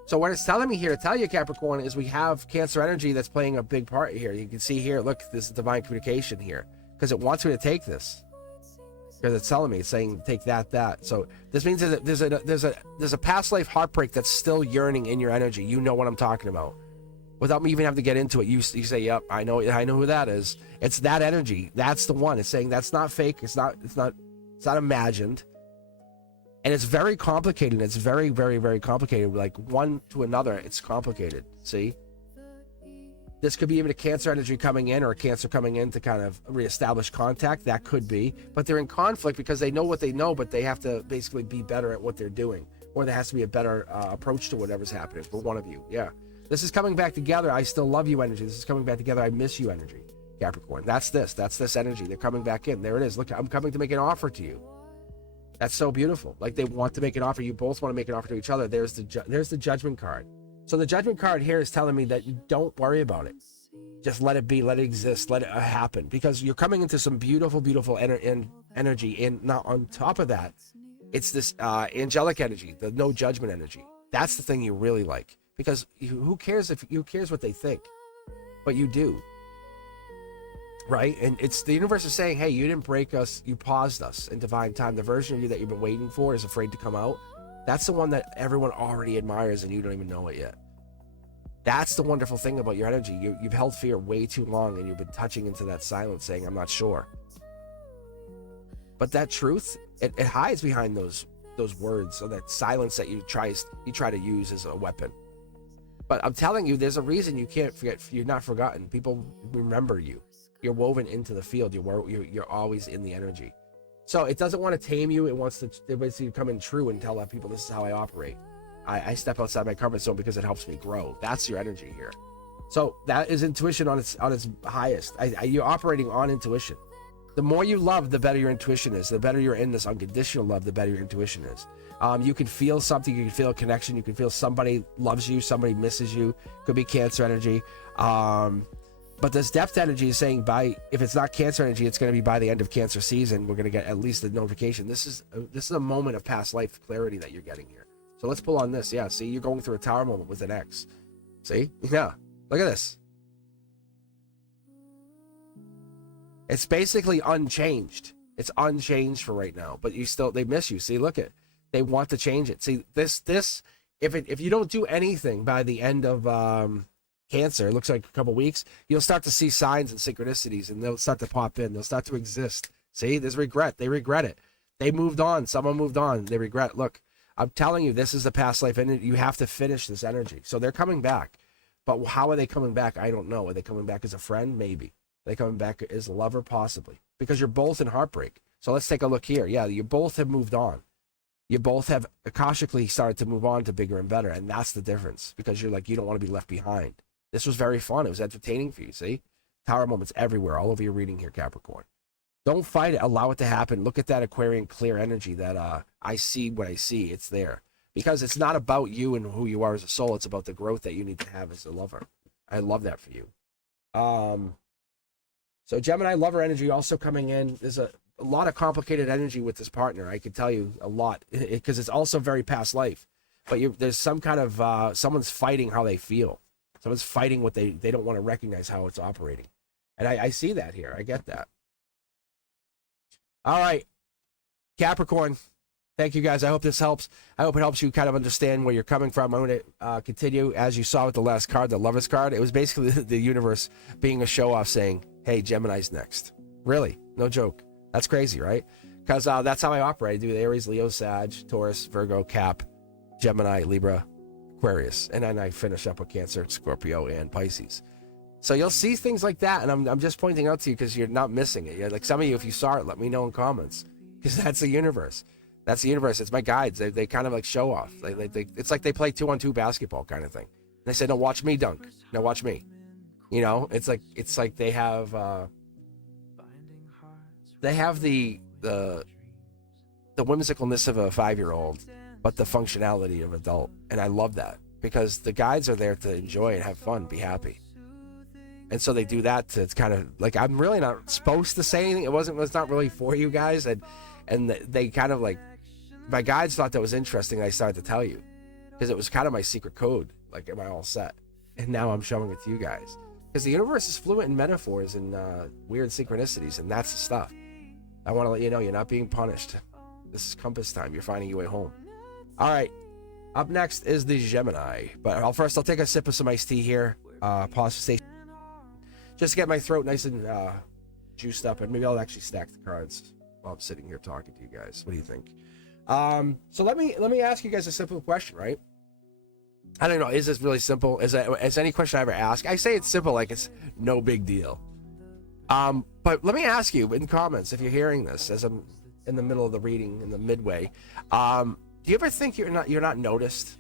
So what it's telling me here to tell you, Capricorn, is we have Cancer energy that's playing a big part here. You can see here, look, this is divine communication here because it wants me to take this. Because it's telling me, it's saying take that. So this means that there's a past life heartbreak that's still yearning in your energy. You know what I'm talking about. Without me even having to get into it, you say, "Yep, I know who that is." It's that energy. That's the one. It's saying that's not fake. It's not imagined. And it's very complicated. It's very, very, very complicated. Like one to another, it's complicated. See? This could be even a Cancer energy coming in or a Cancer coming in to kind of reestablish contact. That could be. But they're in conflict because they know what they know, but they have to basically be better at what they're doing. Or there has to be a better approach to whatever's happening for one of you. Yeah. This is coming back together. I still love you energy. This is coming back together. I miss you energy, Capricorn. That's this energy. They're coming back in. There it is. Look, I'm coming to make an offer to you. That's so beautiful. Like they want to make an offer. You both want to make an offer to each other. There's the Judgment card. So the Judgment card here is telling me that you don't worry about it. Just let it be, let it exist, let it happen. Because you're coming into some beautiful, beautiful energy. And now on top of that, it's this angelic energy, the no judgment energy. That's the thing you really like. Because who cares what they think? But you do. Right? And it's the universe is saying, hey, you didn't break us, you paused us in divine time. The version of you that you've been waiting for is afraid to come out. That's the one that everyone already admires and you don't even know it yet. That's the wonderful thing about your energy. You've held fear way too long and you've been touching into that silence saying, I'm not sure. But that truth, it hides behind those words or that silence that you try to use as a weapon. But I'm telling you, there's a reason you can't forget. You're not forgotten. People remember you. You're woven into the field. You're always in the energy. So it doesn't want to tame you. It wants to basically come in true and tell people this is how I operate. I step outside my comfort zone because it helps me grow. That's your energy here. So that is intuition on its highest. You're operating on intuition. The more you love, the better your intuition is. The better you're in this unconditional love, the better your intuition is. You can feel something. You can feel a connection. You can feel somebody loves you. Somebody misses you. Could be Cancer energy. But this depth energy is saying if it's not Cancer energy, it's going to be by the end of Cancer season. We're going to get at least a notification. This is a moment of past life clarity that you're getting here. So let's pull on this. Yeah, see, you're going through a tower moment with an X. See? Yeah. Look at this. It's basically unchanged. It's unchanged for right now, but they miss you. See, look at, they want to change it. See, if you don't do anything by the end of Cancer, it looks like a couple weeks, you'll start to see signs and synchronicities, and they'll start to pop in. They'll start to exist. See, there's regret. They regret it. They moved on. Someone moved on. They regret. Look, I'm telling you, this is the past life, and you have to finish this energy. So they're coming back. But how are they coming back? I don't know. Are they coming back as a friend? Maybe. Are they coming back as a lover? Possibly. Because you're both in heartbreak. So let's take a look here. Yeah, you both have moved on. You both have akashically started to move on to bigger and better. And that's the difference. Because you're like, you don't want to be left behind. This was very fun. It was entertaining for you, see? Tower moments everywhere, all over your reading here, Capricorn. Don't fight it. Allow it to happen. Look at that Aquarian clear energy that I see what I see. It's there. Because it's not about you and who you are as a soul. It's about the growth that you need to have as a lover. I love that for you. So Gemini lover energy also coming in. There's a lot of complicated energy with this partner. I can tell you a lot. Because it's also very past life. But there's some kind of, someone's fighting how they feel. Someone's fighting what they don't want to recognize how it's operating. And I see that here. I get that. All right. Capricorn. Thank you, guys. I hope this helps. I hope it helps you kind of understand where you're coming from. I'm going to continue. As you saw with the last card, the Lover's card, it was basically the universe being a show-off saying, hey, Gemini's next. Really? No joke. That's crazy, right? Because that's how I operate. I do Aries, Leo, Sag, Taurus, Virgo, Cap, Gemini, Libra, Aquarius. And then I finish up with Cancer, Scorpio, and Pisces. So you'll see things like that, and I'm just pointing out to you because you're not missing it. Like some of you, if you saw it, let me know in comments. Because that's the universe. That's the universe. It's my guides. They kind of like show off. It's like they play 2-on-2 basketball kind of thing. They say, "No, watch me dunk. No, watch me." You know, it's like they have the whimsicalness of a 5-year-old, but the functionality of an adult. And I love that because the guides are there to enjoy and have fun, be happy. And so they do that to kind of like, I'm really not supposed to say anything. It was not really for you guys. And they kind of like, my guides thought that was interesting. And I started to tell you because it was kind of my secret code. Like, am I all set? And now I'm showing it to you guys because the universe is fluent in metaphors and weird synchronicities. And that's the stuff. I want to let you know you're not being punished. This is compass time. You're finding your way home. All right. Up next is the Gemini. But I'll take a sip of some iced tea here. Pause for station. Just to get my throat nice and juiced up. And maybe I'll actually stack the cards while I'm sitting here talking to you guys. What do you think? So let me ask you guys a simple question, right? I don't know. Is this really simple? Is any question I ever ask? I say it's simple, like it's no big deal. But let me ask you in comments if you're hearing this as I'm in the middle of the reading, in the midway. Do you ever think you're not noticed?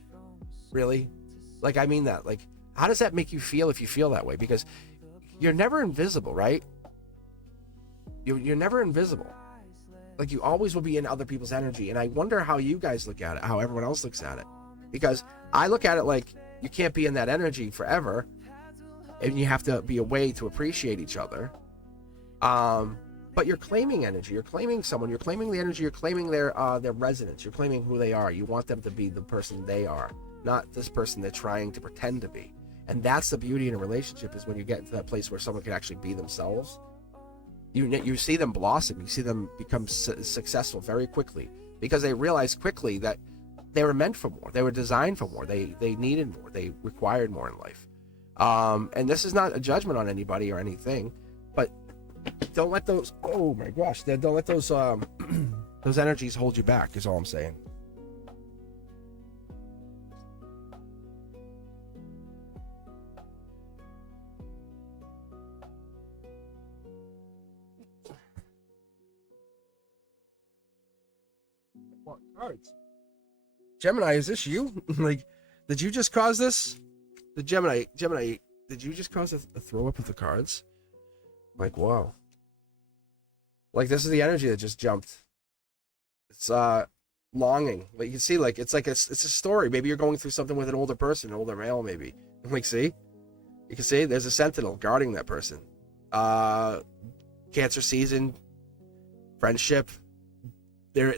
Really? Like, I mean that. Like, how does that make you feel if you feel that way? Because you're never invisible, right? You're never invisible. Like, you always will be in other people's energy. And I wonder how you guys look at it, how everyone else looks at it. Because I look at it like you can't be in that energy forever. And you have to be away to appreciate each other. But you're claiming energy. You're claiming someone. You're claiming the energy. You're claiming their resonance. You're claiming who they are. You want them to be the person they are, not this person they're trying to pretend to be. And that's the beauty in a relationship, is when you get to that place where someone can actually be themselves. You see them blossom. You see them become successful very quickly because they realize quickly that they were meant for more. They were designed for more. They needed more. They required more in life. And this is not a judgment on anybody or anything, but don't let those, oh my gosh, don't let those those energies hold you back is all I'm saying. cards. Gemini, is this you? Like, did you just cause this? The Gemini, did you just cause a throw up of the cards? Like, wow. Like, this is the energy that just jumped. It's longing. Like, you can see, like, it's a story. Maybe you're going through something with an older person, an older male, maybe. Like, see? You can see there's a sentinel guarding that person. Cancer season, friendship. They're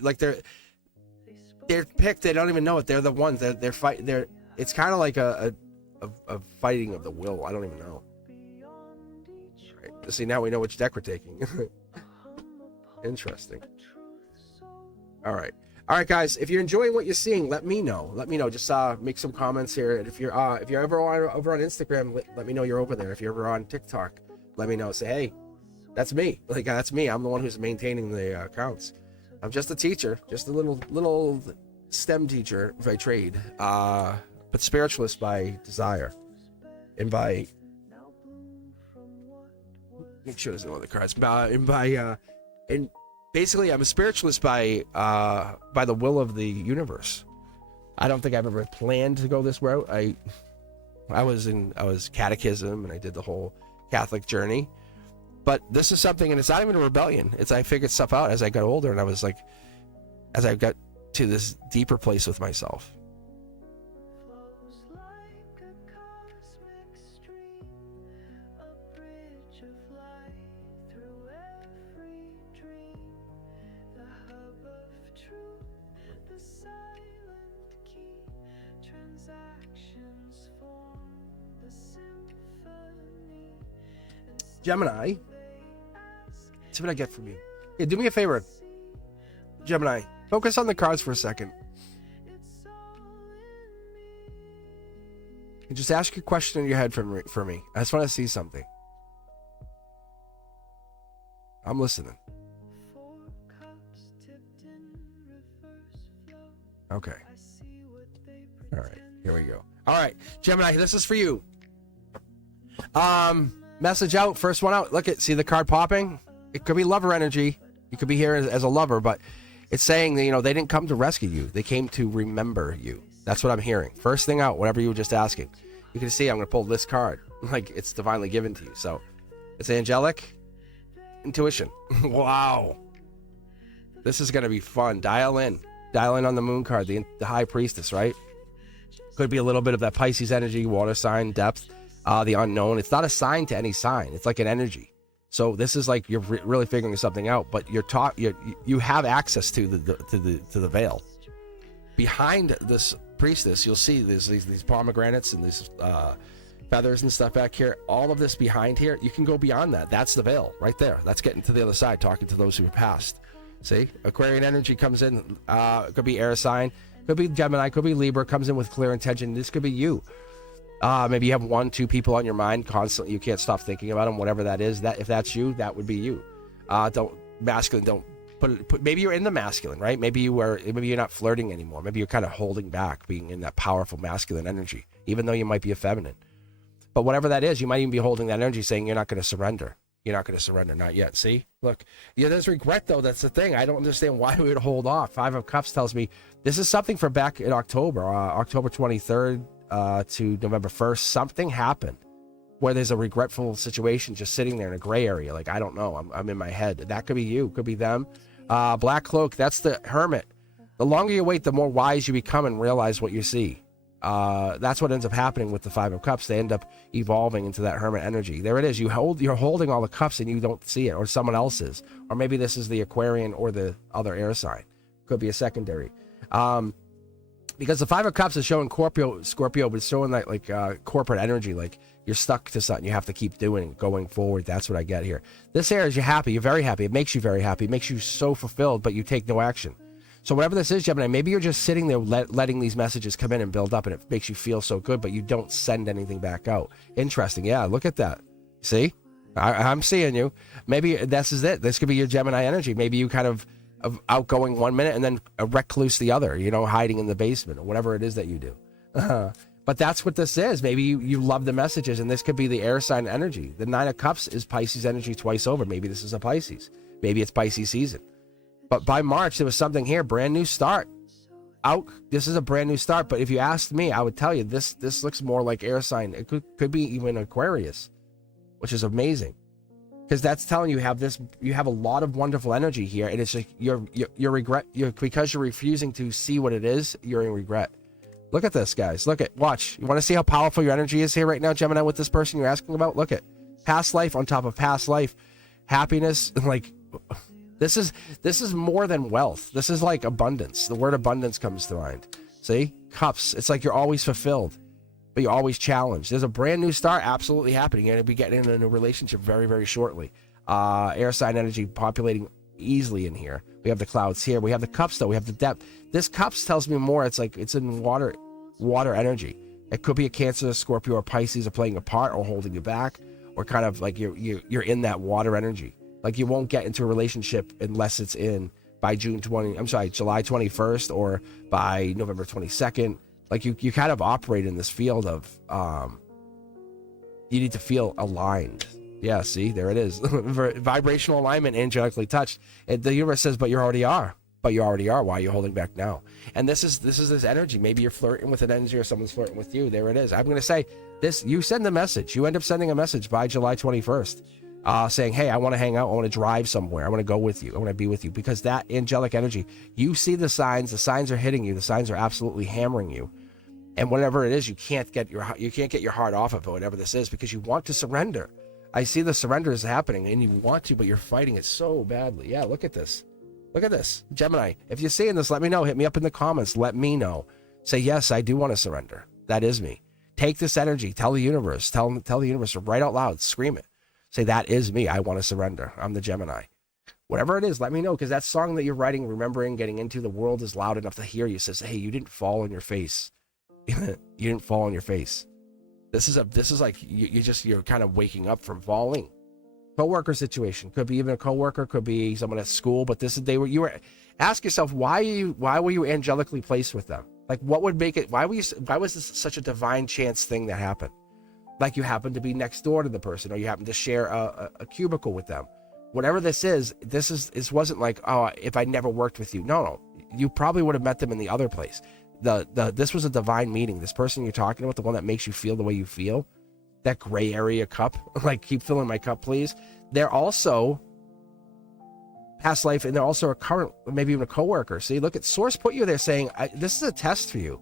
picked. They don't even know it. They're the ones. They're fight. It's kind of like a fighting of the will. I don't even know. Right. See, now we know which deck we're taking. Interesting. All right, guys. If you're enjoying what you're seeing, let me know. Just make some comments here. And if you're ever over on Instagram, let me know you're over there. If you're ever on TikTok, let me know. Say, hey, that's me. Like, that's me. I'm the one who's maintaining the accounts. I'm just a teacher, just a little STEM teacher by trade, but spiritualist by desire, and by, make sure there's no other cards. And basically, I'm a spiritualist by the will of the universe. I don't think I've ever planned to go this route. I was catechism, and I did the whole Catholic journey. But this is something, and it's not even a rebellion. I figured stuff out as I got older, and I was like, as I got to this deeper place with myself. Flows like a cosmic stream, a bridge of light through every dream, the hub of truth, the silent key, transactions form the symphony. Gemini, see what I get from you. Hey, do me a favor, Gemini. Focus on the cards for a second. And just ask your question in your head for me. I just want to see something. I'm listening. Okay. All right. Here we go. All right, Gemini, this is for you. Message out. First one out. Look at, see the card popping? It could be lover energy. You could be here as a lover, but it's saying that, they didn't come to rescue you. They came to remember you. That's what I'm hearing. First thing out, whatever you were just asking. You can see I'm going to pull this card. Like, it's divinely given to you. So it's angelic intuition. Wow. This is going to be fun. Dial in on the moon card, the high priestess, right? Could be a little bit of that Pisces energy, water sign, depth, the unknown. It's not a sign to any sign. It's like an energy. So this is like you're really figuring something out, but you have access to the veil. Behind this priestess, you'll see there's these pomegranates and these feathers and stuff back here. All of this behind here, you can go beyond that. That's the veil right there. That's getting to the other side, talking to those who have passed. See, Aquarian energy comes in. It could be air sign, could be Gemini, could be Libra. Comes in with clear intention. This could be you. Maybe you have 1-2 people on your mind constantly. You can't stop thinking about them, whatever that is. That if that's you, that would be you. Don't put maybe you're in the masculine, right? Maybe you're not flirting anymore. Maybe you're kind of holding back, being in that powerful masculine energy, even though you might be a feminine. But whatever that is, you might even be holding that energy saying you're not going to surrender. You're not going to surrender, not yet. See? Look, there's regret, though. That's the thing. I don't understand why we would hold off. 5 of Cups tells me this is something for back in October, October 23rd to November 1st. Something happened where there's a regretful situation just sitting there in a gray area. Like, I don't know. I'm in my head. That could be you. Could be them. Black Cloak, that's the Hermit. The longer you wait, the more wise you become and realize what you see. That's what ends up happening with the 5 of Cups. They end up evolving into that Hermit energy. There it is. You're holding all the cups and you don't see it, or someone else is. Or maybe this is the Aquarian or the other air sign. Could be a secondary. Because the 5 of Cups is showing Scorpio, but it's showing that like corporate energy, like you're stuck to something. You have to keep doing it, going forward. That's what I get here. This air is you're happy. You're very happy. It makes you very happy. It makes you so fulfilled, but you take no action. So whatever this is, Gemini, maybe you're just sitting there letting these messages come in and build up, and it makes you feel so good, but you don't send anything back out. Interesting. Yeah, look at that. See? I'm seeing you. Maybe this is it. This could be your Gemini energy. Maybe you kind of outgoing 1 minute and then a recluse the other, hiding in the basement or whatever it is that you do. But that's what this is. Maybe you love the messages, and this could be the air sign energy. The 9 of Cups is Pisces energy twice over. Maybe this is a Pisces. Maybe it's Pisces season. But by March, there was something here, brand new start. out. This is a brand new start. But if you asked me, I would tell you this looks more like air sign. It could be even Aquarius, which is amazing, because that's telling you you have a lot of wonderful energy here, and it's like because you're refusing to see what it is, you're in regret. Look at this, guys. Watch. You want to see how powerful your energy is here right now, Gemini, with this person you're asking about? Look at past life on top of past life, happiness. Like, this is more than wealth. This is like abundance. The word abundance comes to mind. See, cups. It's like you're always fulfilled, but you're always challenged. There's a brand new start absolutely happening. You're going to be getting into a new relationship very, very shortly. Air sign energy populating easily in here. We have the clouds here. We have the cups, though. We have the depth. This cups tells me more. It's like it's in water energy. It could be a Cancer, Scorpio, or Pisces are playing a part or holding you back, or kind of like you're in that water energy. Like, you won't get into a relationship unless it's by July 21st or by November 22nd. Like, you kind of operate in this field of you need to feel aligned. Yeah, see, there it is. Vibrational alignment, angelically touched. And the universe says, but you already are. But you already are. Why are you holding back now? And this is this energy. Maybe you're flirting with an energy, or someone's flirting with you. There it is. I'm going to say this. You send the message. You end up sending a message by July 21st. Saying, hey, I want to hang out. I want to drive somewhere. I want to go with you. I want to be with you. Because that angelic energy, you see the signs are hitting you. The signs are absolutely hammering you. And whatever it is, you can't get your heart off of it, whatever this is, because you want to surrender. I see the surrender is happening, and you want to, but you're fighting it so badly. Yeah, look at this. Look at this. Gemini, if you're seeing this, let me know. Hit me up in the comments. Let me know. Say, yes, I do want to surrender. That is me. Take this energy. Tell the universe. Tell the universe. Write out loud. Scream it. Say, that is me. I want to surrender. I'm the Gemini. Whatever it is, let me know, because that song that you're writing, remembering, getting into, the world is loud enough to hear you. Says, hey, you didn't fall on your face. You didn't fall on your face. This is like you're kind of waking up from falling. Co-worker situation, could be even a co-worker, could be someone at school, but ask yourself, why were you angelically placed with them? Like, what would make it, why was this such a divine chance thing that happened? Like, you happened to be next door to the person, or you happened to share a cubicle with them. Whatever this wasn't like, oh, if I never worked with you. No, you probably would have met them in the other place. This was a divine meeting. This person you're talking about, the one that makes you feel the way you feel, that gray area cup, like, keep filling my cup, please. They're also past life, and they're also a current, maybe even a coworker. See, look at Source put you there saying, this is a test for you.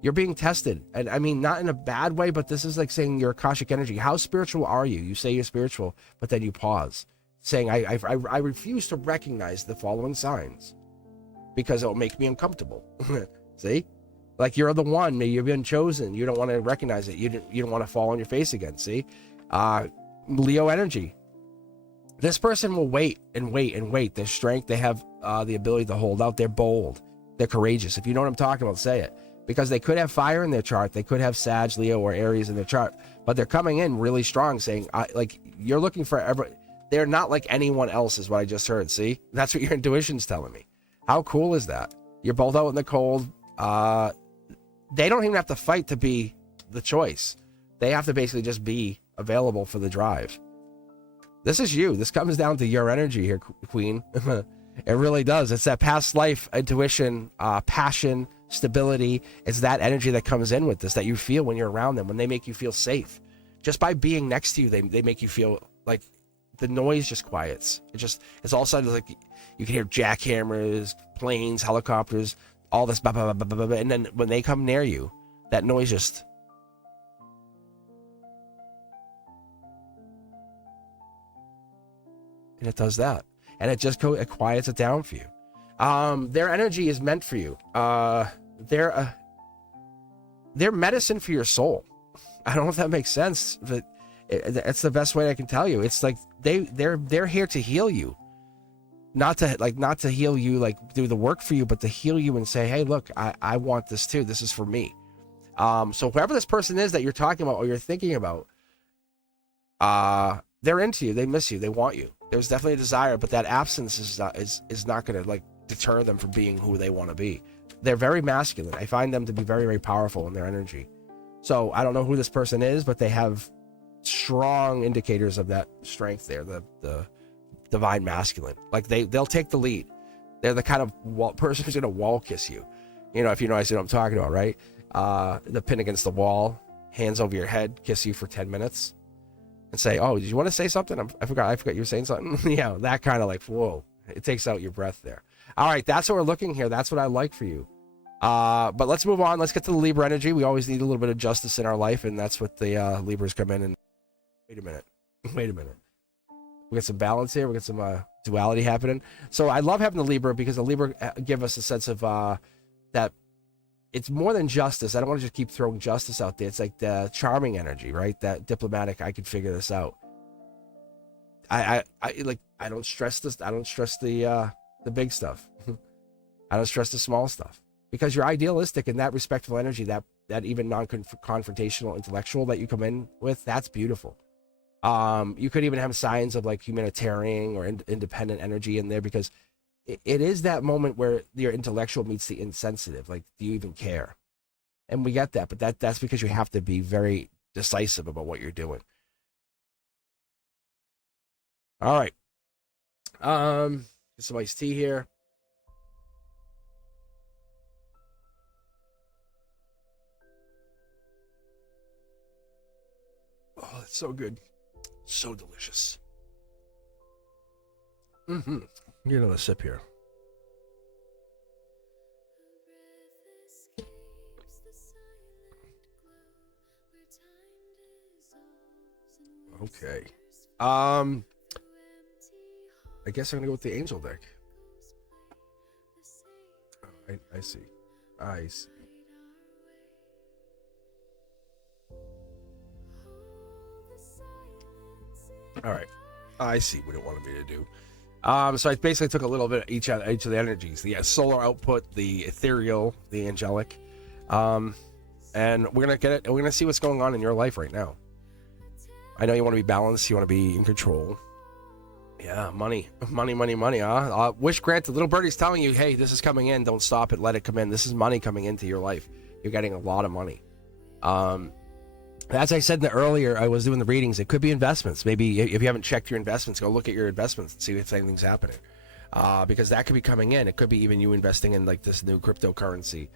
You're being tested. And I mean, not in a bad way, but this is like saying your Akashic energy. How spiritual are you? You say you're spiritual, but then you pause, saying, I refuse to recognize the following signs because it'll make me uncomfortable. See? Like, you're the one, maybe you've been chosen. You don't want to recognize it. You don't want to fall on your face again. See? Leo energy. This person will wait and wait and wait. Their strength, they have the ability to hold out. They're bold. They're courageous. If you know what I'm talking about, say it. Because they could have fire in their chart. They could have Sag, Leo, or Aries in their chart. But they're coming in really strong, saying, like, you're looking for they're not like anyone else, is what I just heard. See? That's what your intuition's telling me. How cool is that? You're both out in the cold. They don't even have to fight to be the choice. They have to basically just be available for the drive. This is you. This comes down to your energy here, Queen. It really does. It's that past life intuition, passion, stability. It's that energy that comes in with this, that you feel when you're around them, when they make you feel safe. Just by being next to you, they make you feel like the noise just quiets. It's all of a sudden like you can hear jackhammers, planes, helicopters, all this, blah, blah, blah, blah, blah, and then when they come near you, that noise just... And it does that. And it just it quiets it down for you. Their energy is meant for you. They're medicine for your soul. I don't know if that makes sense, but it's the best way I can tell you. It's like they're here to heal you. Not to heal you, like do the work for you, but to heal you and say, hey, look, I want this too. This is for me. So whoever this person is that you're talking about or you're thinking about, they're into you. They miss you. They want you. There's definitely a desire, but that absence is not going to like deter them from being who they want to be. They're very masculine. I find them to be very, very powerful in their energy. So I don't know who this person is, but they have strong indicators of that strength there. The divine masculine, like they'll take the lead. They're the kind of person who's going to wall kiss you. You know, if you know, I see what I'm talking about, right? The pin against the wall, hands over your head, kiss you for 10 minutes, and say, "Oh, did you want to say something? I forgot you were saying something." Yeah, that kind of like, whoa, it takes out your breath there. All right, that's what we're looking here. That's what I like for you. But let's move on. Let's get to the Libra energy. We always need a little bit of justice in our life, and that's what the Libras come in. And wait a minute. We got some balance here. We got some duality happening. So I love having the Libra because the Libra give us a sense of that it's more than justice. I don't want to just keep throwing justice out there. It's like the charming energy, right? That diplomatic. I could figure this out. I don't stress this. I don't stress the big stuff. I don't stress the small stuff because you're idealistic in that respectful energy. That even non-confrontational intellectual that you come in with. That's beautiful. You could even have signs of like humanitarian or independent energy in there because it is that moment where your intellectual meets the insensitive. Like, do you even care? And we get that, but that's because you have to be very decisive about what you're doing. All right. Get some iced tea here. Oh, it's so good. So delicious. Mm-hmm. Get another sip here. Okay. I guess I'm gonna go with the angel deck. Oh, I see. I see. All right. I see what it wanted me to do. So I basically took a little bit of each of the energies, the solar output, the ethereal, the angelic, and we're gonna get it. We're gonna see what's going on in your life right now. I know you want to be balanced. You want to be in control. Yeah, money. Huh? Wish granted. Little birdie's telling you, hey, this is coming in. Don't stop it. Let it come in. This is money coming into your life. You're getting a lot of money. As I said earlier, I was doing the readings. It could be investments. Maybe if you haven't checked your investments, go look at your investments and see if anything's happening. Because that could be coming in. It could be even you investing in like this new cryptocurrency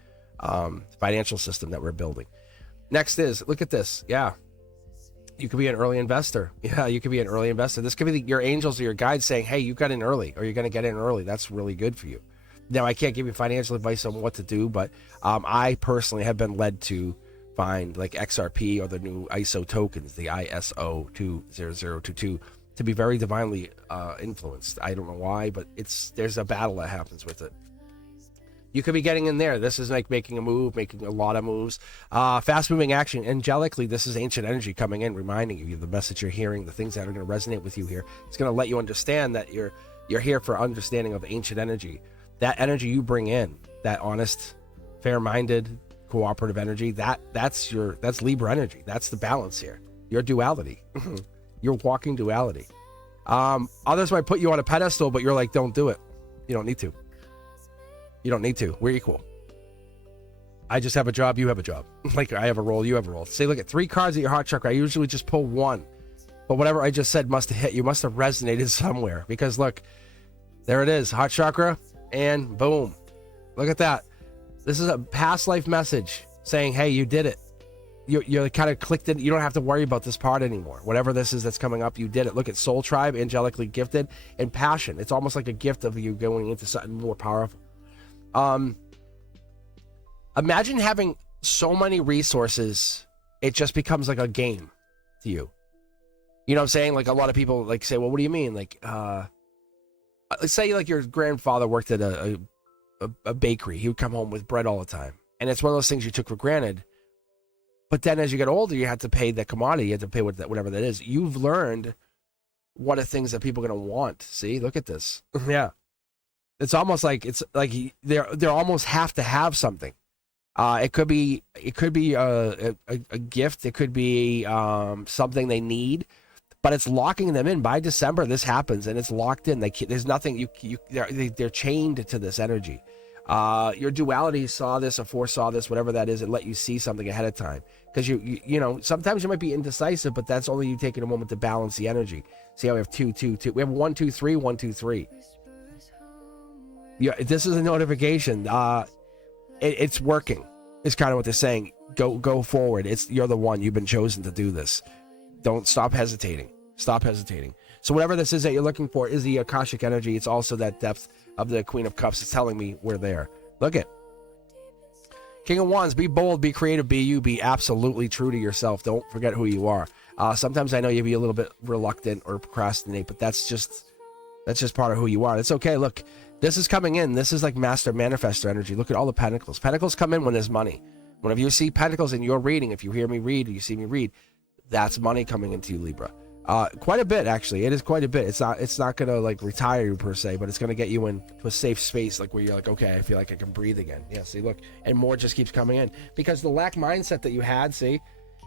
financial system that we're building. Next is, look at this. Yeah. You could be an early investor. Yeah, you could be an early investor. This could be your angels or your guides saying, hey, you got in early or you're going to get in early. That's really good for you. Now, I can't give you financial advice on what to do, but I personally have been led to find like XRP or the new ISO tokens, the ISO 20022, to be very divinely influenced. I don't know why, but there's a battle that happens with it. You could be getting in there. This is like making a move, making a lot of moves. Fast moving action. Angelically, this is ancient energy coming in, reminding you the message you're hearing, the things that are going to resonate with you here. It's going to let you understand that you're here for understanding of ancient energy. That energy you bring in, that honest, fair-minded, cooperative energy, that's Libra energy. That's the balance here. Your duality. Your walking duality. Others might put you on a pedestal, but you're like, don't do it. You don't need to. You don't need to. We're equal. I just have a job. You have a job. Like I have a role. You have a role. Say, look at 3 cards at your heart chakra. I usually just pull 1. But whatever I just said must have hit you. Must have resonated somewhere. Because look, there it is. Heart chakra. And boom. Look at that. This is a past life message saying, hey, you did it. You're kind of clicked in. You don't have to worry about this part anymore. Whatever this is that's coming up, you did it. Look at Soul Tribe, angelically gifted, and passion. It's almost like a gift of you going into something more powerful. Imagine having so many resources, it just becomes like a game to you. You know what I'm saying? Like a lot of people like say, well, what do you mean? Like, let's say like your grandfather worked at a bakery. He would come home with bread all the time. And it's one of those things you took for granted. But then as you get older, you have to pay the commodity. You have to pay whatever that is. You've learned what are things that people are going to want. See, look at this. Yeah. It's almost like they almost have to have something. It could be a gift. It could be something they need, but it's locking them in. By December, this happens and it's locked in. There's nothing they're chained to this energy. Your duality saw this or foresaw this, whatever that is, and let you see something ahead of time. Because you know sometimes you might be indecisive, but that's only you taking a moment to balance the energy. See how we have 2, 2, 2. We have 1, 2, 3, 1, 2, 3. Yeah, this is a notification. it's working. Is kind of what they're saying. Go forward. You're the one. You've been chosen to do this. Don't stop hesitating. Stop hesitating. So whatever this is that you're looking for is the Akashic energy. It's also that depth of the Queen of Cups. It's telling me we're there. Look at King of Wands. Be bold, be creative, be you, be absolutely true to yourself. Don't forget who you are. Sometimes I know you be a little bit reluctant or procrastinate, but that's just part of who you are. It's okay. Look, this is coming in. This is like master manifestor energy. Look at all the pentacles. Pentacles come in when there's money. Whenever you see pentacles in your reading, if you hear me read, or you see me read, that's money coming into you, Libra. Quite a bit, actually. It is quite a bit. It's not gonna like retire you per se, but it's gonna get you into a safe space, like where you're like, okay, I feel like I can breathe again. Yeah, see, look, and more just keeps coming in because the lack mindset that you had, see,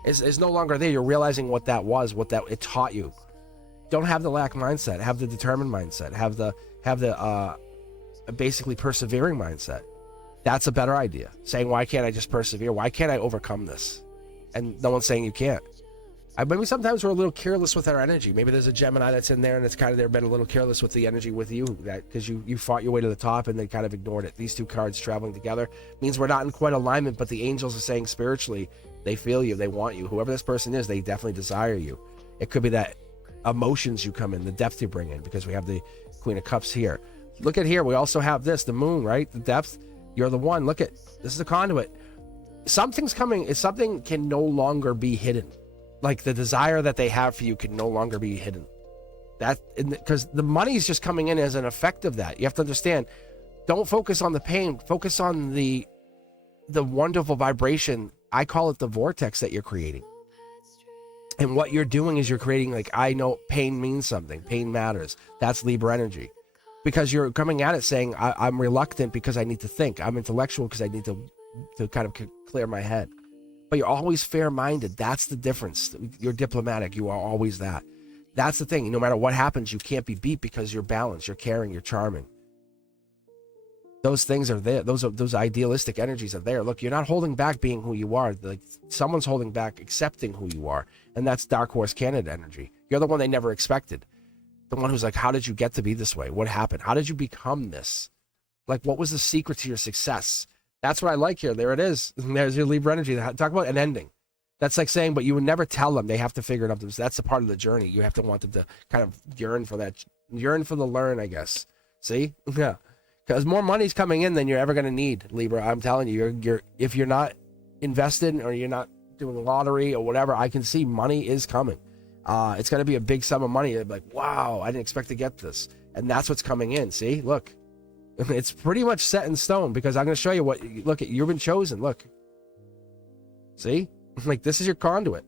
is no longer there. You're realizing what that was, what that it taught you. Don't have the lack mindset. Have the determined mindset. Have the basically persevering mindset. That's a better idea. Saying, why can't I just persevere? Why can't I overcome this? And no one's saying you can't. Maybe sometimes we're a little careless with our energy. Maybe there's a Gemini that's in there and it's kind of they've been a little careless with the energy with you, that because you fought your way to the top and they kind of ignored it. These two cards traveling together means we're not in quite alignment, but the angels are saying spiritually they feel you, they want you. Whoever this person is, they definitely desire you. It could be that emotions you come in, the depth you bring in, because we have the Queen of Cups here. Look at here. We also have this, the moon, right? The depth. You're the one. Look at this is the conduit. Something's coming. Something can no longer be hidden. Like the desire that they have for you can no longer be hidden. That because the money is just coming in as an effect of that. You have to understand. Don't focus on the pain. Focus on the wonderful vibration. I call it the vortex that you're creating. And what you're doing is you're creating, like, I know pain means something. Pain matters. That's Libra energy. Because you're coming at it saying, I'm reluctant because I need to think. I'm intellectual because I need to kind of clear my head. But you're always fair-minded. That's the difference. You're diplomatic. You are always that. That's the thing. No matter what happens, you can't be beat because you're balanced. You're caring. You're charming. Those things are there. Those idealistic energies are there. Look, you're not holding back being who you are. Like someone's holding back accepting who you are. And that's Dark Horse Canada energy. You're the one they never expected. The one who's like, how did you get to be this way? What happened? How did you become this? Like, what was the secret to your success? That's what I like here. There it is. There's your Libra energy. Talk about an ending. That's like saying, but you would never tell them. They have to figure it out. That's a part of the journey. You have to want them to kind of yearn for that, yearn for the learn, I guess. See? Yeah. Because more money's coming in than you're ever going to need, Libra. I'm telling you, you're if you're not invested or you're not doing lottery or whatever, I can see money is coming. It's going to be a big sum of money. Like, wow, I didn't expect to get this. And that's what's coming in. See, look, it's pretty much set in stone because I'm going to show you what, look at, you've been chosen. Look, see, like this is your conduit.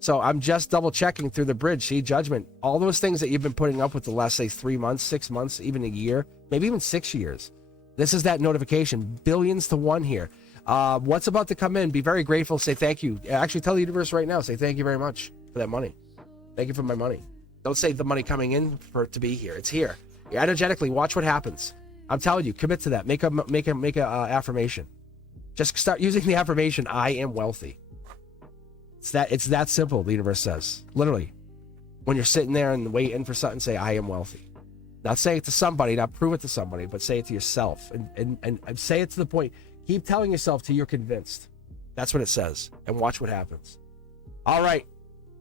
So I'm just double checking through the bridge. See, judgment, all those things that you've been putting up with the last, say 3 months, 6 months, even a year, maybe even 6 years. This is that notification, billions to one here. What's about to come in? Be very grateful. Say thank you. Actually tell the universe right now, say thank you very much for that money. Thank you for my money. Don't say the money coming in for it to be here. It's here. Energetically, watch what happens. I'm telling you, commit to that. Make a affirmation. Just start using the affirmation. I am wealthy. It's that simple. The universe says, literally, when you're sitting there and waiting for something, say I am wealthy. Not say it to somebody, not prove it to somebody, but say it to yourself and say it to the point. Keep telling yourself till you're convinced. That's what it says, and watch what happens. All right.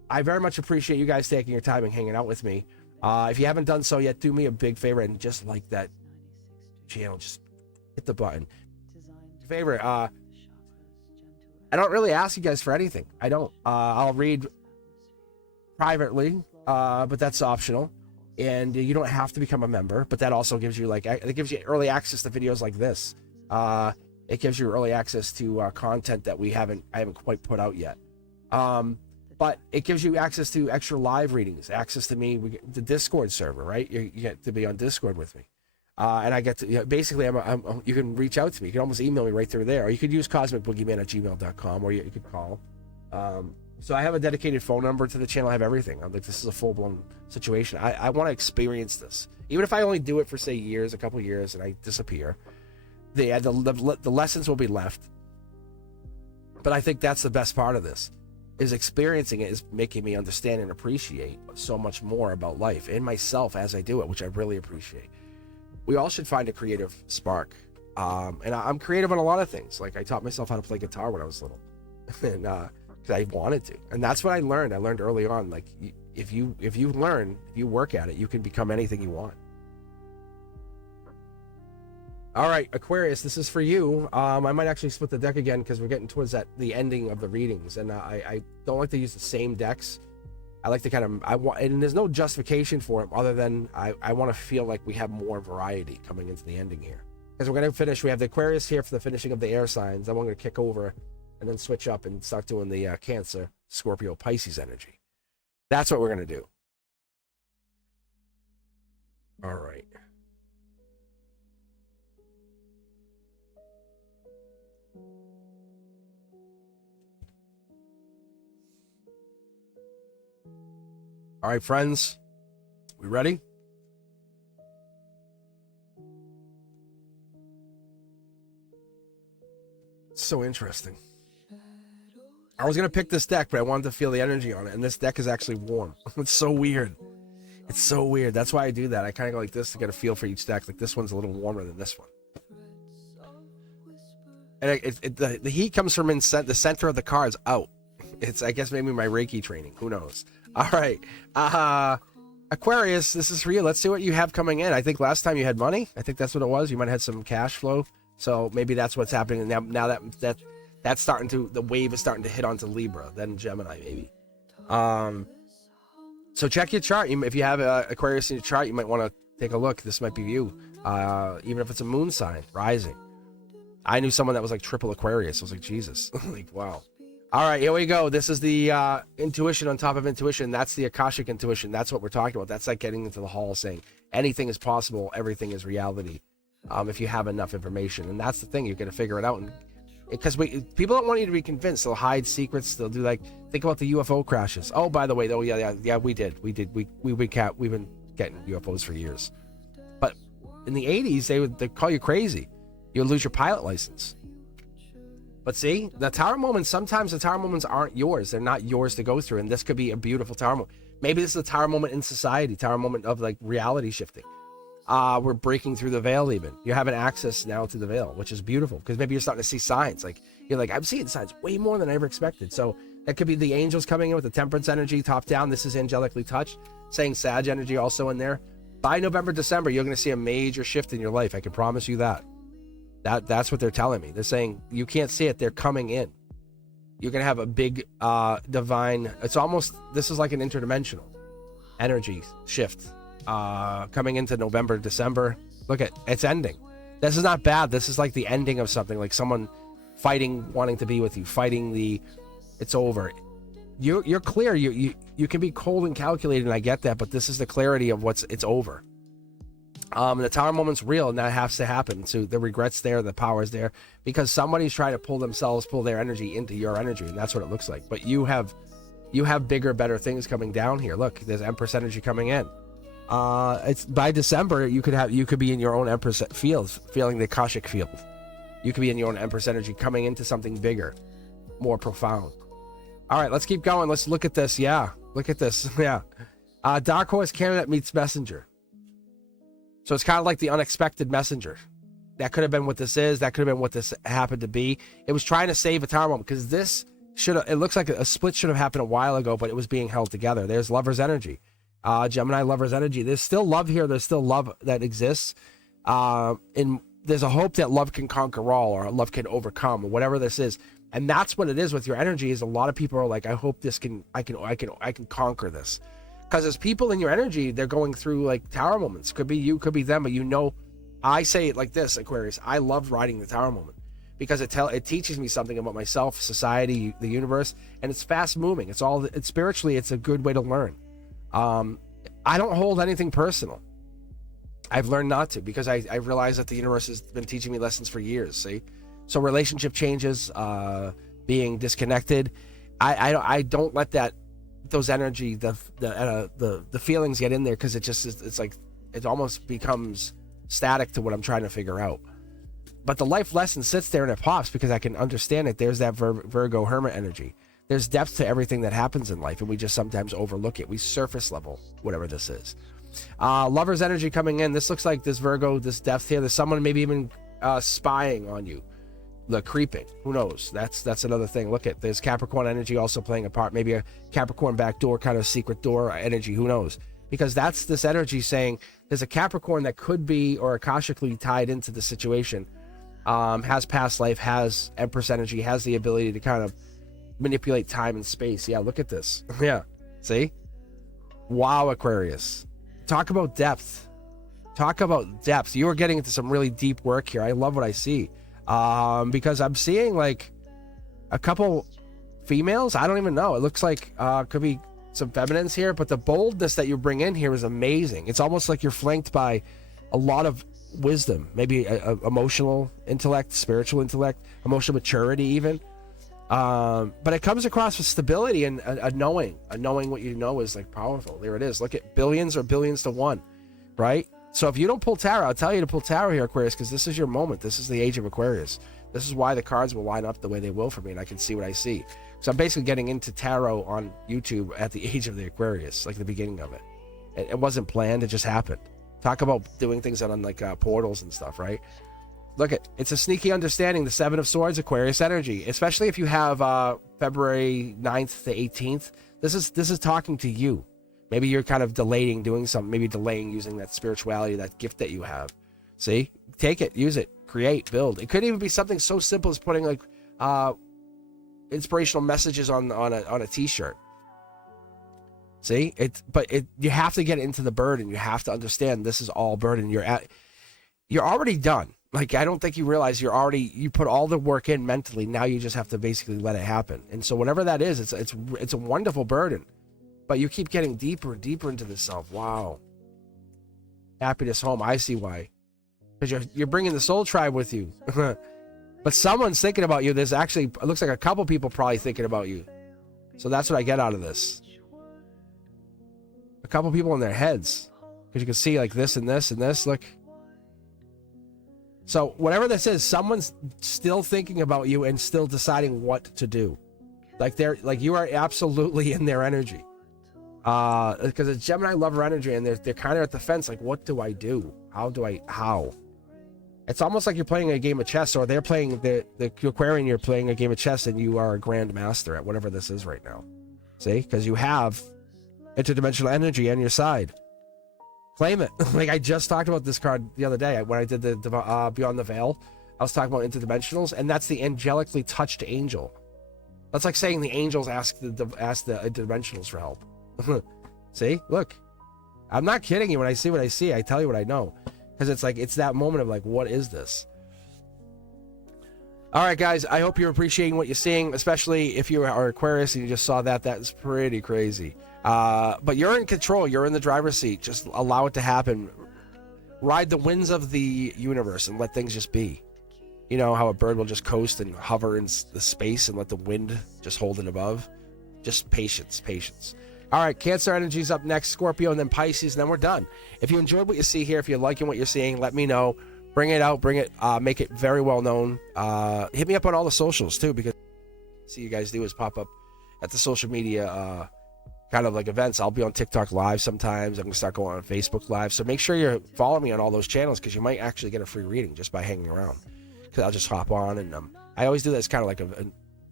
I very much appreciate you guys taking your time and hanging out with me. If you haven't done so yet, do me a big favor and just like that channel, just hit the button. Favorite. I don't really ask you guys for anything. I don't. I'll read privately, but that's optional. And you don't have to become a member, but that also gives you it gives you early access to videos like this. It gives you early access to content that I haven't quite put out yet. But it gives you access to extra live readings, access to me, the Discord server, right? You get to be on Discord with me. And I get to, basically, you can reach out to me. You can almost email me right through there. Or you could use cosmicboogeyman@gmail.com, or you could call. So I have a dedicated phone number to the channel. I have everything. I'm like, this is a full-blown situation. I want to experience this. Even if I only do it for, say, a couple years, and I disappear, the lessons will be left. But I think that's the best part of this. Is experiencing it is making me understand and appreciate so much more about life and myself as I do it, which I really appreciate. We all should find a creative spark. And I'm creative on a lot of things. Like I taught myself how to play guitar when I was little, and because I wanted to. And that's what I learned. I learned early on. Like if you learn, if you work at it, you can become anything you want. All right, Aquarius, this is for you. I might actually split the deck again because we're getting towards the ending of the readings, and I don't like to use the same decks. I like to kind of and there's no justification for it other than I want to feel like we have more variety coming into the ending here. Because we're going to finish, we have the Aquarius here for the finishing of the air signs. Then we're going to kick over and then switch up and start doing the Cancer, Scorpio, Pisces energy. That's what we're going to do. All right. All right, friends, we ready? It's so interesting. I was going to pick this deck, but I wanted to feel the energy on it, and this deck is actually warm. It's so weird. It's so weird. That's why I do that. I kind of go like this to get a feel for each deck. Like this one's a little warmer than this one. And the heat comes from the center of the cards out. It's, I guess, maybe my Reiki training. Who knows? All right. Aquarius, this is for you. Let's see what you have coming in. I think last time you had money. I think that's what it was. You might have had some cash flow. So maybe that's what's happening now that's starting to, the wave is starting to hit onto Libra, then Gemini maybe. So check your chart. If you have Aquarius in your chart, you might want to take a look. This might be you. Even if it's a moon sign, rising. I knew someone that was like triple Aquarius. I was like, Jesus. Like, wow. All right, here we go. This is the intuition on top of intuition. That's the Akashic intuition. That's what we're talking about. That's like getting into the hall saying anything is possible. Everything is reality. If you have enough information. And that's the thing. You're going to figure it out. And because people don't want you to be convinced. They'll hide secrets. They'll do like, think about the UFO crashes. Oh, by the way, though, yeah, we did. We've been getting UFOs for years. But in the 80s, they'd call you crazy. You'll lose your pilot license. But see, the tower moments, sometimes the tower moments aren't yours. They're not yours to go through. And this could be a beautiful tower moment. Maybe this is a tower moment in society, tower moment of like reality shifting. We're breaking through the veil even. You're having access now to the veil, which is beautiful. Because maybe you're starting to see signs. Like, you're like, I'm seeing signs way more than I ever expected. So that could be the angels coming in with the temperance energy, top down. This is angelically touched. Saying Sag energy also in there. By November, December, you're going to see a major shift in your life. I can promise you that. That's what they're telling me. They're saying you can't see it. They're coming in. You're going to have a big divine. It's almost, this is like an interdimensional energy shift coming into November, December. Look at, it's ending. This is not bad. This is like the ending of something, like someone fighting, wanting to be with you, fighting it's over. You're clear. You can be cold and calculated, and I get that, but this is the clarity of it's over. The tower moment's real, and that has to happen. So the regret's there, the power's there, because somebody's trying to pull their energy into your energy, and that's what it looks like. But you have bigger, better things coming down here. Look, there's Empress energy coming in. It's by December, you could be in your own Empress field, feeling the Akashic field. You could be in your own Empress energy, coming into something bigger, more profound. All right, let's keep going. Let's look at this. Yeah, look at this. Yeah, Dark Horse candidate meets messenger. So it's kind of like the unexpected messenger. That could have been what this is. That could have been what this happened to be. It was trying to save a tower moment, because this it looks like a split should have happened a while ago, but it was being held together. There's lover's energy. Gemini lover's energy. There's still love here. There's still love that exists. And there's a hope that love can conquer all, or love can overcome, or whatever this is. And that's what it is with your energy, is a lot of people are like, I hope I can conquer this. Because as people in your energy, they're going through like tower moments. Could be you, could be them, but I say it like this, Aquarius. I love riding the tower moment because it teaches me something about myself, society, the universe, and it's fast moving. It's spiritually, it's a good way to learn. I don't hold anything personal. I've learned not to, because I realize that the universe has been teaching me lessons for years. See, so relationship changes, being disconnected. I don't let those energy, the feelings get in there, because it just is, it's like it almost becomes static to what I'm trying to figure out. But the life lesson sits there and it pops, because I can understand it. There's that Virgo hermit energy. There's depth to everything that happens in life, and we just sometimes overlook it. We surface level whatever this is. Lover's energy coming in. This looks like this Virgo, this depth here. There's someone maybe even spying on you. The creeping, who knows? That's another thing. Look at, there's Capricorn energy also playing a part. Maybe a Capricorn backdoor kind of secret door energy, who knows? Because that's this energy saying there's a Capricorn that could be, or akashically tied into the situation, has past life, has Empress energy, has the ability to kind of manipulate time and space. Yeah, look at this. Yeah, see? Wow, Aquarius. Talk about depth. Talk about depth. You are getting into some really deep work here. I love what I see. Because I'm seeing like a couple females. I don't even know. It looks like could be some feminines here, but the boldness that you bring in here is amazing. It's almost like you're flanked by a lot of wisdom, maybe emotional intellect, spiritual intellect, emotional maturity even. But it comes across with stability and a knowing what you know is like powerful. There it is. Look at billions or billions to one, right? So if you don't pull tarot, I'll tell you to pull tarot here, Aquarius, because this is your moment. This is the age of Aquarius. This is why the cards will line up the way they will for me, and I can see what I see. So I'm basically getting into tarot on YouTube at the age of the Aquarius, like the beginning of it. It wasn't planned, it just happened. Talk about doing things on like portals and stuff, right? Look at, it's a sneaky understanding, the Seven of Swords, Aquarius energy, especially if you have February 9th to 18th. This is talking to you. Maybe you're kind of delaying doing something, maybe delaying using that spirituality, that gift that you have. See? Take it, use it, create, build. It could even be something so simple as putting like inspirational messages on a t-shirt. See? You have to get into the burden. You have to understand this is all burden. You're already done. Like, I don't think you realize you put all the work in mentally. Now you just have to basically let it happen. And so whatever that is, it's a wonderful burden. But you keep getting deeper and deeper into this self. Wow. Happiness home. I see why. Because you're bringing the soul tribe with you. But someone's thinking about you. There's actually, it looks like a couple people probably thinking about you. So that's what I get out of this. A couple people in their heads. Because you can see like this and this and this. Look. So whatever this is, someone's still thinking about you and still deciding what to do. Like you are absolutely in their energy. Because it's Gemini lover energy, and they're kind of at the fence, like, what do I do? How? It's almost like you're playing a game of chess, or they're playing the Aquarian, you're playing a game of chess, and you are a grand master at whatever this is right now. See? Because you have interdimensional energy on your side. Claim it. Like, I just talked about this card the other day when I did the Beyond the Veil. I was talking about interdimensionals, and that's the angelically touched angel. That's like saying the angels ask the interdimensionals for help. See, look, I'm not kidding you. When I see what I see, I tell you what I know, because it's like, it's that moment of like, what is this? All right, guys, I hope you're appreciating what you're seeing, especially if you are Aquarius and you just saw that. That's pretty crazy. But you're in control. You're in the driver's seat. Just allow it to happen. Ride the winds of the universe and let things just be. You know how a bird will just coast and hover in the space and let the wind just hold it above? Just patience. All right, Cancer energy's up next, Scorpio, and then Pisces, and then we're done. If you enjoyed what you see here, if you're liking what you're seeing, let me know. Bring it out, make it very well known. Hit me up on all the socials too, because see you guys do is pop up at the social media kind of like events. I'll be on TikTok live sometimes. I'm gonna start going on Facebook live. So make sure you follow me on all those channels, because you might actually get a free reading just by hanging around. Because I'll just hop on, and I always do that. It's kind of like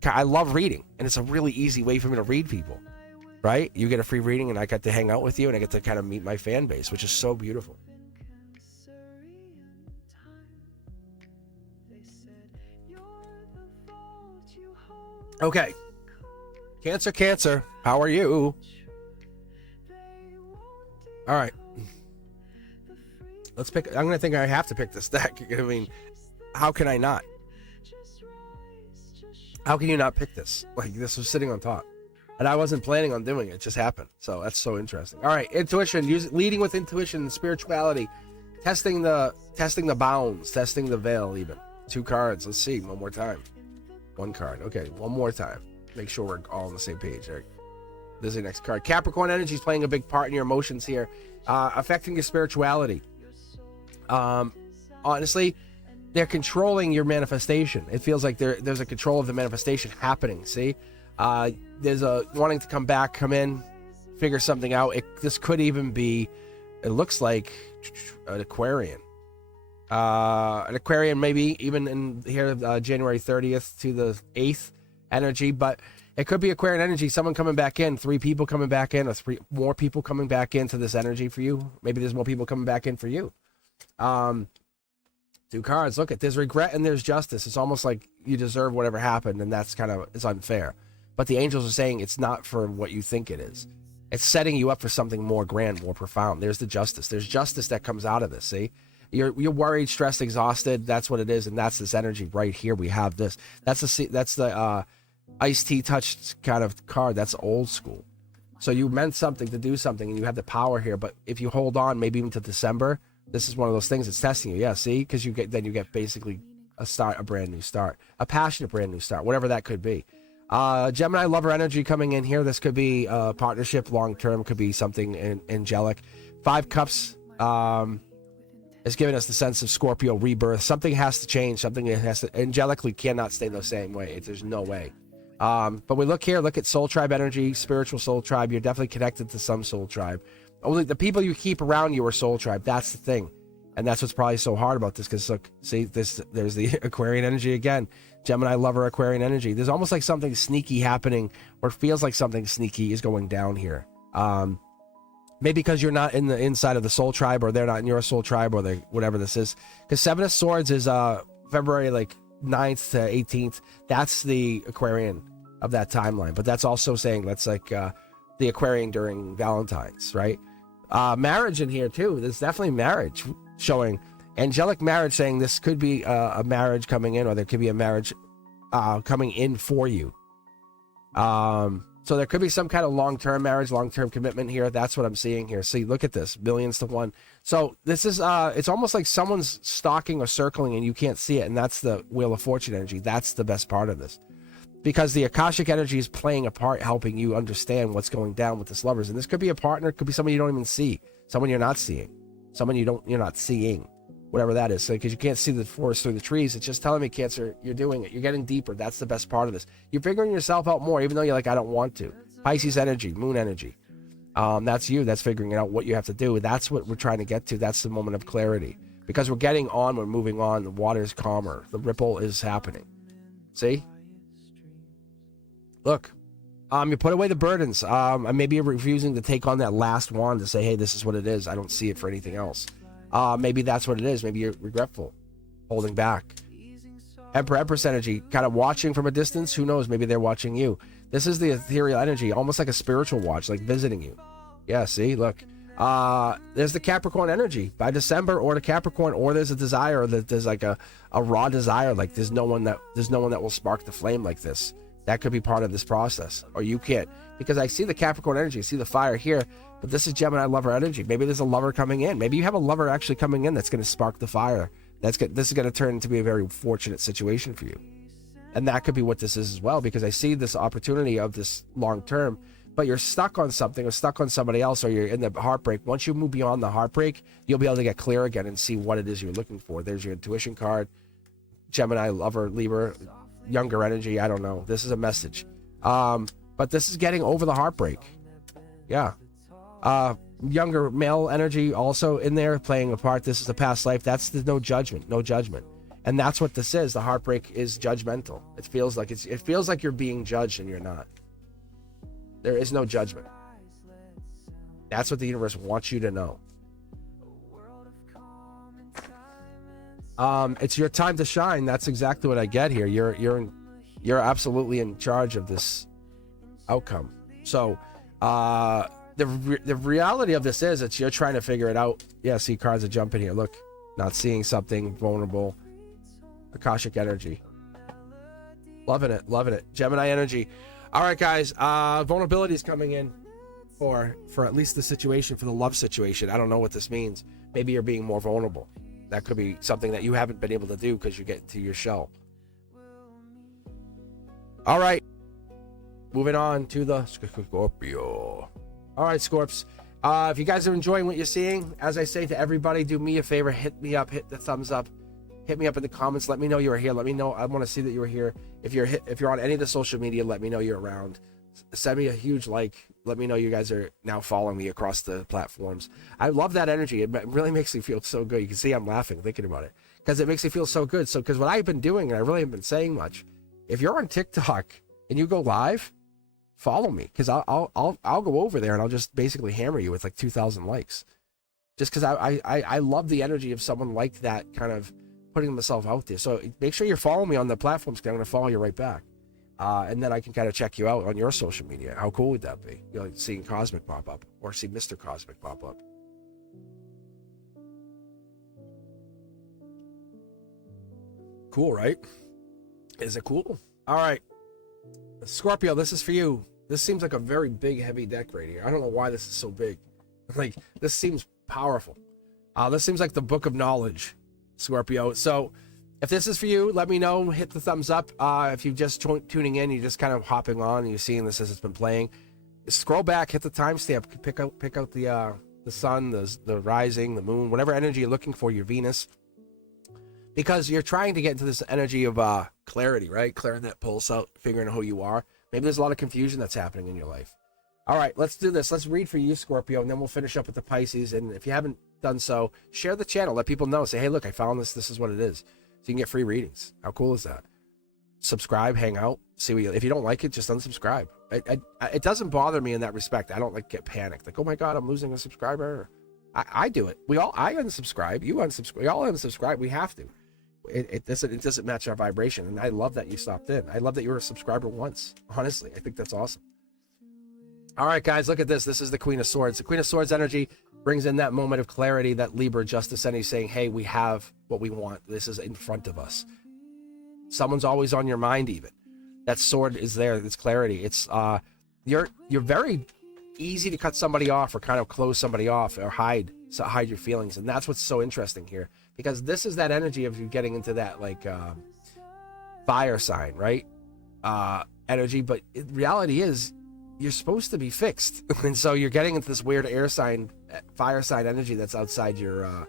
I love reading, and it's a really easy way for me to read people. Right? You get a free reading, and I get to hang out with you, and I get to kind of meet my fan base, which is so beautiful. Okay. Cancer, how are you? All right. Let's pick. I'm going to think I have to pick this deck. I mean, how can I not? How can you not pick this? Like, this was sitting on top. And I wasn't planning on doing it. It just happened. So that's so interesting. All right, intuition. Leading with intuition and spirituality. Testing the bounds. Testing the veil even. 2 cards. Let's see. One more time. 1 card. Okay, one more time. Make sure we're all on the same page. Right? This is the next card. Capricorn energy is playing a big part in your emotions here. Affecting your spirituality. Honestly, they're controlling your manifestation. It feels like there's a control of the manifestation happening. See? There's a wanting to come in, figure something out. This could even be, it looks like an Aquarian. An Aquarian, maybe even in here, January 30th to the 8th energy, but it could be Aquarian energy, someone coming back in, 3 people coming back in, or 3 more people coming back into this energy for you. Maybe there's more people coming back in for you. 2 cards. Look at, there's regret and there's justice. It's almost like you deserve whatever happened, and that's kind of, it's unfair. But the angels are saying it's not for what you think it is. It's setting you up for something more grand, more profound. There's the justice. There's justice that comes out of this, see? You're worried, stressed, exhausted. That's what it is, and that's this energy right here. We have this. That's the iced tea touched kind of card. That's old school. So you meant something to do something, and you have the power here. But if you hold on, maybe even to December, this is one of those things that's testing you. Yeah, see, because you get basically a brand new start, a passionate brand new start, whatever that could be. Gemini lover energy coming in here. This could be a partnership, long term. Could be something angelic. 5 cups. Is giving us the sense of Scorpio rebirth. Something has to change. Something that has to angelically cannot stay the same way. There's no way. But we look here, look at soul tribe energy, spiritual soul tribe. You're definitely connected to some soul tribe. Only the people you keep around you are soul tribe. That's the thing. And that's what's probably so hard about this, because look, see, there's the Aquarian energy again. Gemini lover, Aquarian energy. There's almost like something sneaky happening, or it feels like something sneaky is going down here. Maybe because you're not in the inside of the soul tribe, or they're not in your soul tribe, or whatever this is. Because 7 of Swords is February like 9th to 18th. That's the Aquarian of that timeline. But that's also saying that's like the Aquarian during Valentine's, right? Marriage in here too. There's definitely marriage showing. Angelic marriage, saying this could be a marriage coming in, or there could be a marriage coming in for you. So there could be some kind of long-term marriage, long-term commitment here. That's what I'm seeing here. See, look at this, millions to one. So this is, it's almost like someone's stalking or circling and you can't see it. And that's the Wheel of Fortune energy. That's the best part of this, because the Akashic energy is playing a part, helping you understand what's going down with this lovers. And this could be a partner. It could be someone you don't even see, someone you're not seeing, someone you're not seeing, whatever that is. So, because you can't see the forest through the trees, it's just telling me, Cancer, you're doing it. You're getting deeper. That's the best part of this. You're figuring yourself out more, even though you're like, I don't want to. Pisces energy, moon energy. That's you. That's figuring out what you have to do. That's what we're trying to get to. That's the moment of clarity, because we're getting on. We're moving on. The water is calmer. The ripple is happening. See? Look, you put away the burdens. Maybe you're refusing to take on that last wand to say, hey, this is what it is. I don't see it for anything else. Maybe that's what it is. Maybe you're regretful, holding back. Empress energy, kind of watching from a distance. Who knows? Maybe they're watching you. This is the ethereal energy, almost like a spiritual watch, like visiting you. Yeah, see, look. There's the Capricorn energy by December, or the Capricorn, or there's a desire that there's like a raw desire, like there's no one that will spark the flame like this. That could be part of this process, or you can't, because I see the Capricorn energy, I see the fire here, but this is Gemini lover energy. Maybe there's a lover coming in. Maybe you have a lover actually coming in that's going to spark the fire. This is going to turn into be a very fortunate situation for you. And that could be what this is as well, because I see this opportunity of this long term, but you're stuck on something, or stuck on somebody else, or you're in the heartbreak. Once you move beyond the heartbreak, you'll be able to get clear again and see what it is you're looking for. There's your intuition card. Gemini lover, Libra, younger energy. I don't know. This is a message. But this is getting over the heartbreak. Yeah. Younger male energy also in there playing a part. This is the past life. That's the no judgment. And that's what this is. The heartbreak is judgmental. It feels like you're being judged, and you're not. There is no judgment. That's what the universe wants you to know. It's your time to shine. That's exactly what I get here. You're absolutely in charge of this outcome. So the reality of this is that you're trying to figure it out. Yeah, see, cards are jumping here. Look, not seeing something, vulnerable. Akashic energy. Loving it. Gemini energy. All right, guys. Vulnerability is coming in for at least the situation, for the love situation. I don't know what this means. Maybe you're being more vulnerable. That could be something that you haven't been able to do because you get into your shell. All right. Moving on to the Scorpio. All right, Scorps. If you guys are enjoying what you're seeing, as I say to everybody, do me a favor. Hit me up. Hit the thumbs up. Hit me up in the comments. Let me know you are here. Let me know. I want to see that you are here. If you're on any of the social media, let me know you're around. Send me a huge like. Let me know you guys are now following me across the platforms. I love that energy. It really makes me feel so good. You can see I'm laughing thinking about it because it makes me feel so good. So because what I've been doing, and I really haven't been saying much. If you're on TikTok and you go live, follow me because I'll go over there and I'll just basically hammer you with like 2,000 likes, just because I love the energy of someone like that kind of putting themselves out there. So make sure you're following me on the platforms because I'm going to follow you right back. And then I can kind of check you out on your social media. How cool would that be? Like seeing Cosmic pop up or see Mr. Cosmic pop up. Cool, right? Is it cool? All right. Scorpio, this is for you. This seems like a very big, heavy deck right here. I don't know why this is so big. Like, this seems powerful. This seems like the book of knowledge, Scorpio. So if this is for you, let me know. Hit the thumbs up. If you're just tuning in, you're just kind of hopping on and you're seeing this as it's been playing. Scroll back, hit the timestamp, pick out the sun, the rising, the moon, whatever energy you're looking for, your Venus. Because you're trying to get into this energy of clarity, right? Clearing that pulse out, figuring out who you are. Maybe there's a lot of confusion that's happening in your life. All right, let's do this. Let's read for you, Scorpio, and then we'll finish up with the Pisces. And if you haven't done so, share the channel. Let people know. Say, hey, look, I found this. This is what it is. So you can get free readings. How cool is that? Subscribe, hang out, see what if you don't like it, just unsubscribe. It doesn't bother me in that respect. I don't like get panicked. Like, oh my God, I'm losing a subscriber. I do it. I unsubscribe. You unsubscribe. We all unsubscribe. We have to. It doesn't match our vibration. And I love that you stopped in. I love that you were a subscriber once. Honestly, I think that's awesome. All right, guys, look at this. This is the Queen of Swords. The Queen of Swords energy brings in that moment of clarity, that Libra justice energy saying, hey, we have what we want. This is in front of us. Someone's always on your mind even. That sword is there. It's clarity. It's you're very easy to cut somebody off or kind of close somebody off or hide your feelings. And that's what's so interesting here. Because this is that energy of you getting into that like fire sign, right? Energy. But reality is you're supposed to be fixed. And so you're getting into this weird air sign, fire sign energy that's outside your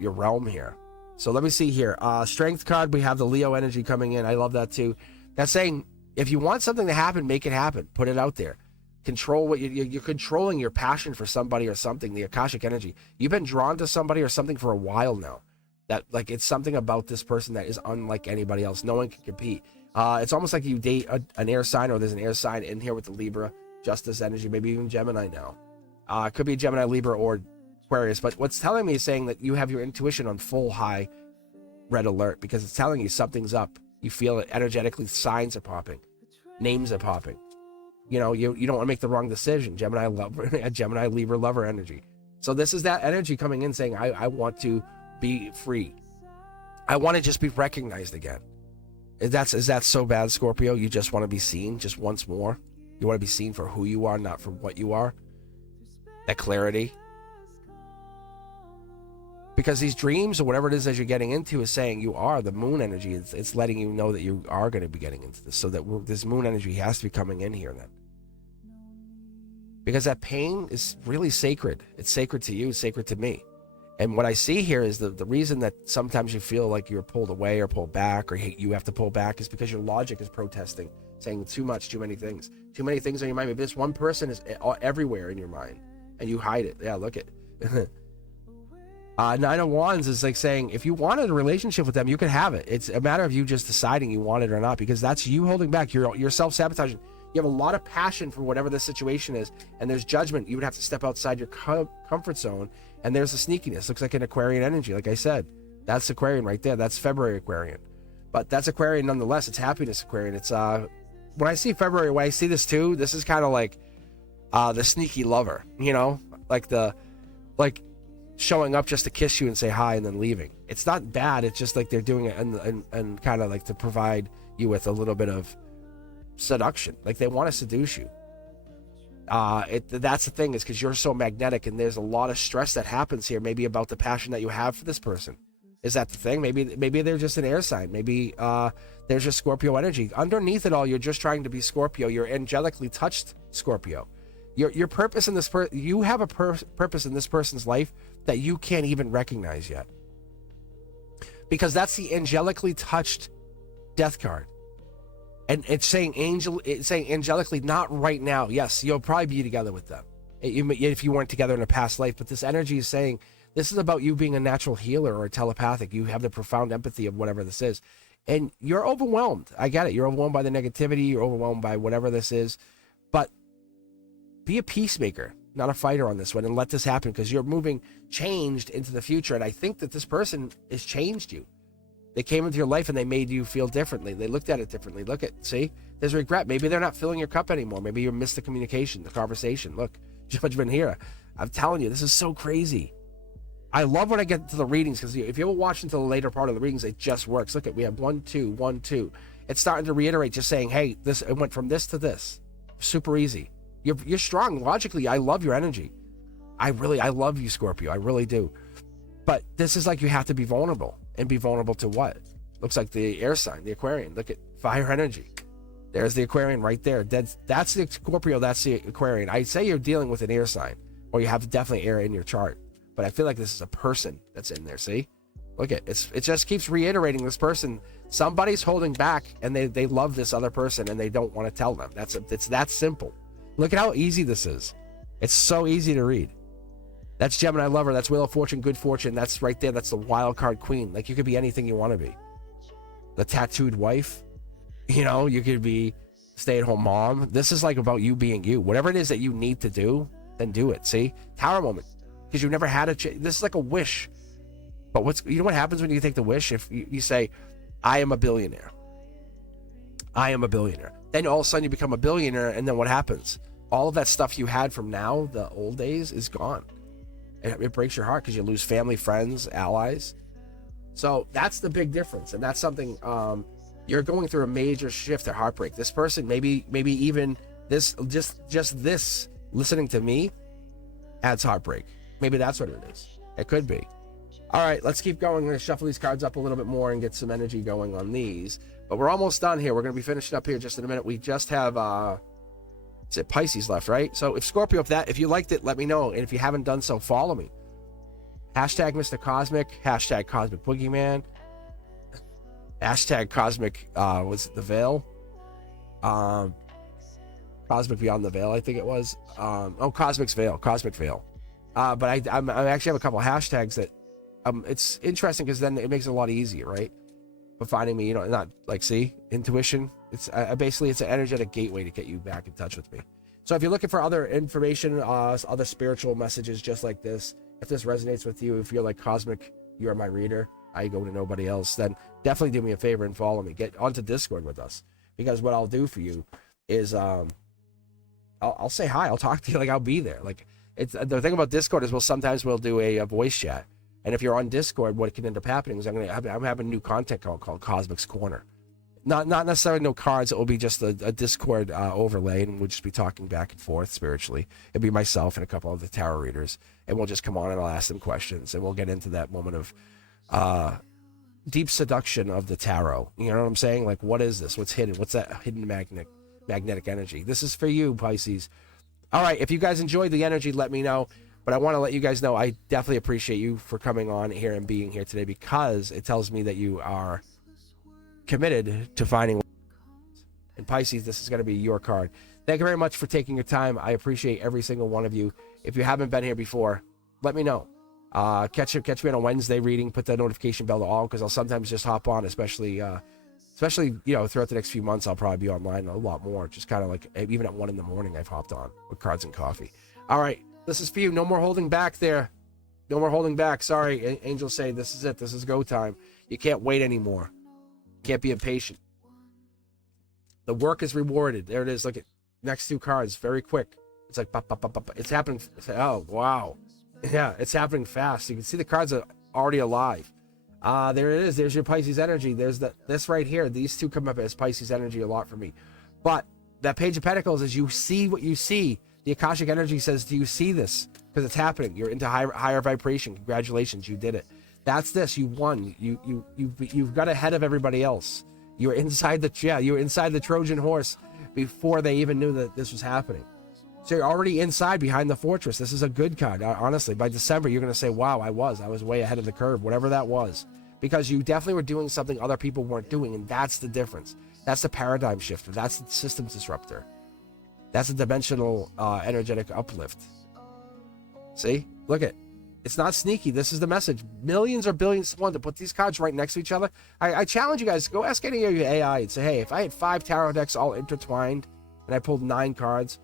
realm here. So let me see here. Strength card, we have the Leo energy coming in. I love that too. That's saying if you want something to happen, make it happen. Put it out there. Control what you're controlling your passion for somebody or something, the Akashic energy. You've been drawn to somebody or something for a while now. That like it's something about this person that is unlike anybody else. No one can compete. It's almost like you date an air sign, or there's an air sign in here with the Libra, Justice energy, maybe even Gemini now. It could be Gemini, Libra, or Aquarius. But what's telling me is saying that you have your intuition on full high red alert because it's telling you something's up. You feel it energetically. Signs are popping. Names are popping. You know, you don't want to make the wrong decision. Gemini, Libra, lover energy. So this is that energy coming in saying, I want to be free. I want to just be recognized again. Is that so bad, Scorpio? You just want to be seen just once more? You want to be seen for who you are, not for what you are? That clarity? Because these dreams or whatever it is that you're getting into is saying you are the moon energy. It's letting you know that you are going to be getting into this. So that this moon energy has to be coming in here then. Because that pain is really sacred. It's sacred to you, it's sacred to me. And what I see here is the reason that sometimes you feel like you're pulled away or pulled back or you have to pull back is because your logic is protesting, saying too much, too many things. Too many things on your mind. Maybe this one person is everywhere in your mind and you hide it. Yeah, look at Nine of Wands is like saying if you wanted a relationship with them, you could have it. It's a matter of you just deciding you want it or not, because that's you holding back. You're self-sabotaging. You have a lot of passion for whatever the situation is, and there's judgment. You would have to step outside your comfort zone, and there's a sneakiness. Looks like an Aquarian energy, like I said. That's Aquarian right there. That's February Aquarian. But that's Aquarian nonetheless. It's happiness Aquarian. It's when I see February, when I see this too, this is kind of like the sneaky lover, you know? Like showing up just to kiss you and say hi and then leaving. It's not bad. It's just like they're doing it and kind of like to provide you with a little bit of seduction. Like they want to seduce you. That's the thing, is because you're so magnetic and there's a lot of stress that happens here, maybe about the passion that you have for this person. Is that the thing? Maybe they're just an air sign. Maybe there's just Scorpio energy. Underneath it all, you're just trying to be Scorpio. You're angelically touched Scorpio. Your purpose in this you have a purpose in this person's life that you can't even recognize yet, because that's the angelically touched death card. And it's saying angelically, not right now. Yes, you'll probably be together with them if you weren't together in a past life. But this energy is saying this is about you being a natural healer or a telepathic. You have the profound empathy of whatever this is. And you're overwhelmed. I get it. You're overwhelmed by the negativity. You're overwhelmed by whatever this is. But be a peacemaker, not a fighter on this one, and let this happen, because you're moving changed into the future. And I think that this person has changed you. They came into your life and they made you feel differently. They looked at it differently. Look at, see, there's regret. Maybe they're not filling your cup anymore. Maybe you missed the communication, the conversation. Look, just what you've been here. I'm telling you, this is so crazy. I love when I get to the readings, because if you ever watch into the later part of the readings, it just works. Look at, we have 1, 2, 1, 2. It's starting to reiterate, just saying, hey, it went from this to this. Super easy. You're strong. Logically, I love your energy. I love you, Scorpio. I really do. But this is like, you have to be vulnerable. And be vulnerable to what? Looks like the air sign, the Aquarian. Look at fire energy. There's the Aquarian right there. That's the Scorpio. That's the Aquarian. I say you're dealing with an air sign, or you have definitely air in your chart. But I feel like this is a person that's in there. See? Look at it. It just keeps reiterating this person. Somebody's holding back, and they love this other person, and they don't want to tell them. It's that simple. Look at how easy this is. It's so easy to read. That's Gemini lover. That's Wheel of Fortune, good fortune. That's right there. That's the wild card queen. Like, you could be anything you want to be. The tattooed wife. You know, you could be stay-at-home mom. This is like about you being you. Whatever it is that you need to do, then do it. See? Tower moment. Because you've never had this is like a wish. But you know what happens when you take the wish? If you say, I am a billionaire. I am a billionaire. Then all of a sudden you become a billionaire, and then what happens? All of that stuff you had from now, the old days, is gone. It breaks your heart, because you lose family, friends, allies. So that's the big difference. And that's something, you're going through a major shift or heartbreak. This person, maybe even this, just this, listening to me, adds heartbreak. Maybe that's what it is. It could be. All right, let's keep going. I'm going to shuffle these cards up a little bit more and get some energy going on these. But we're almost done here. We're going to be finishing up here just in a minute. We just have, is it Pisces left, right? So if Scorpio, if you liked it, let me know. And if you haven't done so, follow me. Hashtag Mr. Cosmic. Hashtag Cosmic Boogeyman. Hashtag Cosmic, was it the Veil? Cosmic Beyond the Veil, I think it was. Cosmic's Veil. Cosmic Veil. But I actually have a couple of hashtags that, it's interesting, because then it makes it a lot easier, right? But finding me, not like, see, intuition. It's basically, it's an energetic gateway to get you back in touch with me. So if you're looking for other information, other spiritual messages just like this, if this resonates with you, if you're like Cosmic, you're my reader, I go to nobody else, then definitely do me a favor and follow me. Get onto Discord with us, because what I'll do for you is, I'll say hi. I'll talk to you. Like, I'll be there. Like, it's the thing about Discord is sometimes we'll do a voice chat. And if you're on Discord, what can end up happening is I'm having new content called Cosmic's Corner. Not necessarily no cards. It will be just a Discord overlay, and we'll just be talking back and forth spiritually. It'll be myself and a couple of the tarot readers, and we'll just come on and I'll ask them questions, and we'll get into that moment of deep seduction of the tarot. You know what I'm saying? Like, what is this? What's hidden? What's that hidden magnetic energy? This is for you, Pisces. All right, if you guys enjoyed the energy, let me know. But I want to let you guys know I definitely appreciate you for coming on here and being here today, because it tells me that you are committed to finding. And Pisces, this is going to be your card. Thank you very much for taking your time. I appreciate every single one of you. If you haven't been here before, let me know. Catch me on a Wednesday reading. Put the notification bell to all, because I'll sometimes just hop on, especially throughout the next few months. I'll probably be online a lot more. Just kind of like, even at 1 a.m, I've hopped on with cards and coffee. All right. This is for you. No more holding back there. No more holding back. Sorry, angels say this is it. This is go time. You can't wait anymore. Can't be impatient. The work is rewarded. There it is. Look at next 2 cards. Very quick. It's like, pop, pop, pop, pop. It's happening. Oh, wow. Yeah, it's happening fast. You can see the cards are already alive. There it is. There's your Pisces energy. There's this right here. These 2 come up as Pisces energy a lot for me. But that Page of Pentacles is you see what you see. The Akashic energy says, do you see this? Because it's happening. You're into higher vibration. Congratulations, you did it. That's this. You won. You've got ahead of everybody else. You were inside the Trojan horse before they even knew that this was happening. So you're already inside behind the fortress. This is a good card. Honestly, by December, you're going to say, wow, I was way ahead of the curve, whatever that was. because you definitely were doing something other people weren't doing, and that's the difference. That's the paradigm shifter. That's the systems disruptor. That's a dimensional energetic uplift. See? Look at, it's not sneaky. This is the message. Millions or billions to one to put these cards right next to each other. I challenge you guys, go ask any of your AI and say, hey, if I had 5 tarot decks all intertwined and I pulled 9 cards,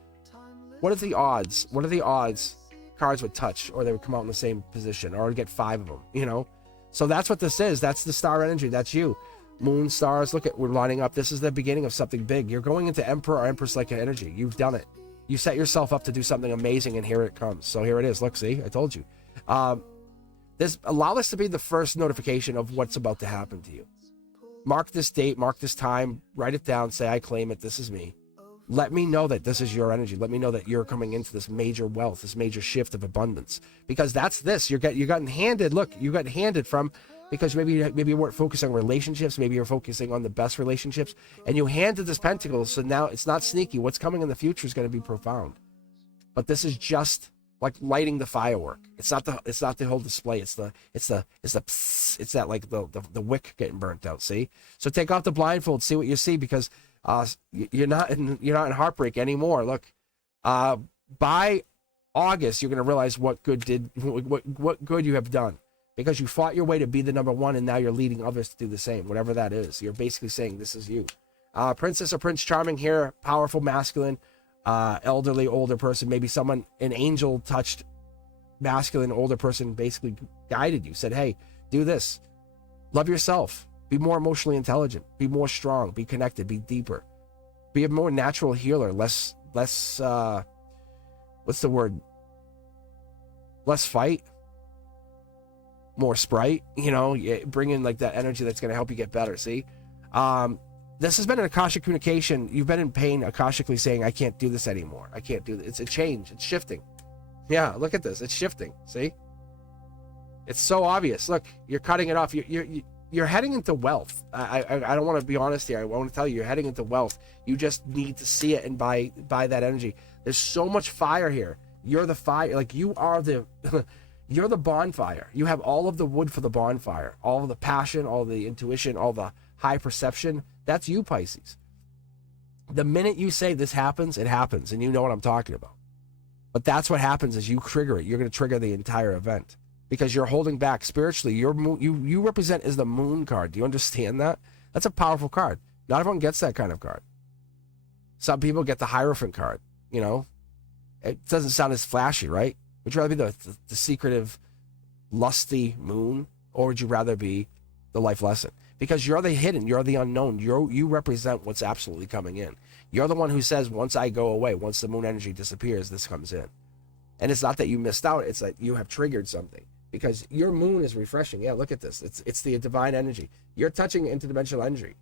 what are the odds? What are the odds cards would touch, or they would come out in the same position, or I'd get 5 of them, you know? So that's what this is. That's the star energy. That's you. Moon, stars, look at, we're lining up. This is the beginning of something big. You're going into Emperor or Empress-like energy. You've done it. You set yourself up to do something amazing, and here it comes. So here it is. Look, see, I told you. Allow this to be the first notification of what's about to happen to you. Mark this date, mark this time, write it down, say, I claim it, this is me. Let me know that this is your energy. Let me know that you're coming into this major wealth, this major shift of abundance. Because that's this. You got handed, look, you got handed from, because maybe you weren't focusing on relationships, maybe you're focusing on the best relationships, and you handed this pentacle, so now it's not sneaky. What's coming in the future is going to be profound. But this is just like lighting the firework. It's not the whole display. It's that like the wick getting burnt out. See? So take off the blindfold, see what you see, because you're not in heartbreak anymore. Look, by August you're going to realize what good you have done, because you fought your way to be the number one, and now you're leading others to do the same. Whatever that is, you're basically saying this is you. Princess or Prince Charming here, powerful masculine. Elderly, older person, maybe someone, an angel touched masculine, older person basically guided you, said, hey, do this. Love yourself. Be more emotionally intelligent. Be more strong. Be connected. Be deeper. Be a more natural healer. Less, what's the word? Less fight. More Sprite. You know, bring in like that energy that's going to help you get better. See? This has been an Akashic communication. You've been in pain Akashically saying, I can't do this anymore. I can't do this. It's a change. It's shifting. Yeah, look at this. It's shifting. See? It's so obvious. Look, you're cutting it off. You're heading into wealth. I don't want to be honest here. I want to tell you, you're heading into wealth. You just need to see it and buy that energy. There's so much fire here. You're the fire. Like, you are the... You're the bonfire. You have all of the wood for the bonfire. All of the passion, all the intuition, all the high perception. That's you, Pisces. The minute you say this happens, it happens, and you know what I'm talking about. But that's what happens is you trigger it. You're going to trigger the entire event because you're holding back spiritually. You represent as the moon card. Do you understand that? That's a powerful card. Not everyone gets that kind of card. Some people get the Hierophant card, you know. It doesn't sound as flashy, right? Would you rather be the secretive, lusty moon, or would you rather be the life lesson? Because you're the hidden, you're the unknown. You represent what's absolutely coming in. You're the one who says, once I go away, once the moon energy disappears, this comes in. And it's not that you missed out, it's that you have triggered something. Because your moon is refreshing. Yeah, look at this. It's the divine energy. You're touching interdimensional energy.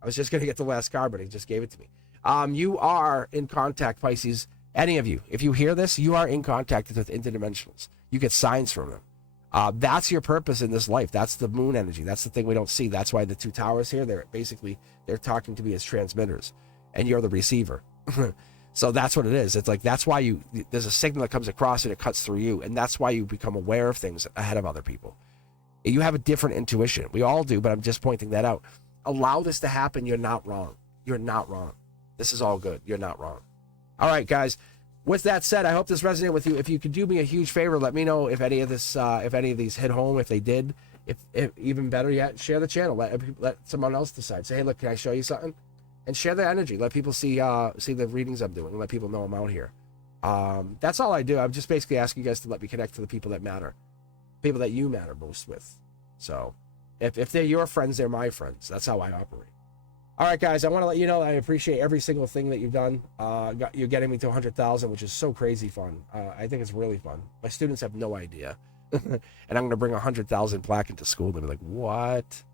I was just going to get the last card, but he just gave it to me. You are in contact, Pisces. Any of you, if you hear this, you are in contact with interdimensionals. You get signs from them. That's your purpose in this life. That's the moon energy. That's the thing we don't see. That's why the 2 towers here, they're talking to me as transmitters, and you're the receiver. So that's what it is. It's like, that's why there's a signal that comes across and it cuts through you. And that's why you become aware of things ahead of other people. You have a different intuition. We all do, but I'm just pointing that out. Allow this to happen. You're not wrong. You're not wrong. This is all good. You're not wrong. All right, guys. With that said, I hope this resonated with you. If you could do me a huge favor, let me know if any of these hit home. If they did, if even better yet, share the channel. Let someone else decide. Say, hey, look, can I show you something? And share the energy. Let people see the readings I'm doing. Let people know I'm out here. That's all I do. I'm just basically asking you guys to let me connect to the people that matter, people that you matter most with. So, if they're your friends, they're my friends. That's how I operate. All right, guys, I want to let you know I appreciate every single thing that you've done. You're getting me to 100,000, which is so crazy fun. I think it's really fun. My students have no idea. And I'm going to bring 100,000 plaque into school. They'll be like, what?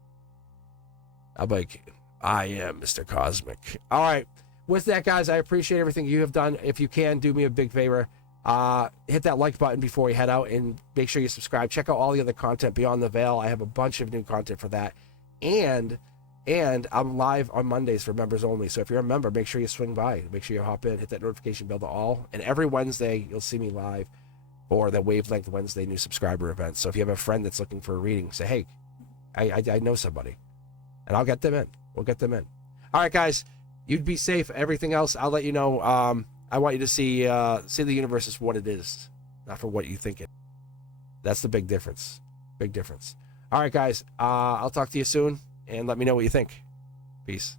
I'm like, I am Mr. Cosmic. All right. With that, guys, I appreciate everything you have done. If you can, do me a big favor. Hit that like button before you head out, and make sure you subscribe. Check out all the other content beyond the veil. I have a bunch of new content for that. And I'm live on Mondays for members only. So if you're a member, make sure you swing by. Make sure you hop in, hit that notification bell to all. And every Wednesday, you'll see me live for the Wavelength Wednesday new subscriber event. So if you have a friend that's looking for a reading, say, hey, I know somebody, and I'll get them in. We'll get them in. All right, guys, you'd be safe. Everything else, I'll let you know. I want you to see the universe as what it is, not for what you think it. That's the big difference. Big difference. All right, guys, I'll talk to you soon, and let me know what you think. Peace.